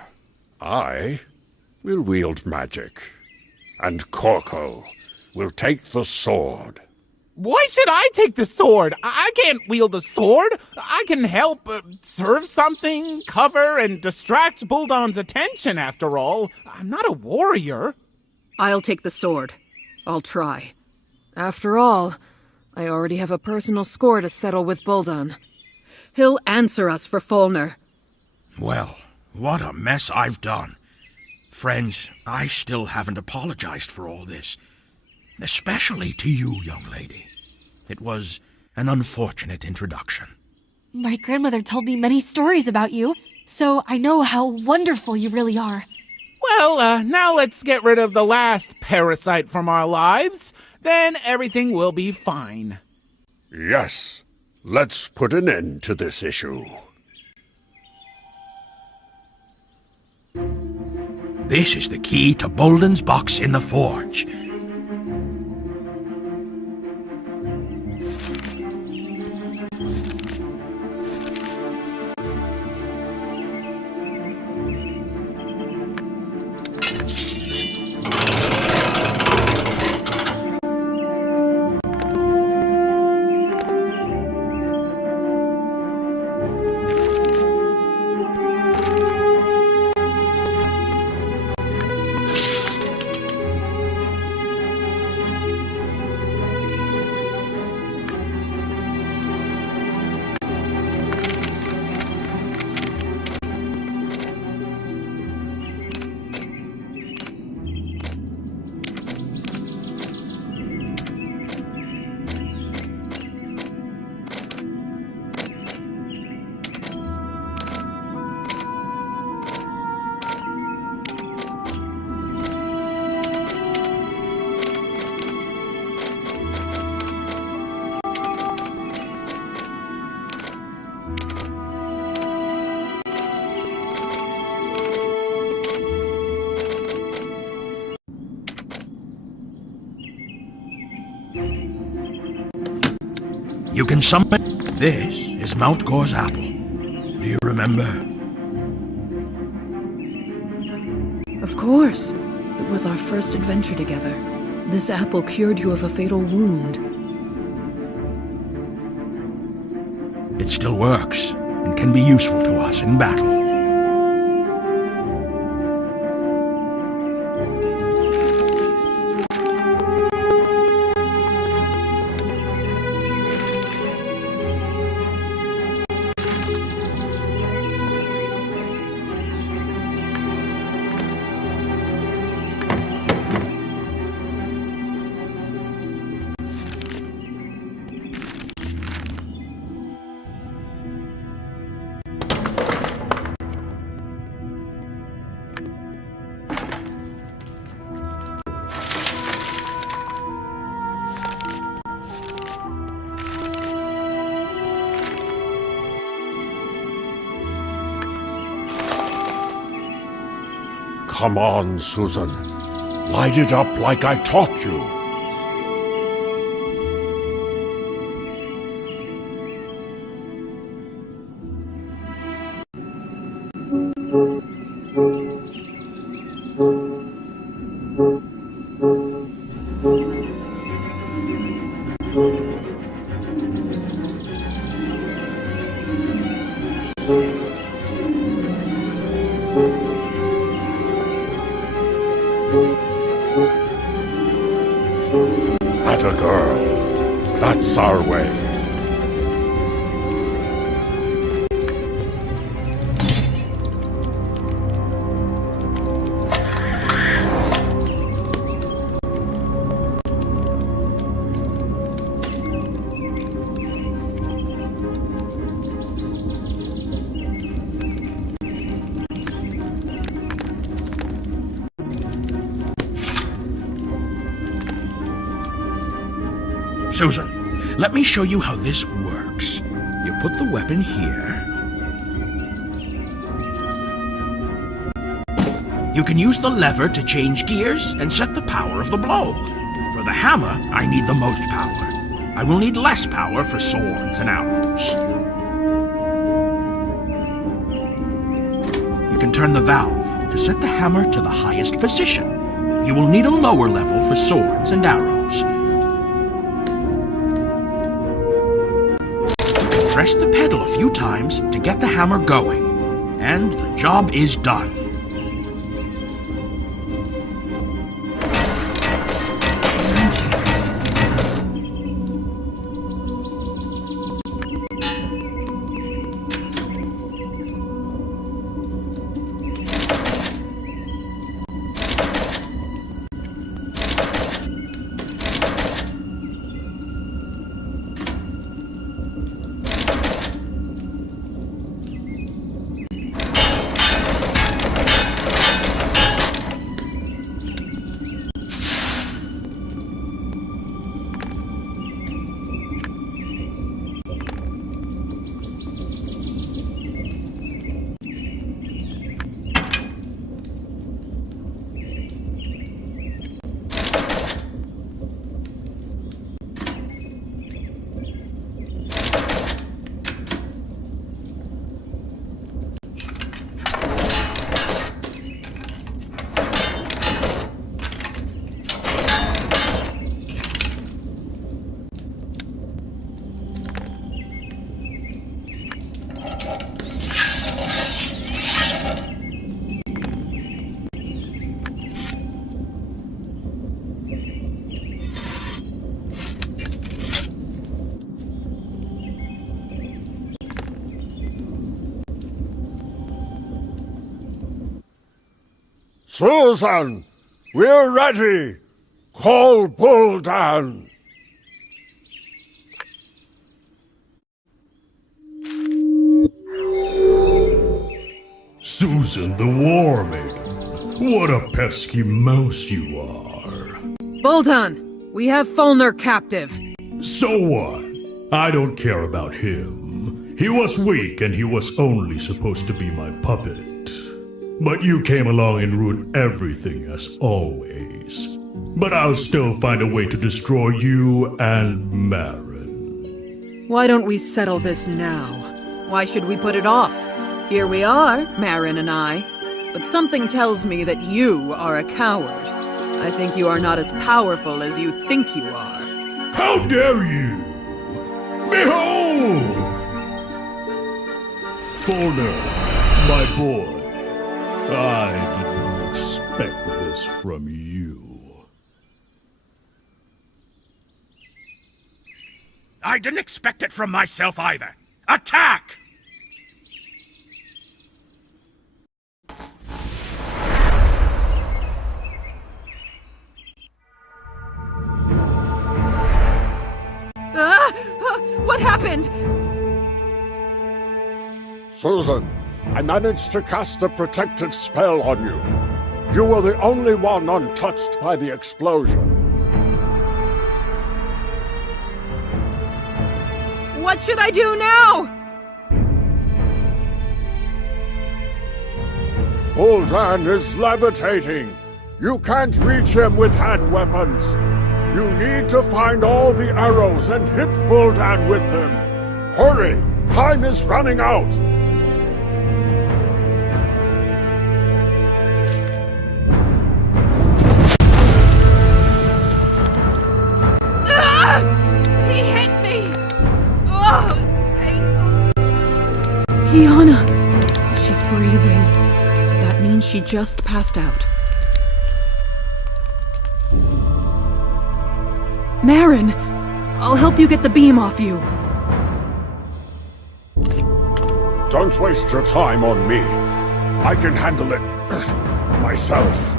I will wield magic. And Corco will take the sword. Why should I take the sword? I can't wield a sword. I can help serve something, cover, and distract Bulldon's attention, after all. I'm not a warrior. I'll take the sword. I'll try. After all, I already have a personal score to settle with Buldon. He'll answer us for Fulner. Well, what a mess I've done. Friends, I still haven't apologized for all this. Especially to you, young lady. It was an unfortunate introduction. My grandmother told me many stories about you, so I know how wonderful you really are. Well, now let's get rid of the last parasite from our lives. Then everything will be fine. Yes, let's put an end to this issue. This is the key to Bolden's box in the forge. You can summon... This is Mount Gore's apple. Do you remember? Of course. It was our first adventure together. This apple cured you of a fatal wound. It still works, and can be useful to us in battle. Come on, Susan. Light it up like I taught you. Atta girl. That's our way. Susan, let me show you how this works. You put the weapon here. You can use the lever to change gears and set the power of the blow. For the hammer, I need the most power. I will need less power for swords and arrows. You can turn the valve to set the hammer to the highest position. You will need a lower level for swords and arrows. Press the pedal a few times to get the hammer going, and the job is done. Susan, we're ready. Call Buldan. Susan the War Maiden, what a pesky mouse you are. Buldan, we have Fulner captive. So what? I don't care about him. He was weak and he was only supposed to be my puppet. But you came along and ruined everything as always. But I'll still find a way to destroy you and Marin. Why don't we settle this now? Why should we put it off? Here we are, Marin and I. But something tells me that you are a coward. I think you are not as powerful as you think you are. How dare you! Behold! Fulner, my boy. I didn't expect this from you. I didn't expect it from myself either. Attack! What happened? Susan, I managed to cast a protective spell on you. You were the only one untouched by the explosion. What should I do now? Buldan is levitating. You can't reach him with hand weapons. You need to find all the arrows and hit Buldan with them. Hurry! Time is running out! He hit me! Oh, it's painful. Kiana, she's breathing. That means she just passed out. Marin, I'll help you get the beam off you. Don't waste your time on me. I can handle it myself.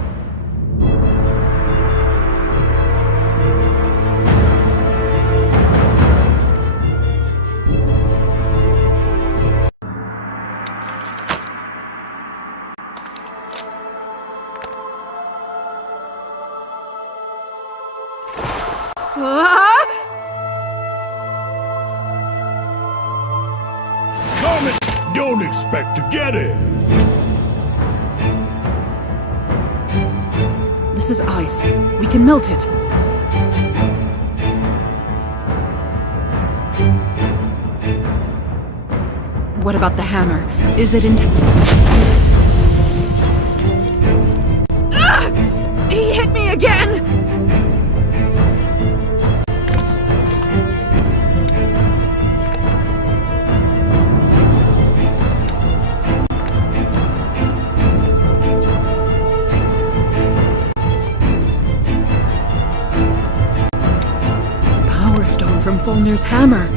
Don't expect to get it. This is ice. We can melt it. What about the hammer? Is it in... Ah! He hit me again! Stone from Fulner's hammer.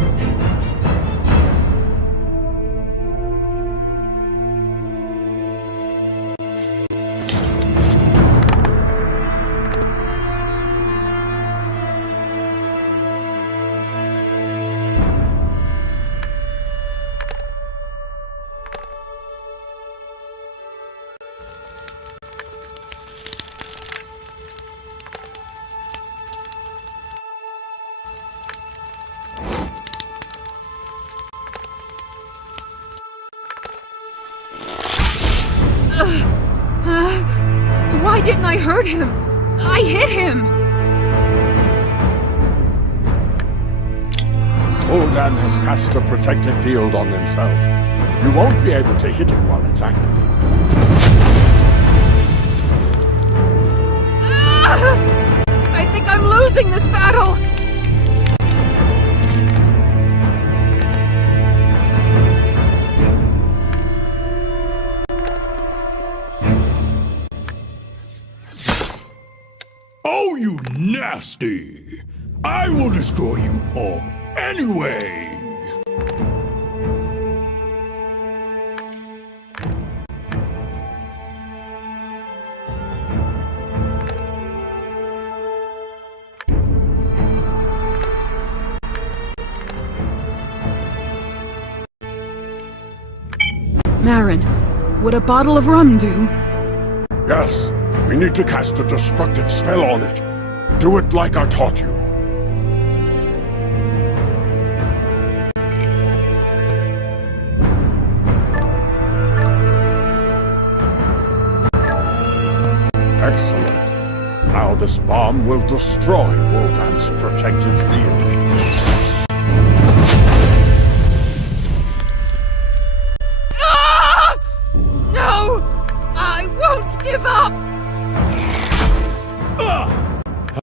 Why didn't I hurt him? I hit him! Boldan has cast a protective field on himself. You won't be able to hit him while it's active. I think I'm losing this battle! Oh, you nasty! I will destroy you all anyway! Marin, would a bottle of rum do? Yes, we need to cast a destructive spell on it. Do it like I taught you. Excellent. Now this bomb will destroy Boldan's protective field. No! I won't give up!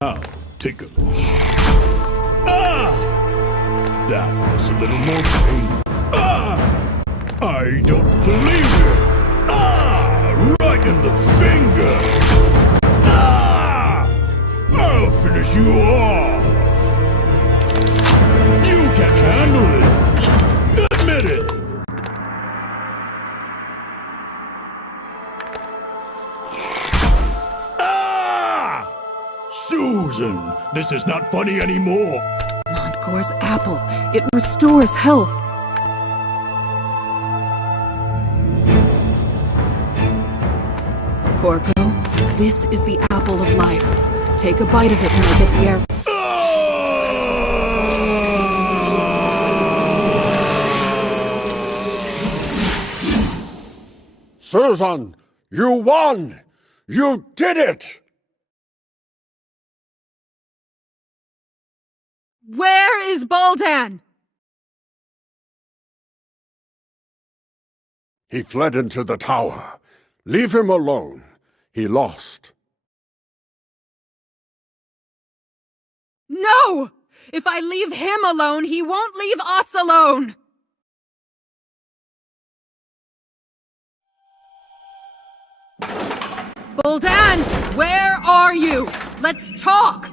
How ticklish. Ah! That was a little more pain. Ah! I don't believe it! Ah! Right in the finger! Ah! I'll finish you off! You can't handle it! Admit it! Susan, this is not funny anymore. Montgore's apple. It restores health. Corco, this is the apple of life. Take a bite of it when I get the air. Susan, you won! You did it! Where is Boldan? He fled into the tower. Leave him alone. He lost. No! If I leave him alone, he won't leave us alone! Boldan, where are you? Let's talk!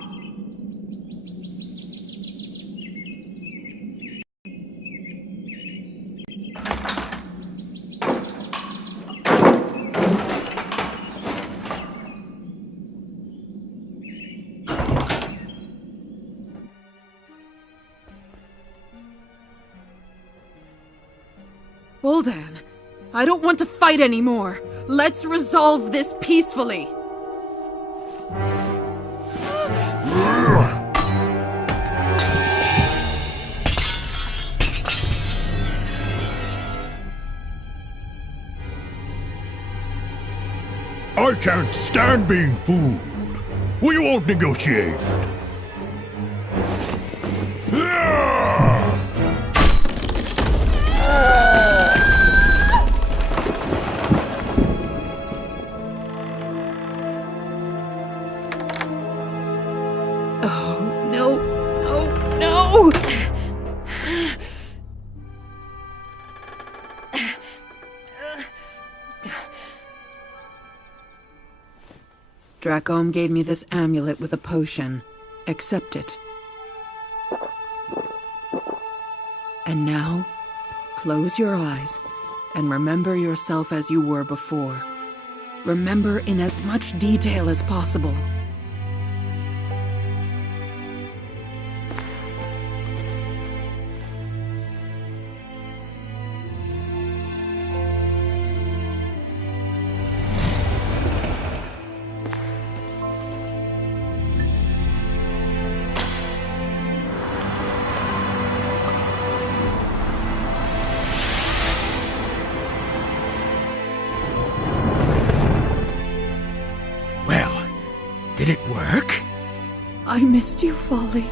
Boldan, I don't want to fight anymore. Let's resolve this peacefully. I can't stand being fooled. We won't negotiate. Oh, no, no, no! Dracom gave me this amulet with a potion. Accept it. And now, close your eyes and remember yourself as you were before. Remember in as much detail as possible. Did it work? I missed you, Folly.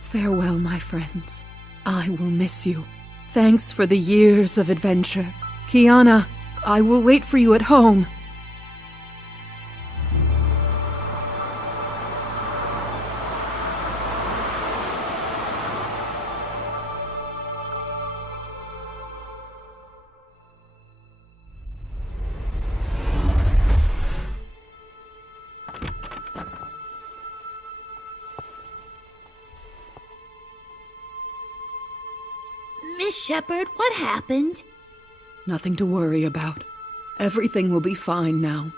Farewell, my friends. I will miss you. Thanks for the years of adventure. Kiana, I will wait for you at home. Miss Shepherd, what happened? Nothing to worry about. Everything will be fine now.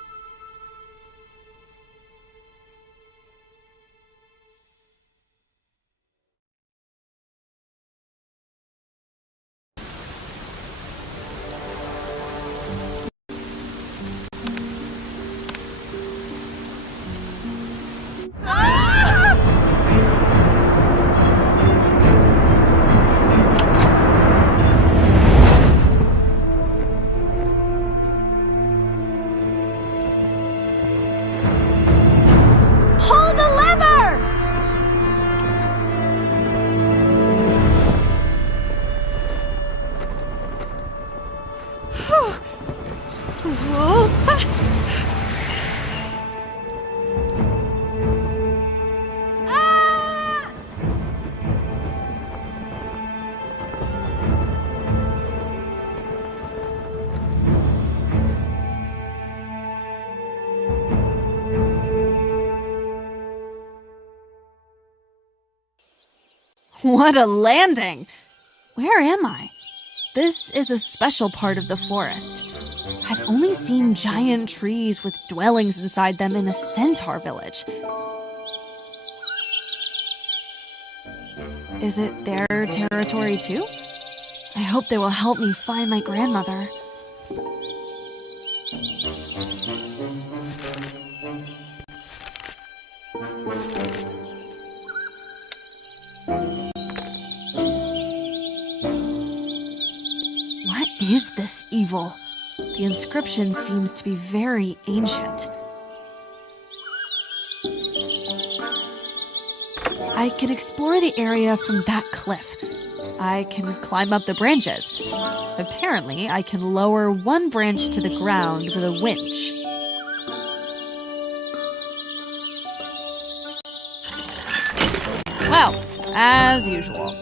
What a landing! Where am I? This is a special part of the forest. I've only seen giant trees with dwellings inside them in the Centaur village. Is it their territory too? I hope they will help me find my grandmother. What is this evil? The inscription seems to be very ancient. I can explore the area from that cliff. I can climb up the branches. Apparently, I can lower one branch to the ground with a winch. Well, as usual.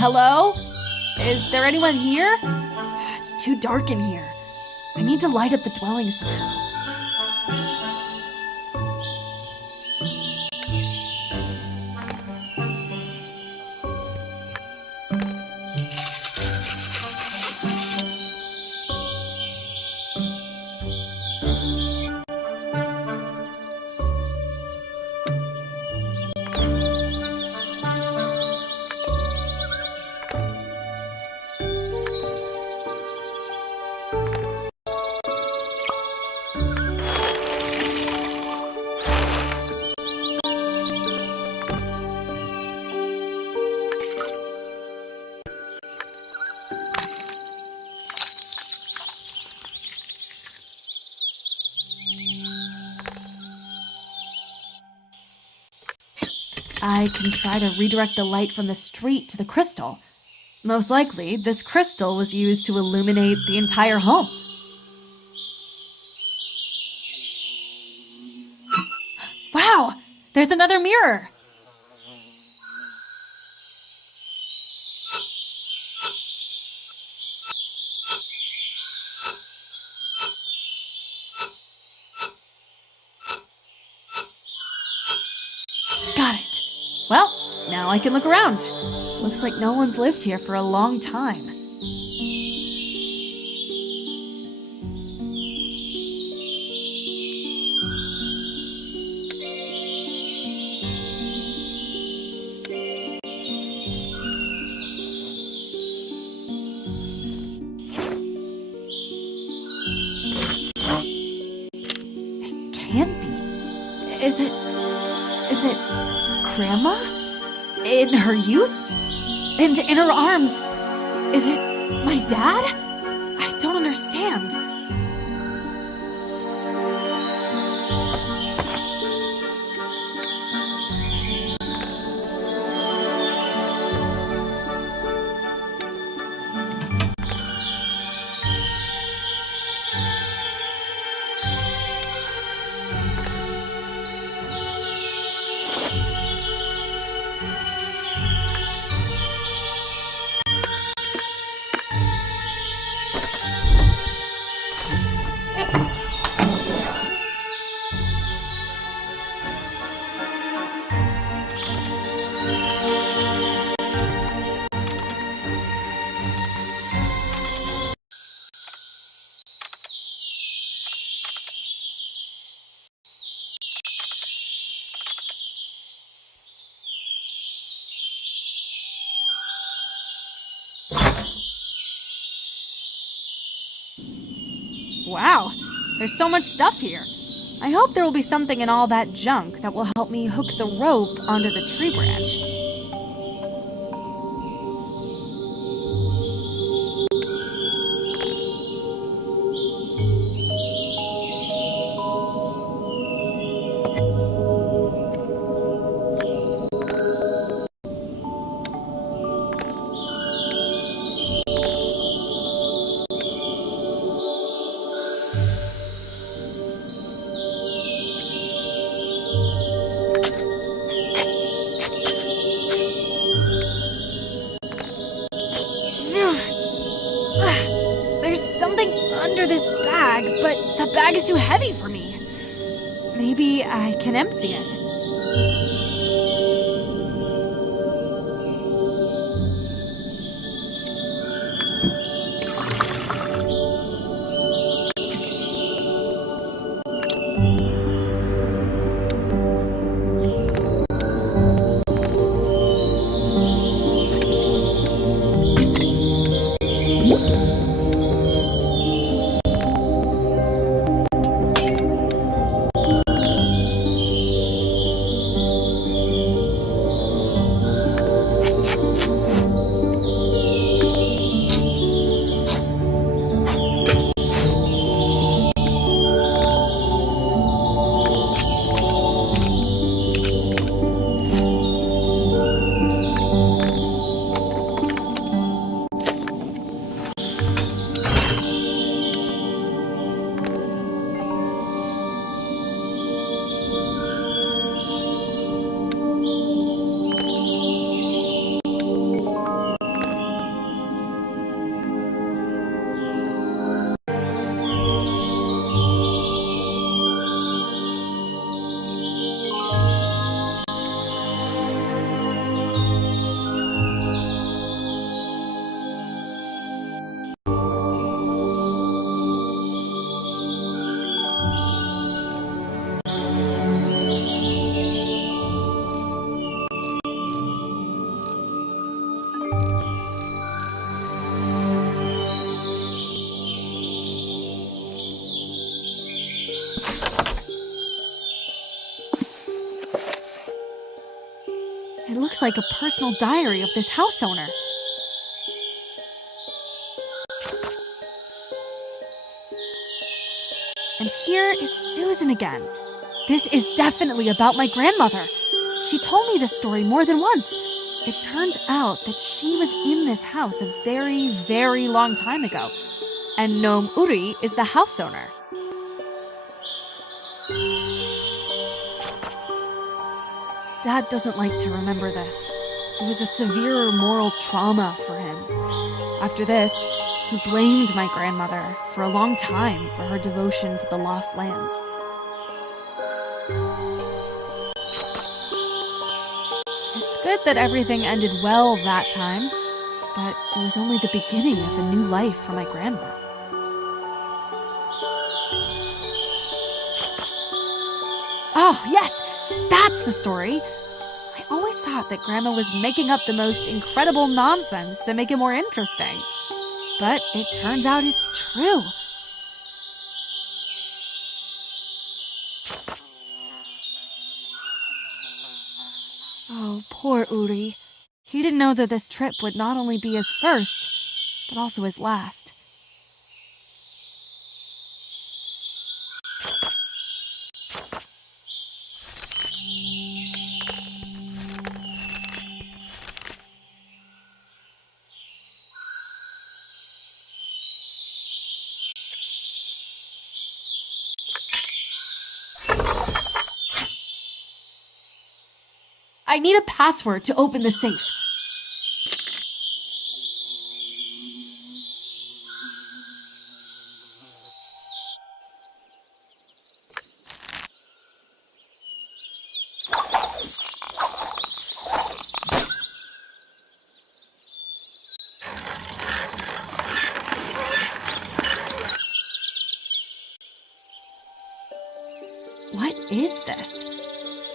Hello? Is there anyone here? It's too dark in here. I need to light up the dwelling somehow. I can try to redirect the light from the street to the crystal. Most likely, this crystal was used to illuminate the entire home. Wow! There's another mirror! Got it. Well, now I can look around. Looks like no one's lived here for a long time. It can't be. Is it Grandma? In her youth? And in her arms, is it my dad? I don't understand. Wow, there's so much stuff here. I hope there will be something in all that junk that will help me hook the rope onto the tree branch. There's something under this bag, but the bag is too heavy for me. Maybe I can empty it. It looks like a personal diary of this house owner. And here is Susan again. This is definitely about my grandmother. She told me this story more than once. It turns out that she was in this house a very, very long time ago. And Gnome Uri is the house owner. Dad doesn't like to remember this. It was a severe moral trauma for him. After this, he blamed my grandmother for a long time for her devotion to the lost lands. It's good that everything ended well that time, but it was only the beginning of a new life for my grandma. Oh, yes! That's the story! I always thought that Grandma was making up the most incredible nonsense to make it more interesting. But it turns out it's true. Oh, poor Uri. He didn't know that this trip would not only be his first, but also his last. I need a password to open the safe. What is this?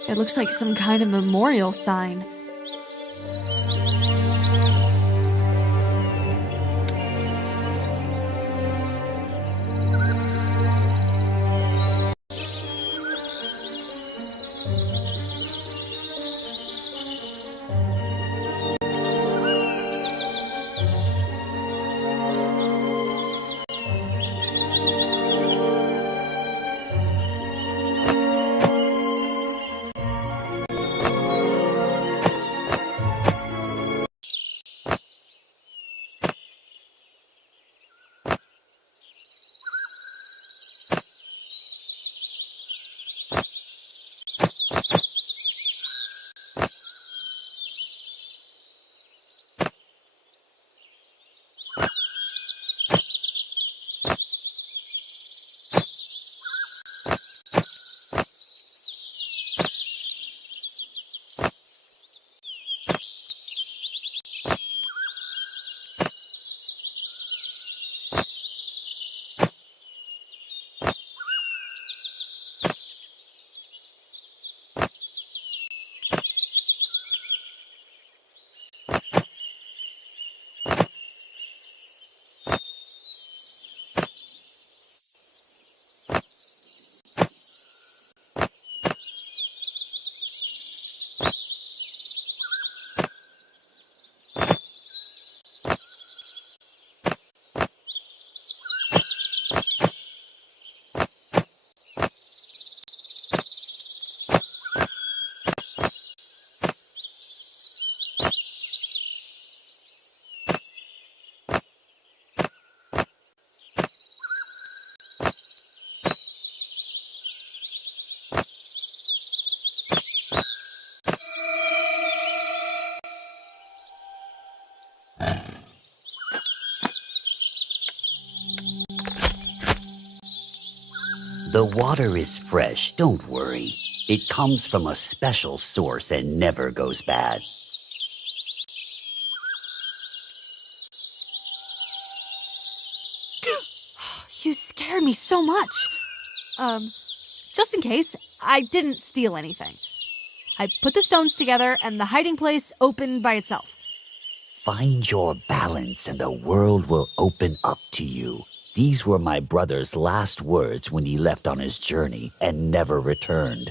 It looks like some kind of memorial sign. The water is fresh, don't worry. It comes from a special source and never goes bad. You scared me so much. Just in case, I didn't steal anything. I put the stones together and the hiding place opened by itself. Find your balance and the world will open up to you. These were my brother's last words when he left on his journey and never returned.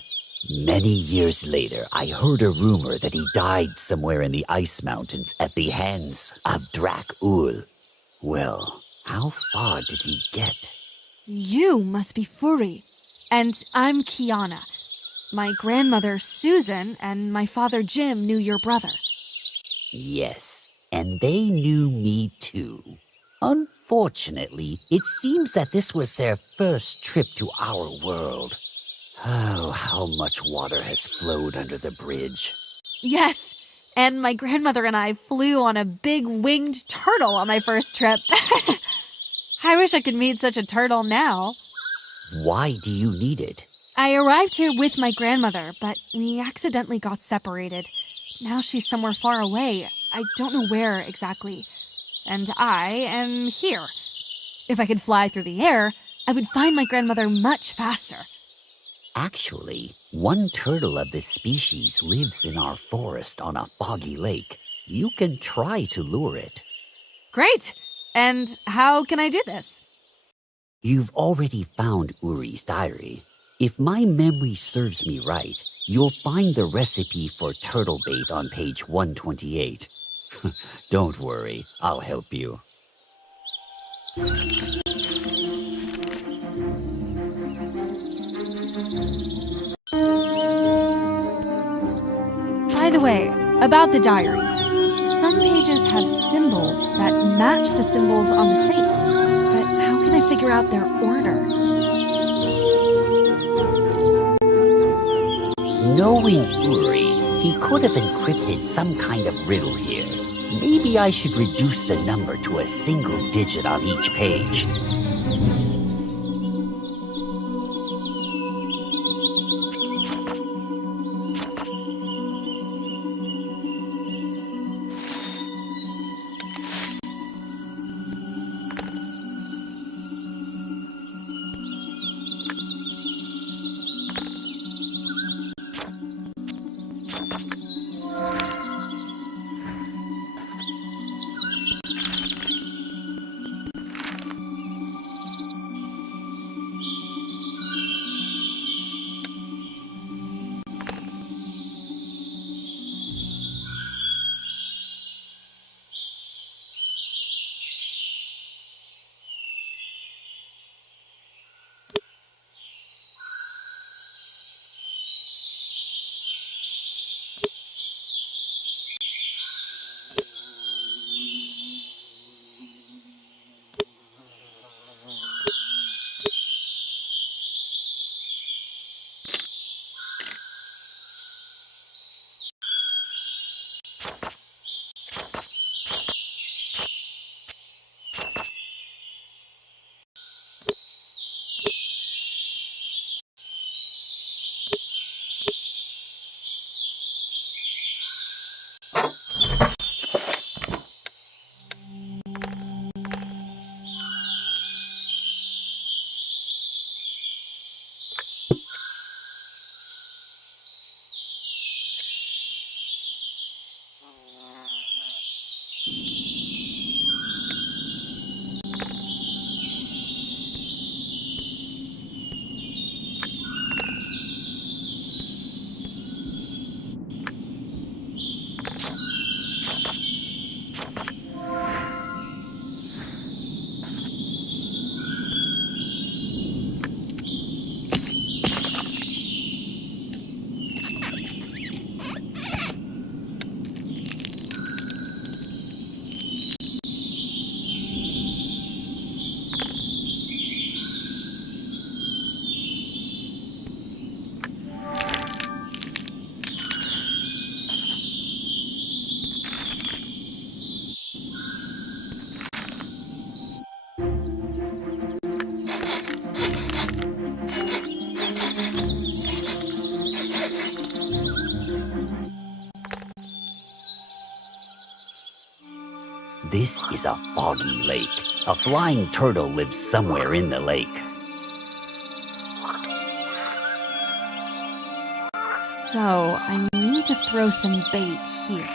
Many years later, I heard a rumor that he died somewhere in the ice mountains at the hands of Drak-Ul. Well, how far did he get? You must be Furi. And I'm Kiana. My grandmother, Susan, and my father, Jim, knew your brother. Yes, and they knew me too. Unfortunately, it seems that this was their first trip to our world. Oh, how much water has flowed under the bridge. Yes, and my grandmother and I flew on a big winged turtle on my first trip. I wish I could meet such a turtle now. Why do you need it? I arrived here with my grandmother, but we accidentally got separated. Now she's somewhere far away. I don't know where exactly. And I am here. If I could fly through the air, I would find my grandmother much faster. Actually, one turtle of this species lives in our forest on a foggy lake. You can try to lure it. Great! And how can I do this? You've already found Uri's diary. If my memory serves me right, you'll find the recipe for turtle bait on page 128. Don't worry, I'll help you. By the way, about the diary. Some pages have symbols that match the symbols on the safe. But how can I figure out their order? Knowing Uri, he could have encrypted some kind of riddle here. Maybe I should reduce the number to a single digit on each page. This is a foggy lake. A flying turtle lives somewhere in the lake. So, I need to throw some bait here.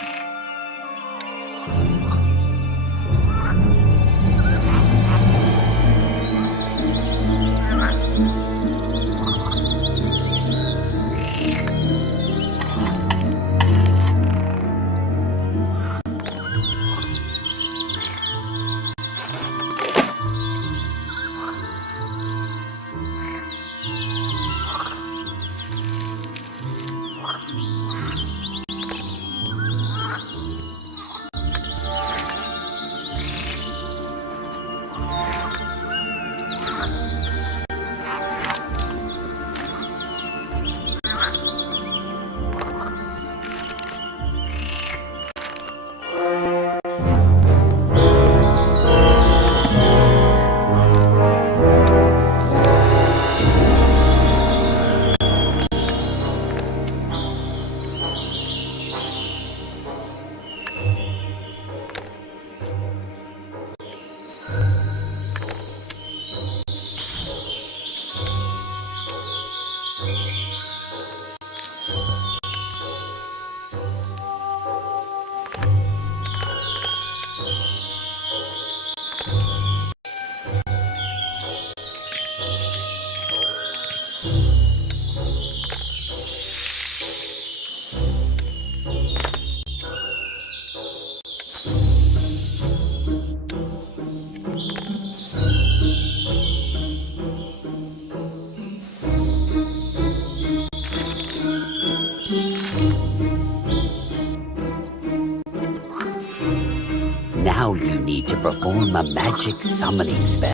Now you need to perform a magic summoning spell.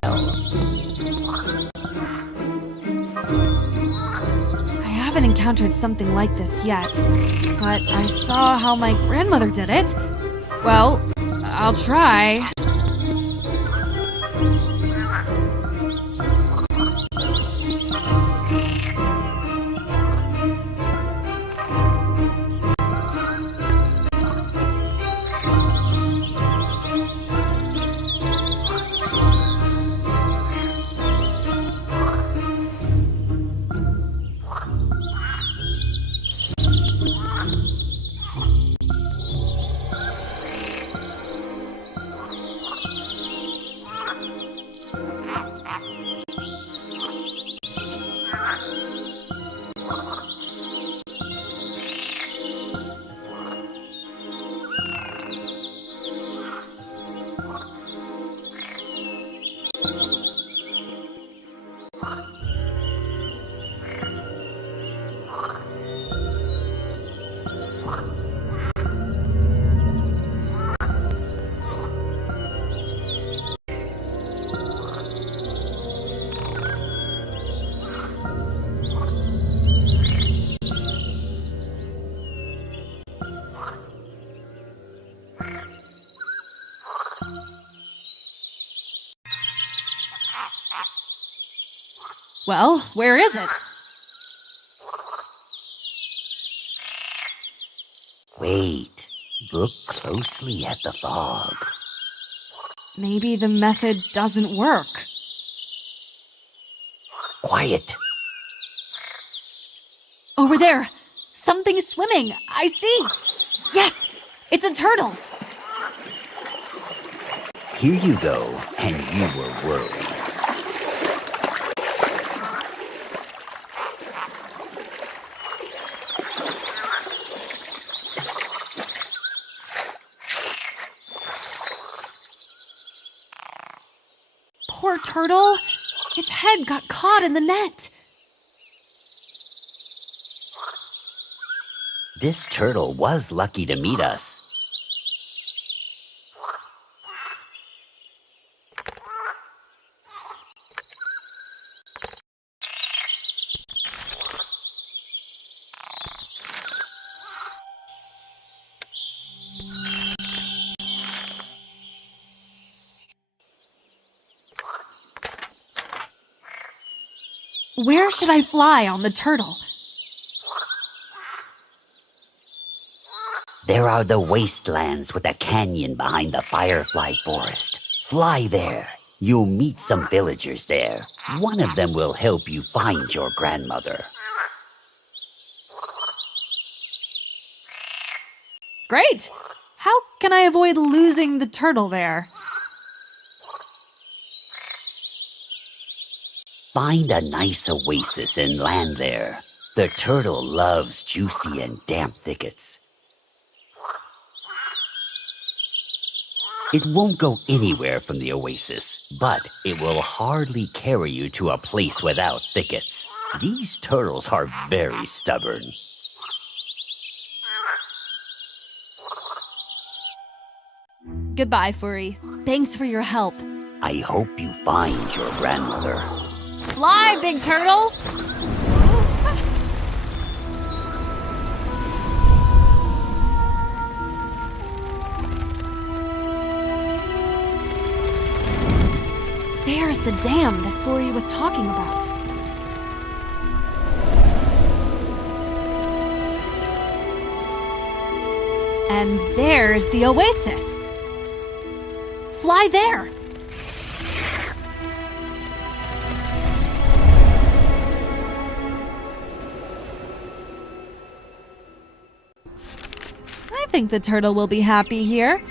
I haven't encountered something like this yet, but I saw how my grandmother did it. Well, I'll try. Well, where is it? Wait. Look closely at the fog. Maybe the method doesn't work. Quiet. Over there! Something's swimming! I see! Yes! It's a turtle! Here you go, and you were worried. Poor turtle! Its head got caught in the net! This turtle was lucky to meet us. Where should I fly on the turtle? There are the wastelands with a canyon behind the Firefly Forest. Fly there. You'll meet some villagers there. One of them will help you find your grandmother. Great! How can I avoid losing the turtle there? Find a nice oasis and land there. The turtle loves juicy and damp thickets. It won't go anywhere from the oasis, but it will hardly carry you to a place without thickets. These turtles are very stubborn. Goodbye, Furry. Thanks for your help. I hope you find your grandmother. Fly, big turtle! There's the dam that Furry was talking about. And there's the oasis. Fly there! I think the turtle will be happy here.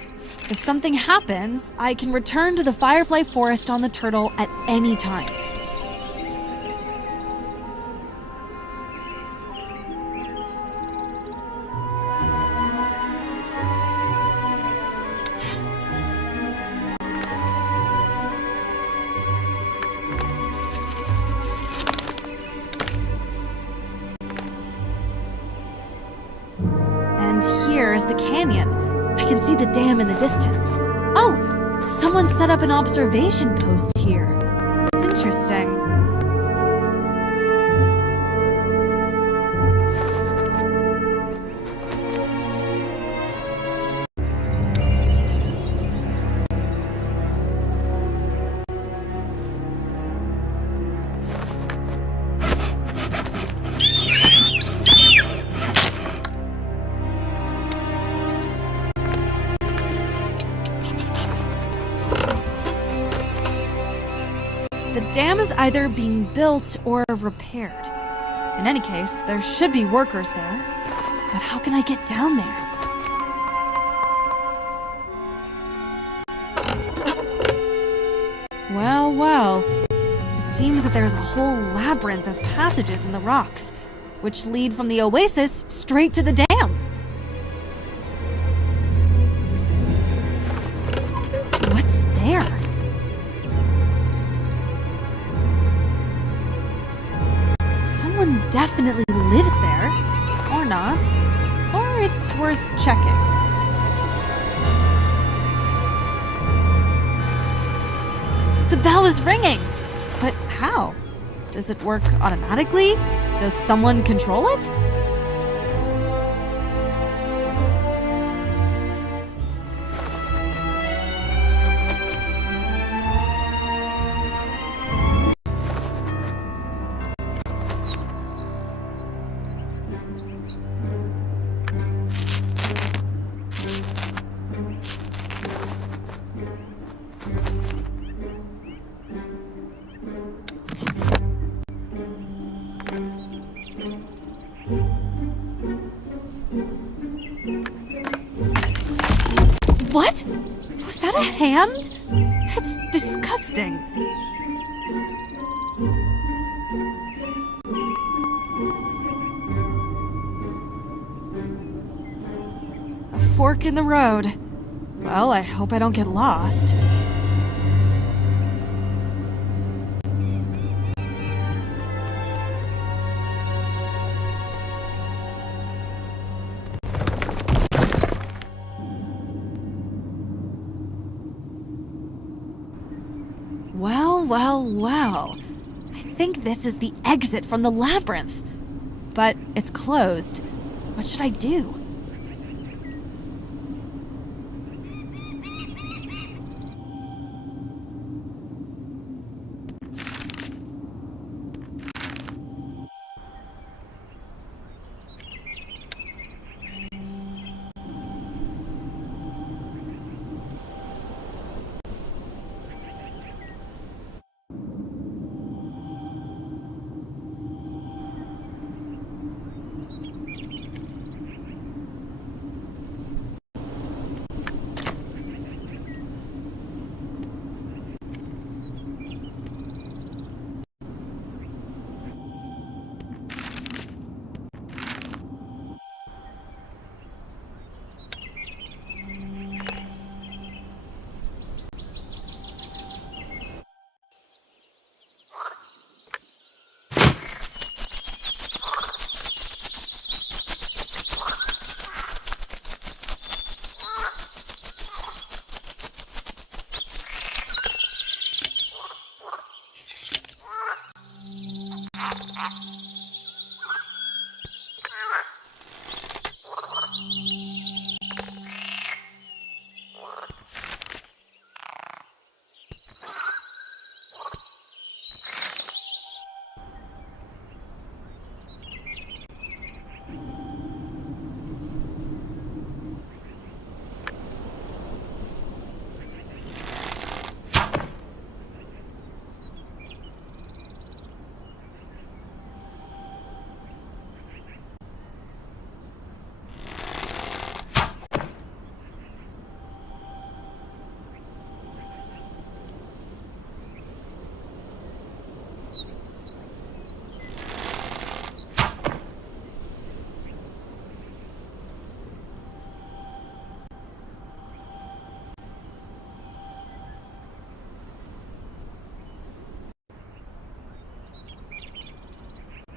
If something happens, I can return to the Firefly Forest on the turtle at any time. And here is the canyon. I can see the dam in the distance. Oh, Someone set up an observation post here. Interesting. The dam is either being built or repaired. In any case, there should be workers there. But how can I get down there? Well, well. It seems that there's a whole labyrinth of passages in the rocks, which lead from the oasis straight to the dam. What's there? Someone definitely lives there. Or not. Or it's worth checking. The bell is ringing! But how? Does it work automatically? Does someone control it? What? Was that a hand? It's disgusting. A fork in the road. Well, I hope I don't get lost. Well. I think this is the exit from the labyrinth. But it's closed. What should I do?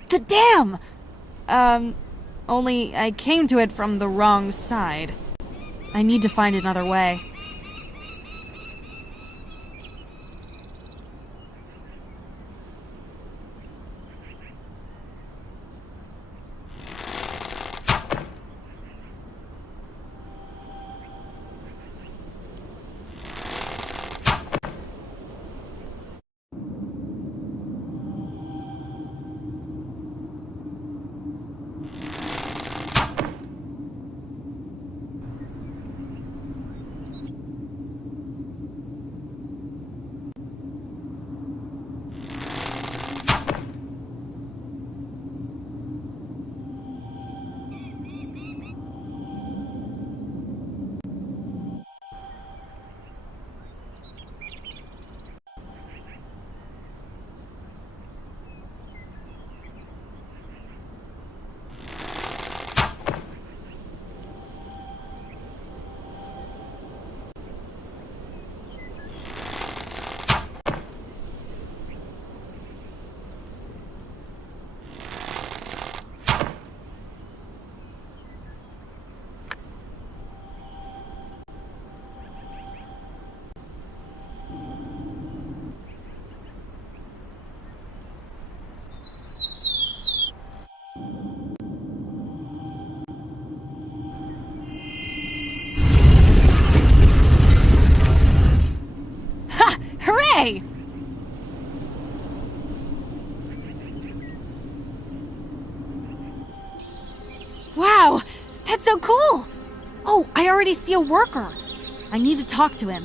The dam! Only I came to it from the wrong side. I need to find another way. so cool! Oh, I already see a worker. I need to talk to him.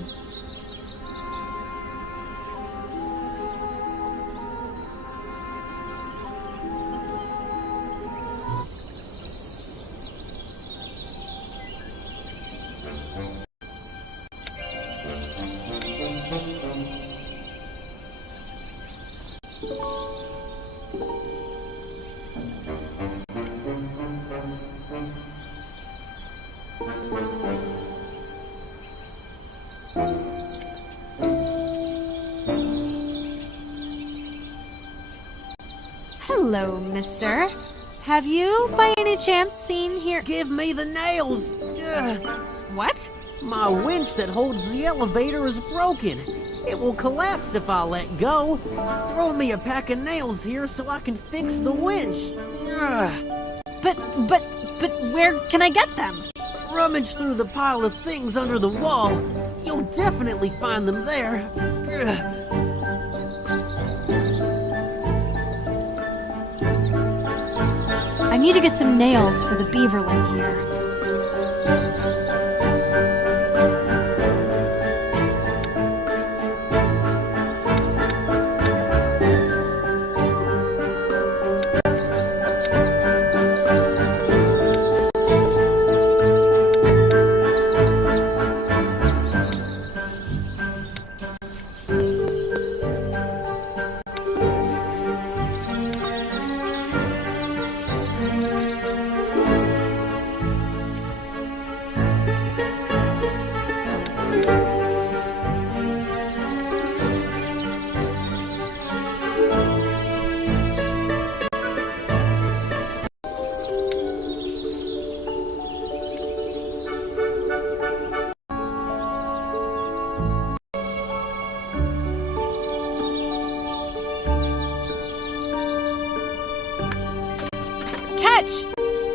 Hello, mister. Have you, by any chance, seen here? Give me the nails! Ugh. What? My winch that holds the elevator is broken. It will collapse if I let go. Throw me a pack of nails here so I can fix the winch. Ugh. But where can I get them? Rummage through the pile of things under the wall. You'll definitely find them there. Ugh. I need to get some nails for the beaverling here.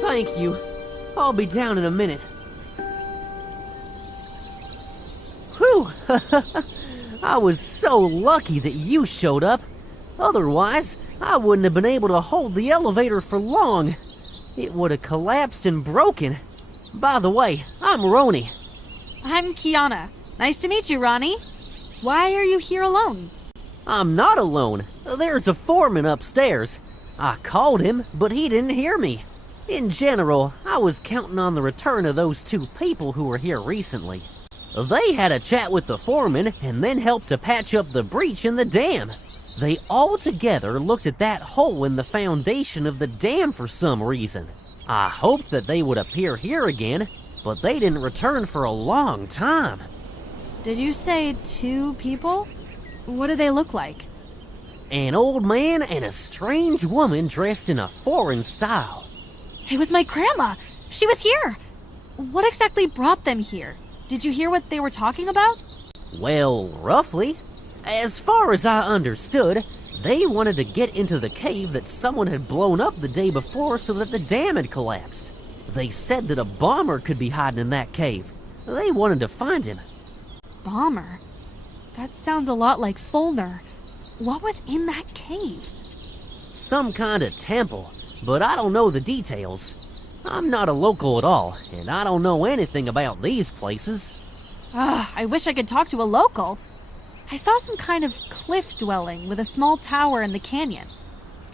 Thank you. I'll be down in a minute. Whew! I was so lucky that you showed up. Otherwise, I wouldn't have been able to hold the elevator for long. It would have collapsed and broken. By the way, I'm Roni. I'm Kiana. Nice to meet you, Ronnie. Why are you here alone? I'm not alone. There's a foreman upstairs. I called him, but he didn't hear me. In general, I was counting on the return of those two people who were here recently. They had a chat with the foreman and then helped to patch up the breach in the dam. They all together looked at that hole in the foundation of the dam for some reason. I hoped that they would appear here again, but they didn't return for a long time. Did you say two people? What do they look like? An old man and a strange woman dressed in a foreign style. It was my grandma. She was here. What exactly brought them here? Did you hear what they were talking about? Well, roughly. As far as I understood, they wanted to get into the cave that someone had blown up the day before so that the dam had collapsed. They said that a bomber could be hiding in that cave. They wanted to find him. Bomber? That sounds a lot like Fulner. What was in that cave? Some kind of temple, but I don't know the details. I'm not a local at all, and I don't know anything about these places. I wish I could talk to a local. I saw some kind of cliff dwelling with a small tower in the canyon.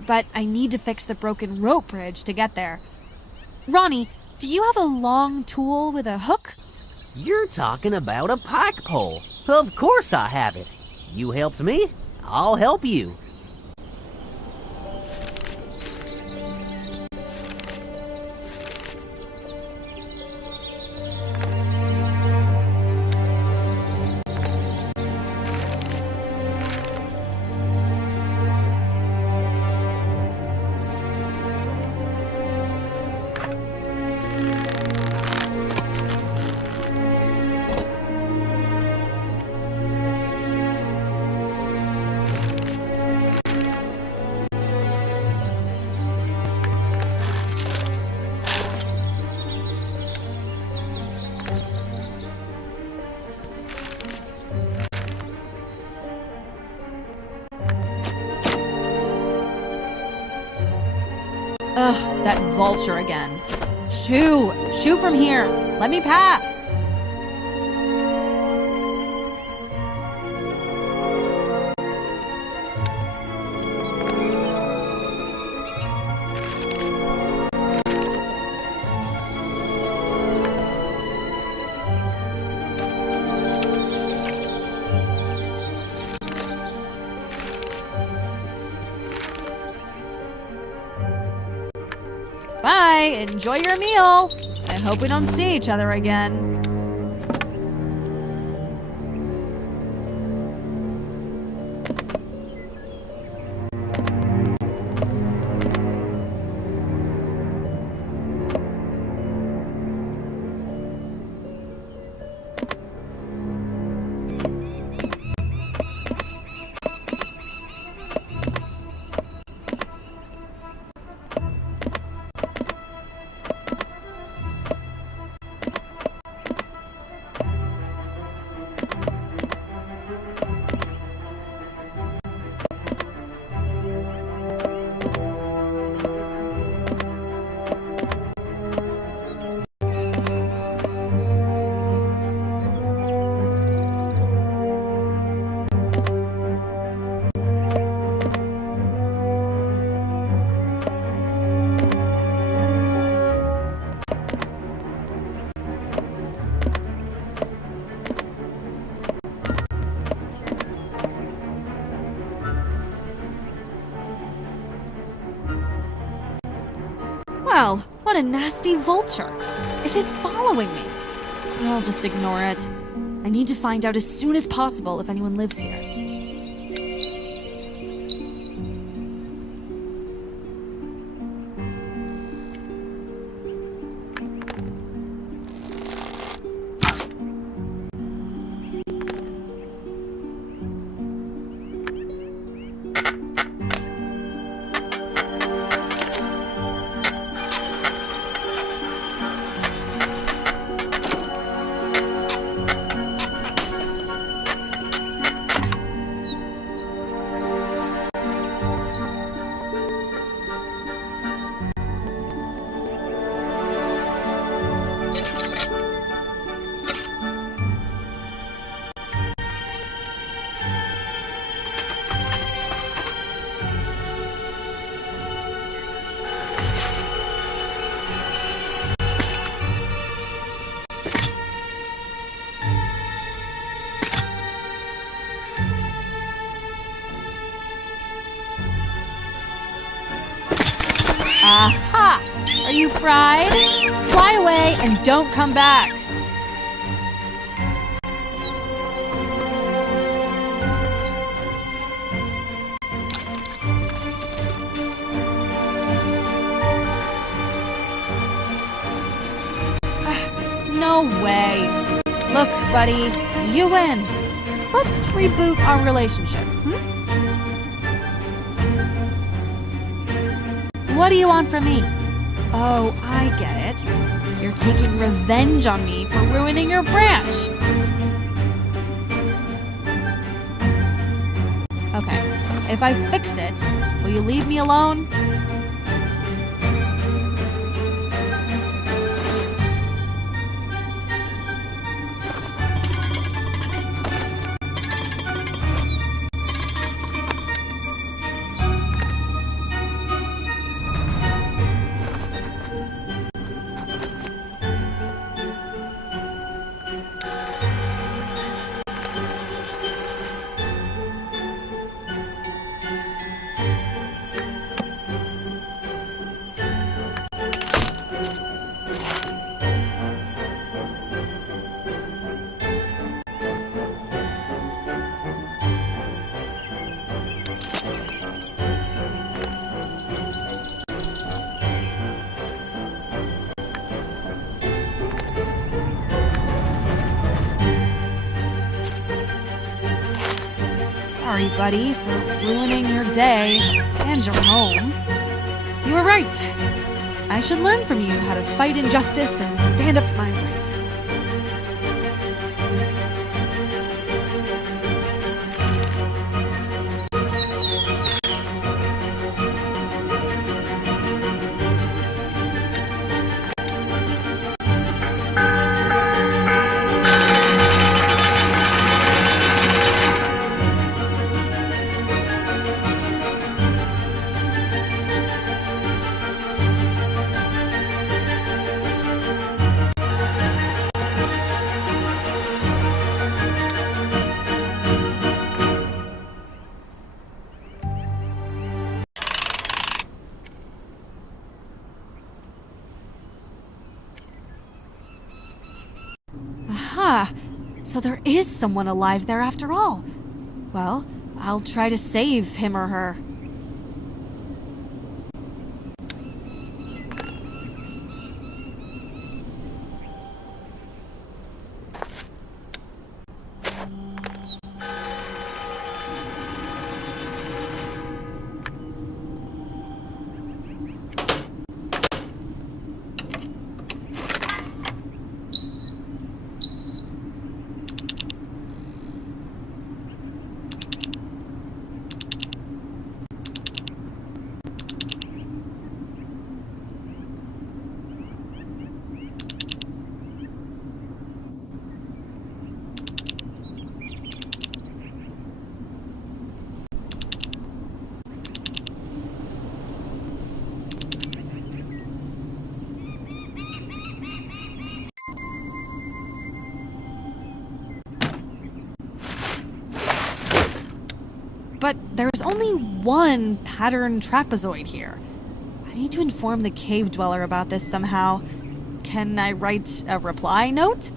But I need to fix the broken rope bridge to get there. Ronnie, do you have a long tool with a hook? You're talking about a pike pole. Of course I have it. You helped me, I'll help you. Ugh, that vulture again. Shoo! Shoo from here! Let me pass! Bye! Enjoy your meal! I hope we don't see each other again. Well, what a nasty vulture. It is following me. I'll just ignore it. I need to find out as soon as possible if anyone lives here. Aha! Are you fried? Fly away and don't come back! No way. Look, buddy, you win. Let's reboot our relationship, What do you want from me? Oh, I get it. You're taking revenge on me for ruining your branch. Okay, if I fix it, will you leave me alone? Sorry, buddy, for ruining your day and your home. You were right. I should learn from you how to fight injustice and stand up for my rights. Huh. So there is someone alive there after all. Well, I'll try to save him or her. But there's only one pattern trapezoid here. I need to inform the cave dweller about this somehow. Can I write a reply note?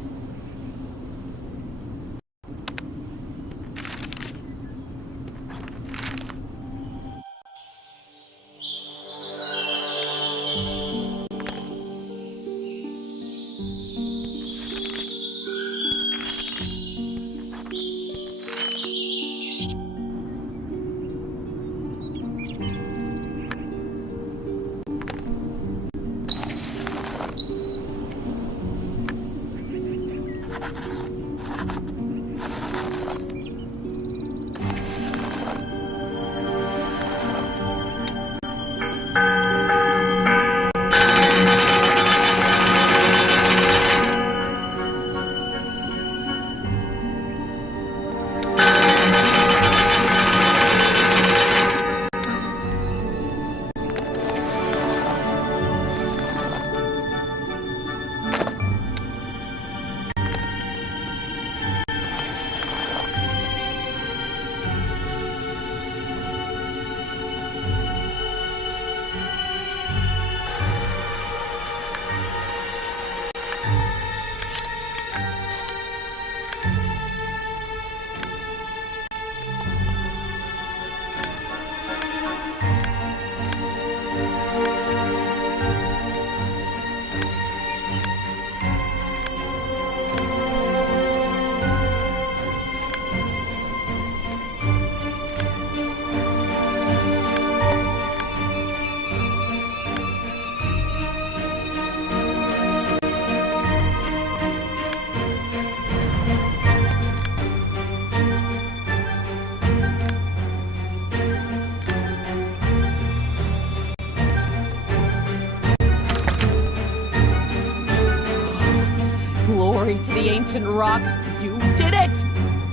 Glory to the ancient rocks! You did it!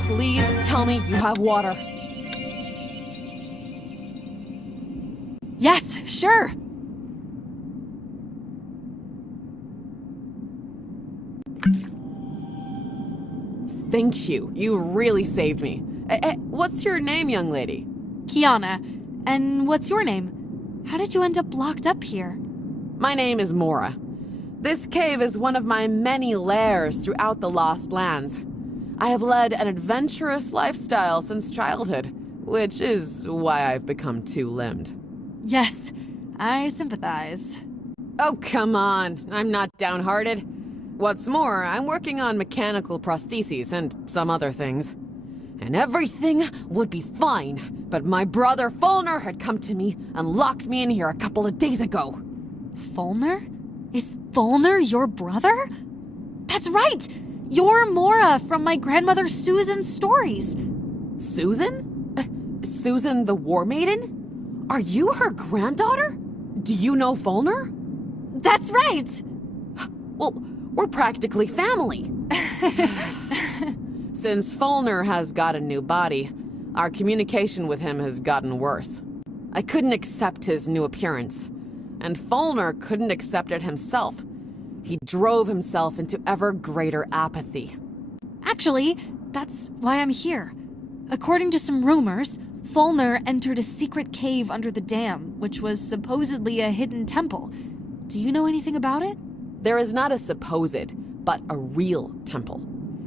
Please tell me you have water. Yes, sure! Thank you. You really saved me. What's your name, young lady? Kiana. And what's your name? How did you end up locked up here? My name is Mora. This cave is one of my many lairs throughout the Lost Lands. I have led an adventurous lifestyle since childhood, which is why I've become two-limbed. Yes, I sympathize. Oh, come on. I'm not downhearted. What's more, I'm working on mechanical prostheses and some other things. And everything would be fine, but my brother Fulner had come to me and locked me in here a couple of days ago. Fulner? Is Fulner your brother? That's right! You're Mora from my grandmother Susan's stories. Susan? Susan the War Maiden? Are you her granddaughter? Do you know Fulner? That's right! Well, we're practically family. Since Fulner has got a new body, our communication with him has gotten worse. I couldn't accept his new appearance, and Fulner couldn't accept it himself. He drove himself into ever greater apathy. Actually, that's why I'm here. According to some rumors, Fulner entered a secret cave under the dam, which was supposedly a hidden temple. Do you know anything about it? There is not a supposed, but a real temple.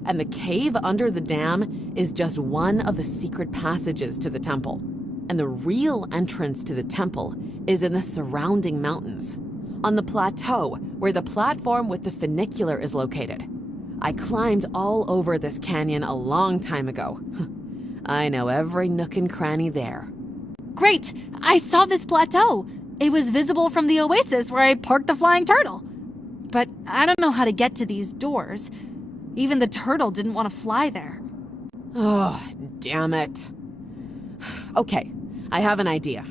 And the cave under the dam is just one of the secret passages to the temple. And the real entrance to the temple is in the surrounding mountains, on the plateau where the platform with the funicular is located. I climbed all over this canyon a long time ago. I know every nook and cranny there. Great! I saw this plateau. It was visible from the oasis where I parked the flying turtle. But I don't know how to get to these doors. Even the turtle didn't want to fly there. Oh, damn it. Okay, I have an idea.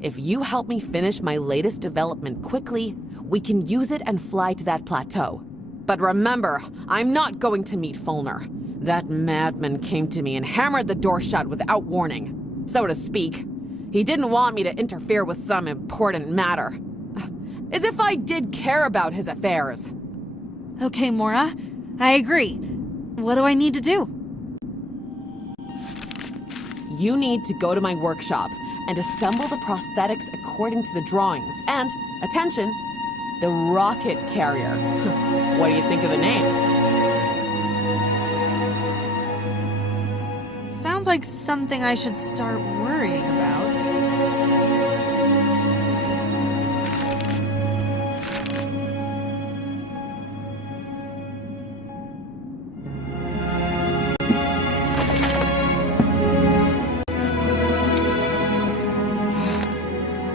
If you help me finish my latest development quickly, we can use it and fly to that plateau. But remember, I'm not going to meet Fulner. That madman came to me and hammered the door shut without warning, so to speak. He didn't want me to interfere with some important matter. As if I did care about his affairs. Okay, Mora. I agree. What do I need to do? You need to go to my workshop and assemble the prosthetics according to the drawings. And, attention, the rocket carrier. What do you think of the name? Sounds like something I should start worrying about.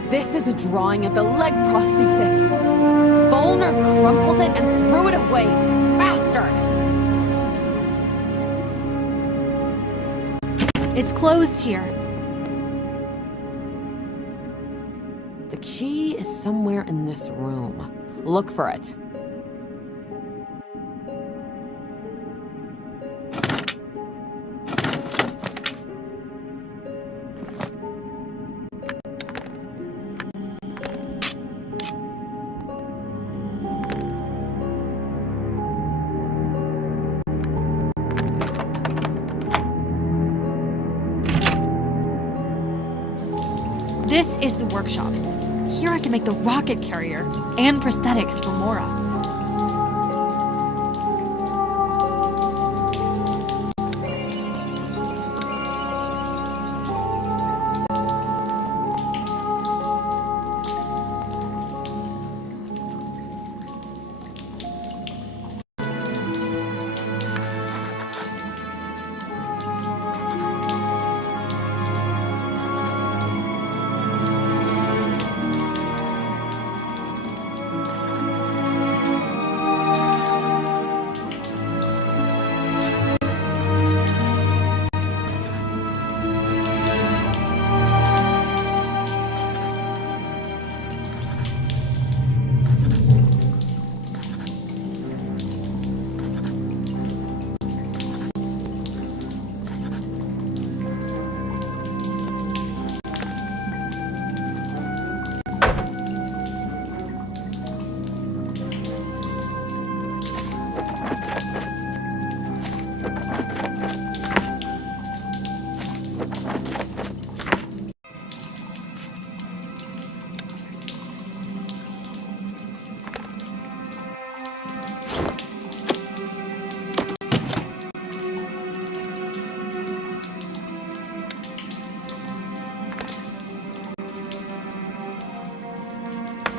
This is a drawing of the leg prosthesis. Fulner crumpled it and threw it away. Bastard! It's closed here. The key is somewhere in this room. Look for it. This is the workshop. Here I can make the rocket carrier and prosthetics for Mora.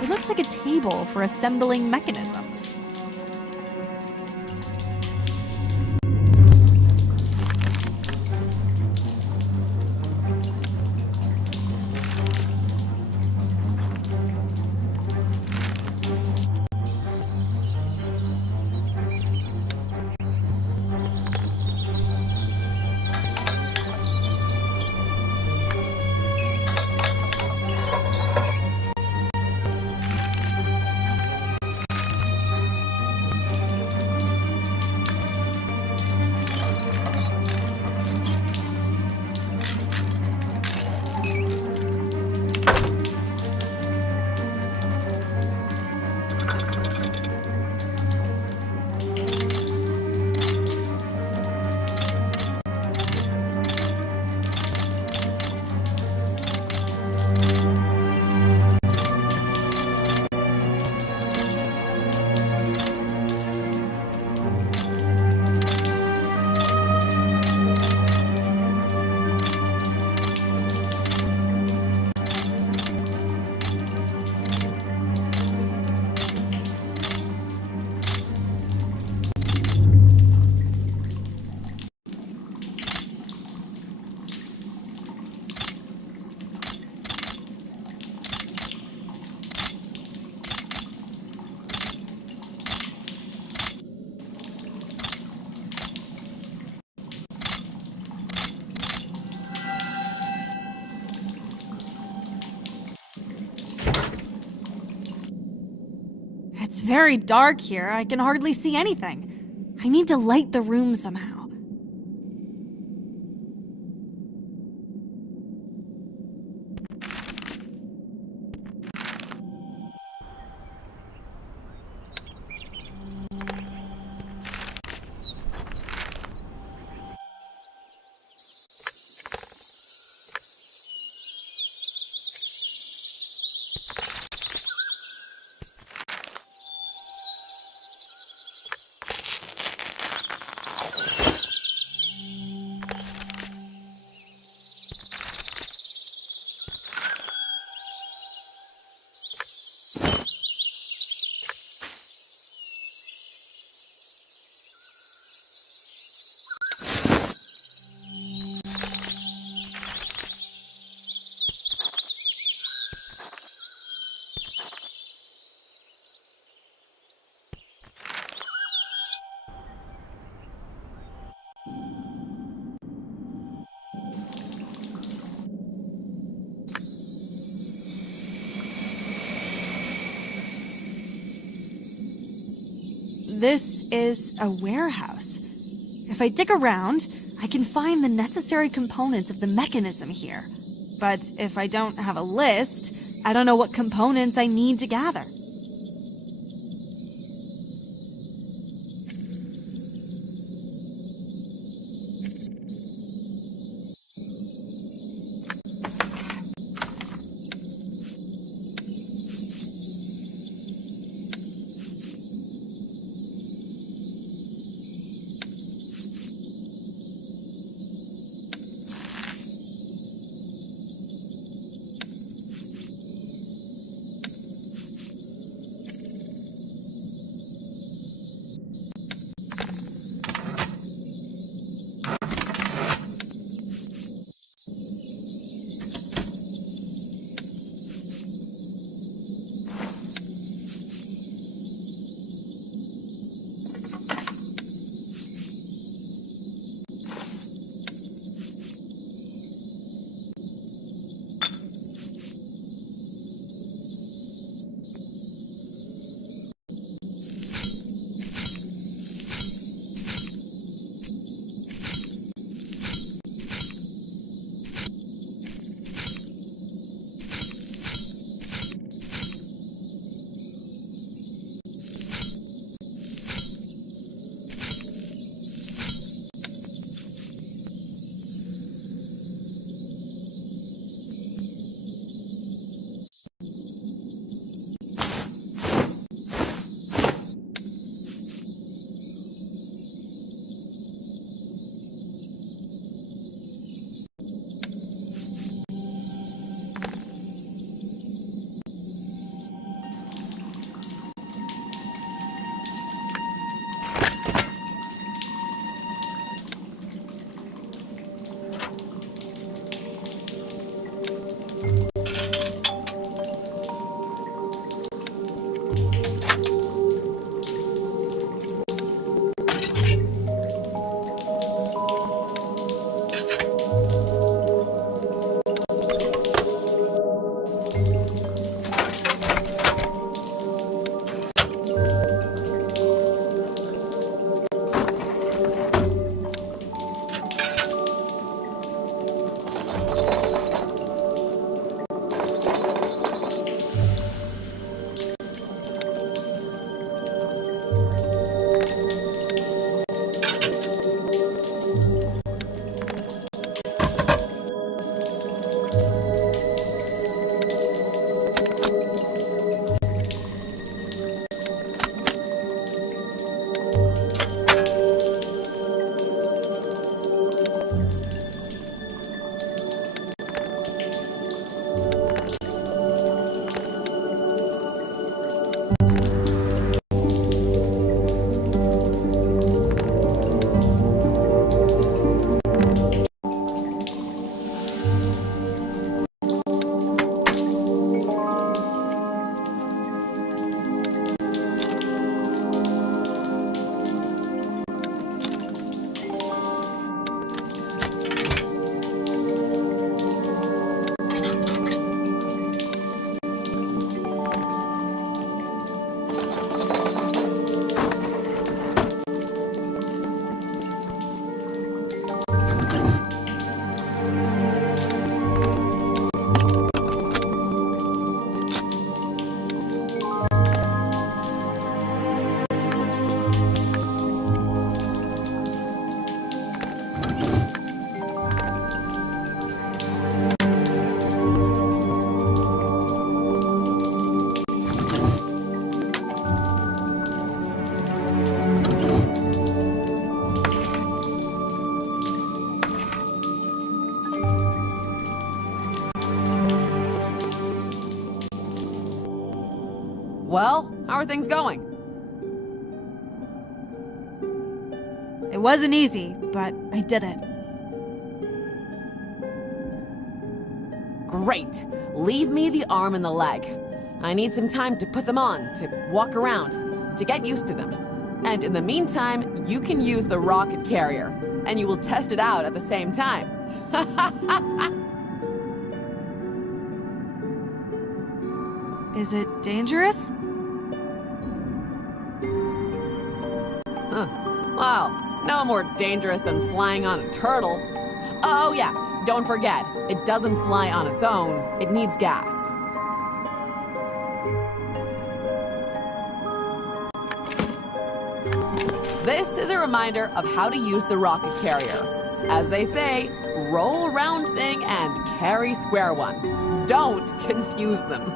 It looks like a table for assembling mechanisms. very dark here. I can hardly see anything. I need to light the room somehow. This is a warehouse. If I dig around, I can find the necessary components of the mechanism here. But if I don't have a list, I don't know what components I need to gather. Well, how are things going? It wasn't easy, but I did it. Great. Leave me the arm and the leg. I need some time to put them on, to walk around, to get used to them. And in the meantime, you can use the rocket carrier, and you will test it out at the same time. Is it dangerous? Well, no more dangerous than flying on a turtle. Oh yeah, don't forget, it doesn't fly on its own, it needs gas. This is a reminder of how to use the rocket carrier. As they say, roll round thing and carry square one. Don't confuse them.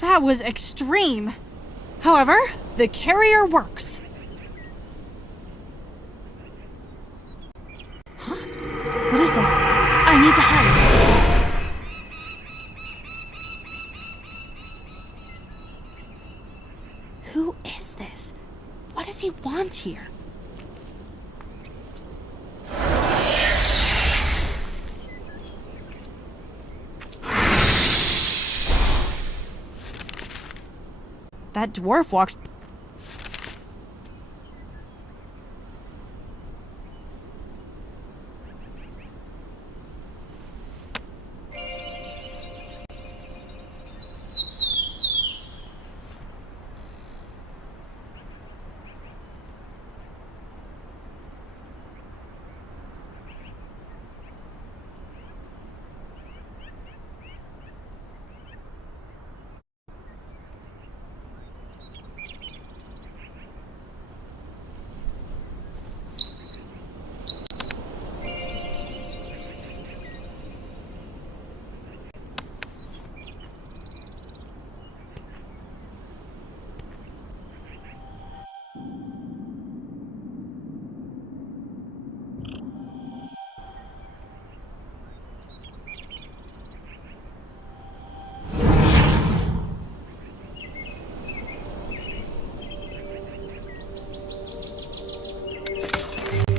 That was extreme. However, the carrier works. Huh? What is this? I need to hide. Who is this? What does he want here? That dwarf walks...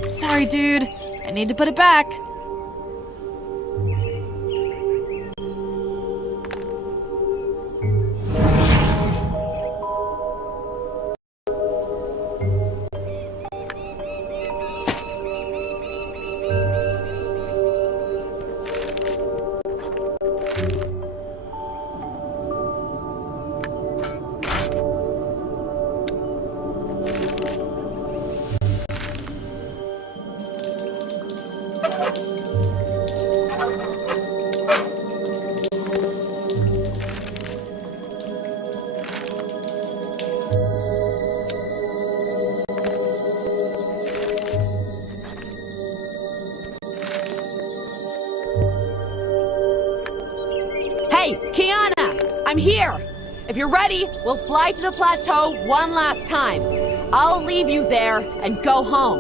Sorry, dude. I need to put it back. Hey, Kiana! I'm here! If you're ready, we'll fly to the plateau one last time. I'll leave you there and go home.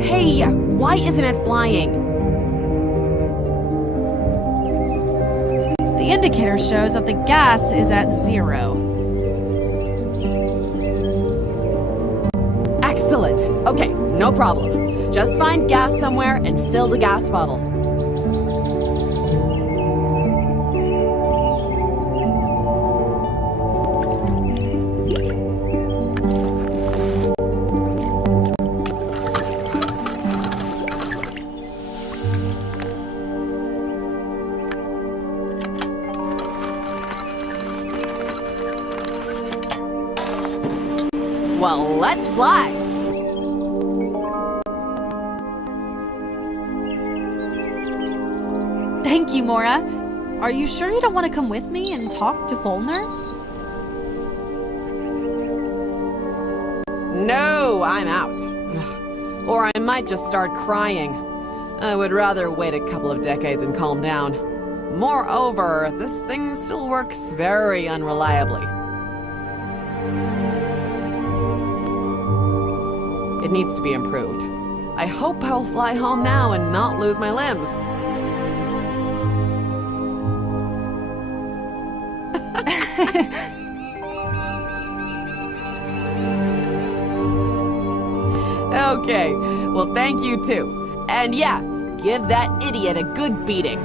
Hey, why isn't it flying? The indicator shows that the gas is at 0. Excellent. Okay, no problem. Just find gas somewhere and fill the gas bottle. Well, let's fly! Thank you, Mora. Are you sure you don't want to come with me and talk to Fulner? No, I'm out. Ugh. Or I might just start crying. I would rather wait a couple of decades and calm down. Moreover, this thing still works very unreliably. It needs to be improved. I hope I'll fly home now and not lose my limbs. Okay, well thank you too. And yeah, give that idiot a good beating.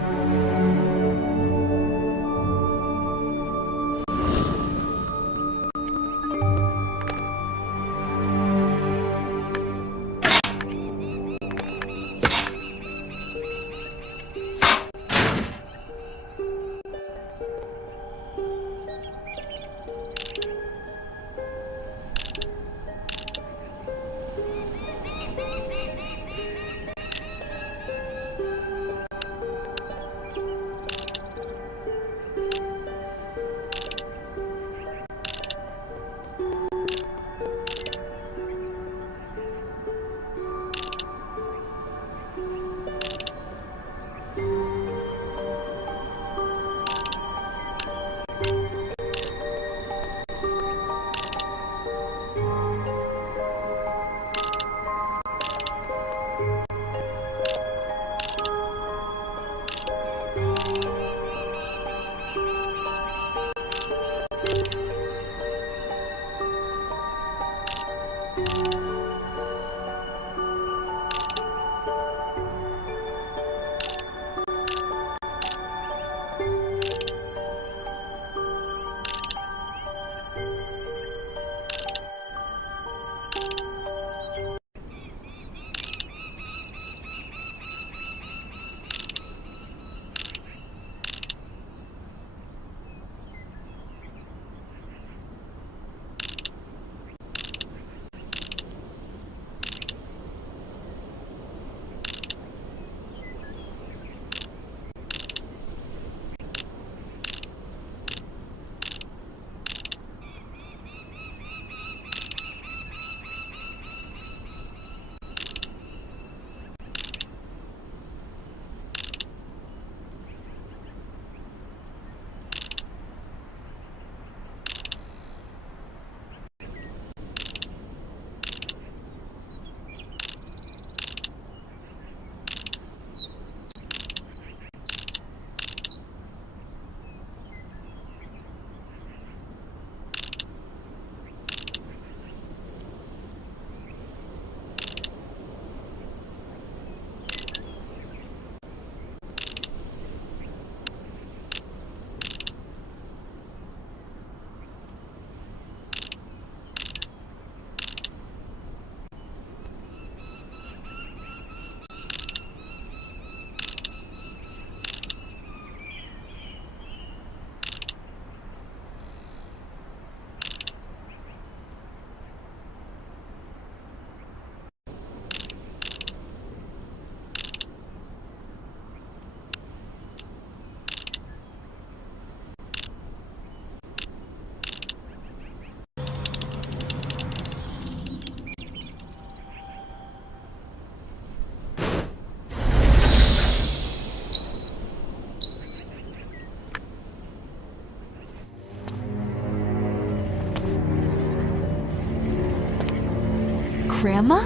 Grandma?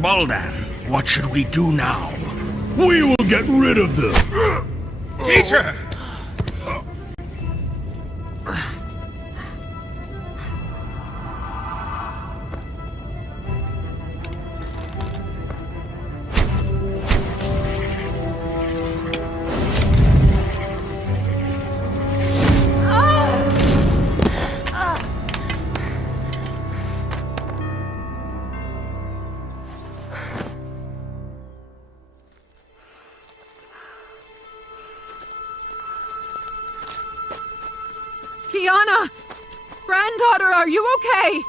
Baldan, what should we do now? We will get rid of them. Teacher! Kiana! Granddaughter, are you okay?